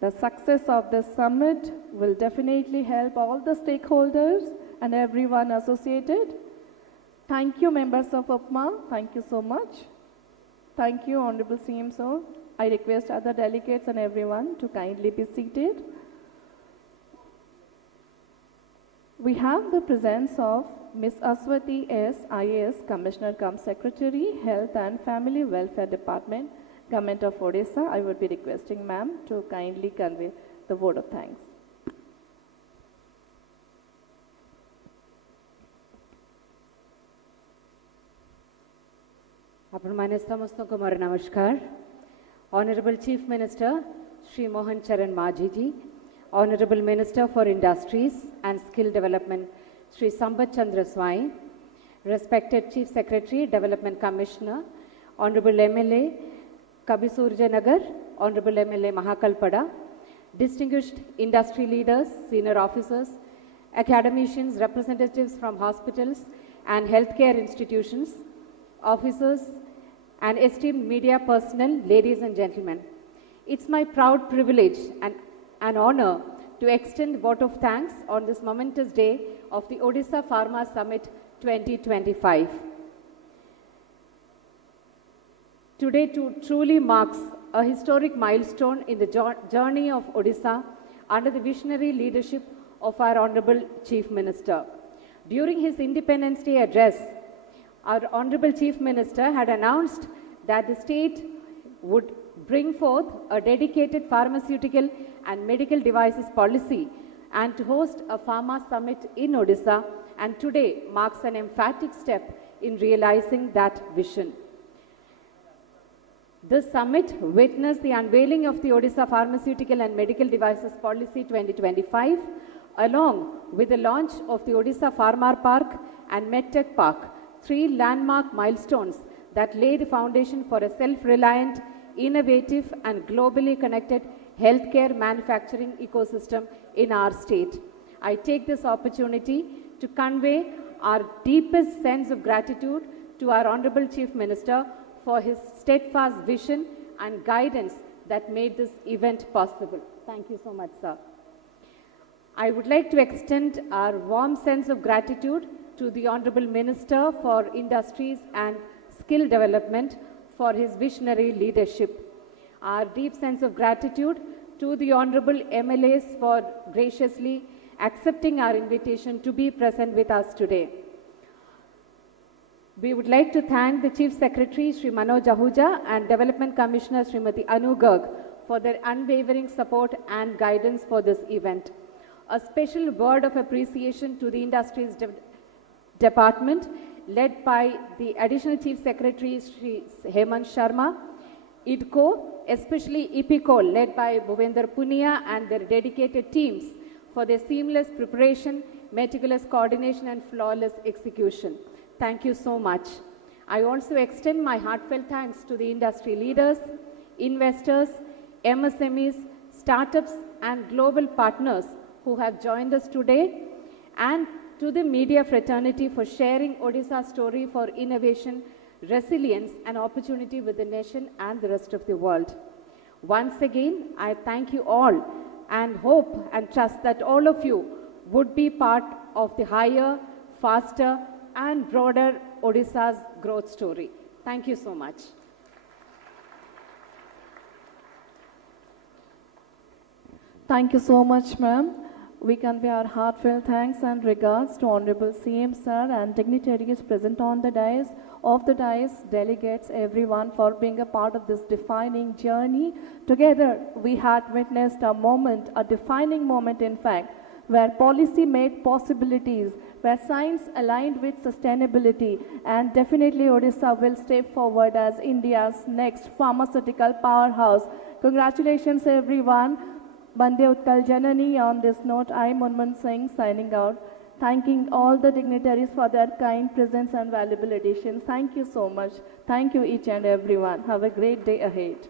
the success of this summit will definitely help all the stakeholders and everyone associated. Thank you, members of UPMA. Thank you so much. Thank you, Honorable CM sir. I request other delegates and everyone to kindly be seated. We have the presence of Ms. Aswati S. IAS, Commissioner cum Secretary, Health and Family Welfare Department, Government of Odisha. I would be requesting ma'am to kindly convey the vote of thanks. आपण माने समस्त को मोर नमस्कार. Honorable Chief Minister Shri Mohan Charan Majhi, Honorable Minister for Industries and Skill Development, Shri Sambat Chandra Swai, respected Chief Secretary, Development Commissioner, Honorable MLA Kabisurja Nagar, Honorable MLA Mahakalpada, distinguished industry leaders, senior officers, academicians, representatives from hospitals and healthcare institutions, officers, and esteemed media personnel, ladies and gentlemen. It's my proud privilege and an honor to extend a vote of thanks on this momentous day of the Odisha Pharma Summit 2025. Today truly marks a historic milestone in the journey of Odisha under the visionary leadership of our Honorable Chief Minister. During his Independence Day address, our Honorable Chief Minister had announced that the state would bring forth a dedicated pharmaceutical and medical devices policy and to host a Pharma Summit in Odisha, and today marks an emphatic step in realizing that vision. This summit witnessed the unveiling of the Odisha Pharmaceutical and Medical Devices Policy 2025, along with the launch of the Odisha Pharma Park and MedTech Park, three landmark milestones that lay the foundation for a self-reliant, innovative and globally connected healthcare manufacturing ecosystem in our state. I take this opportunity to convey our deepest sense of gratitude to our Honorable Chief Minister for his steadfast vision and guidance that made this event possible. Thank you so much, sir. I would like to extend our warm sense of gratitude to the Honorable Minister for Industries and Skill Development for his visionary leadership. Our deep sense of gratitude to the Honorable MLAs for graciously accepting our invitation to be present with us today. We would like to thank the Chief Secretary, Shri Manoj Ahuja, and Development Commissioner, Srimati Anu Garg, for their unwavering support and guidance for this event. A special word of appreciation to the Industries Department, led by the Additional Chief Secretary, Shri Hemant Sharma, IDCO, especially IPCO, led by Bhuvender Punia and their dedicated teams for their seamless preparation, meticulous coordination and flawless execution. Thank you so much. I also extend my heartfelt thanks to the industry leaders, investors, MSMEs, startups and global partners who have joined us today, and to the media fraternity for sharing Odisha's story for innovation, resilience and opportunity with the nation and the rest of the world. Once again, I thank you all and hope and trust that all of you would be part of the higher, faster and broader Odisha's growth story. Thank you so much. Thank you so much, ma'am. We convey our heartfelt thanks and regards to Honorable CM Sir and dignitaries present on the dais, delegates, everyone for being a part of this defining journey. Together, we had witnessed a moment, a defining moment in fact, where policy made possibilities, where science aligned with sustainability, and definitely Odisha will step forward as India's next pharmaceutical powerhouse. Congratulations everyone. Bande Utkal Janani. On this note, I, Munman Singh, signing out, thanking all the dignitaries for their kind presence and valuable additions. Thank you so much. Thank you each and everyone. Have a great day ahead.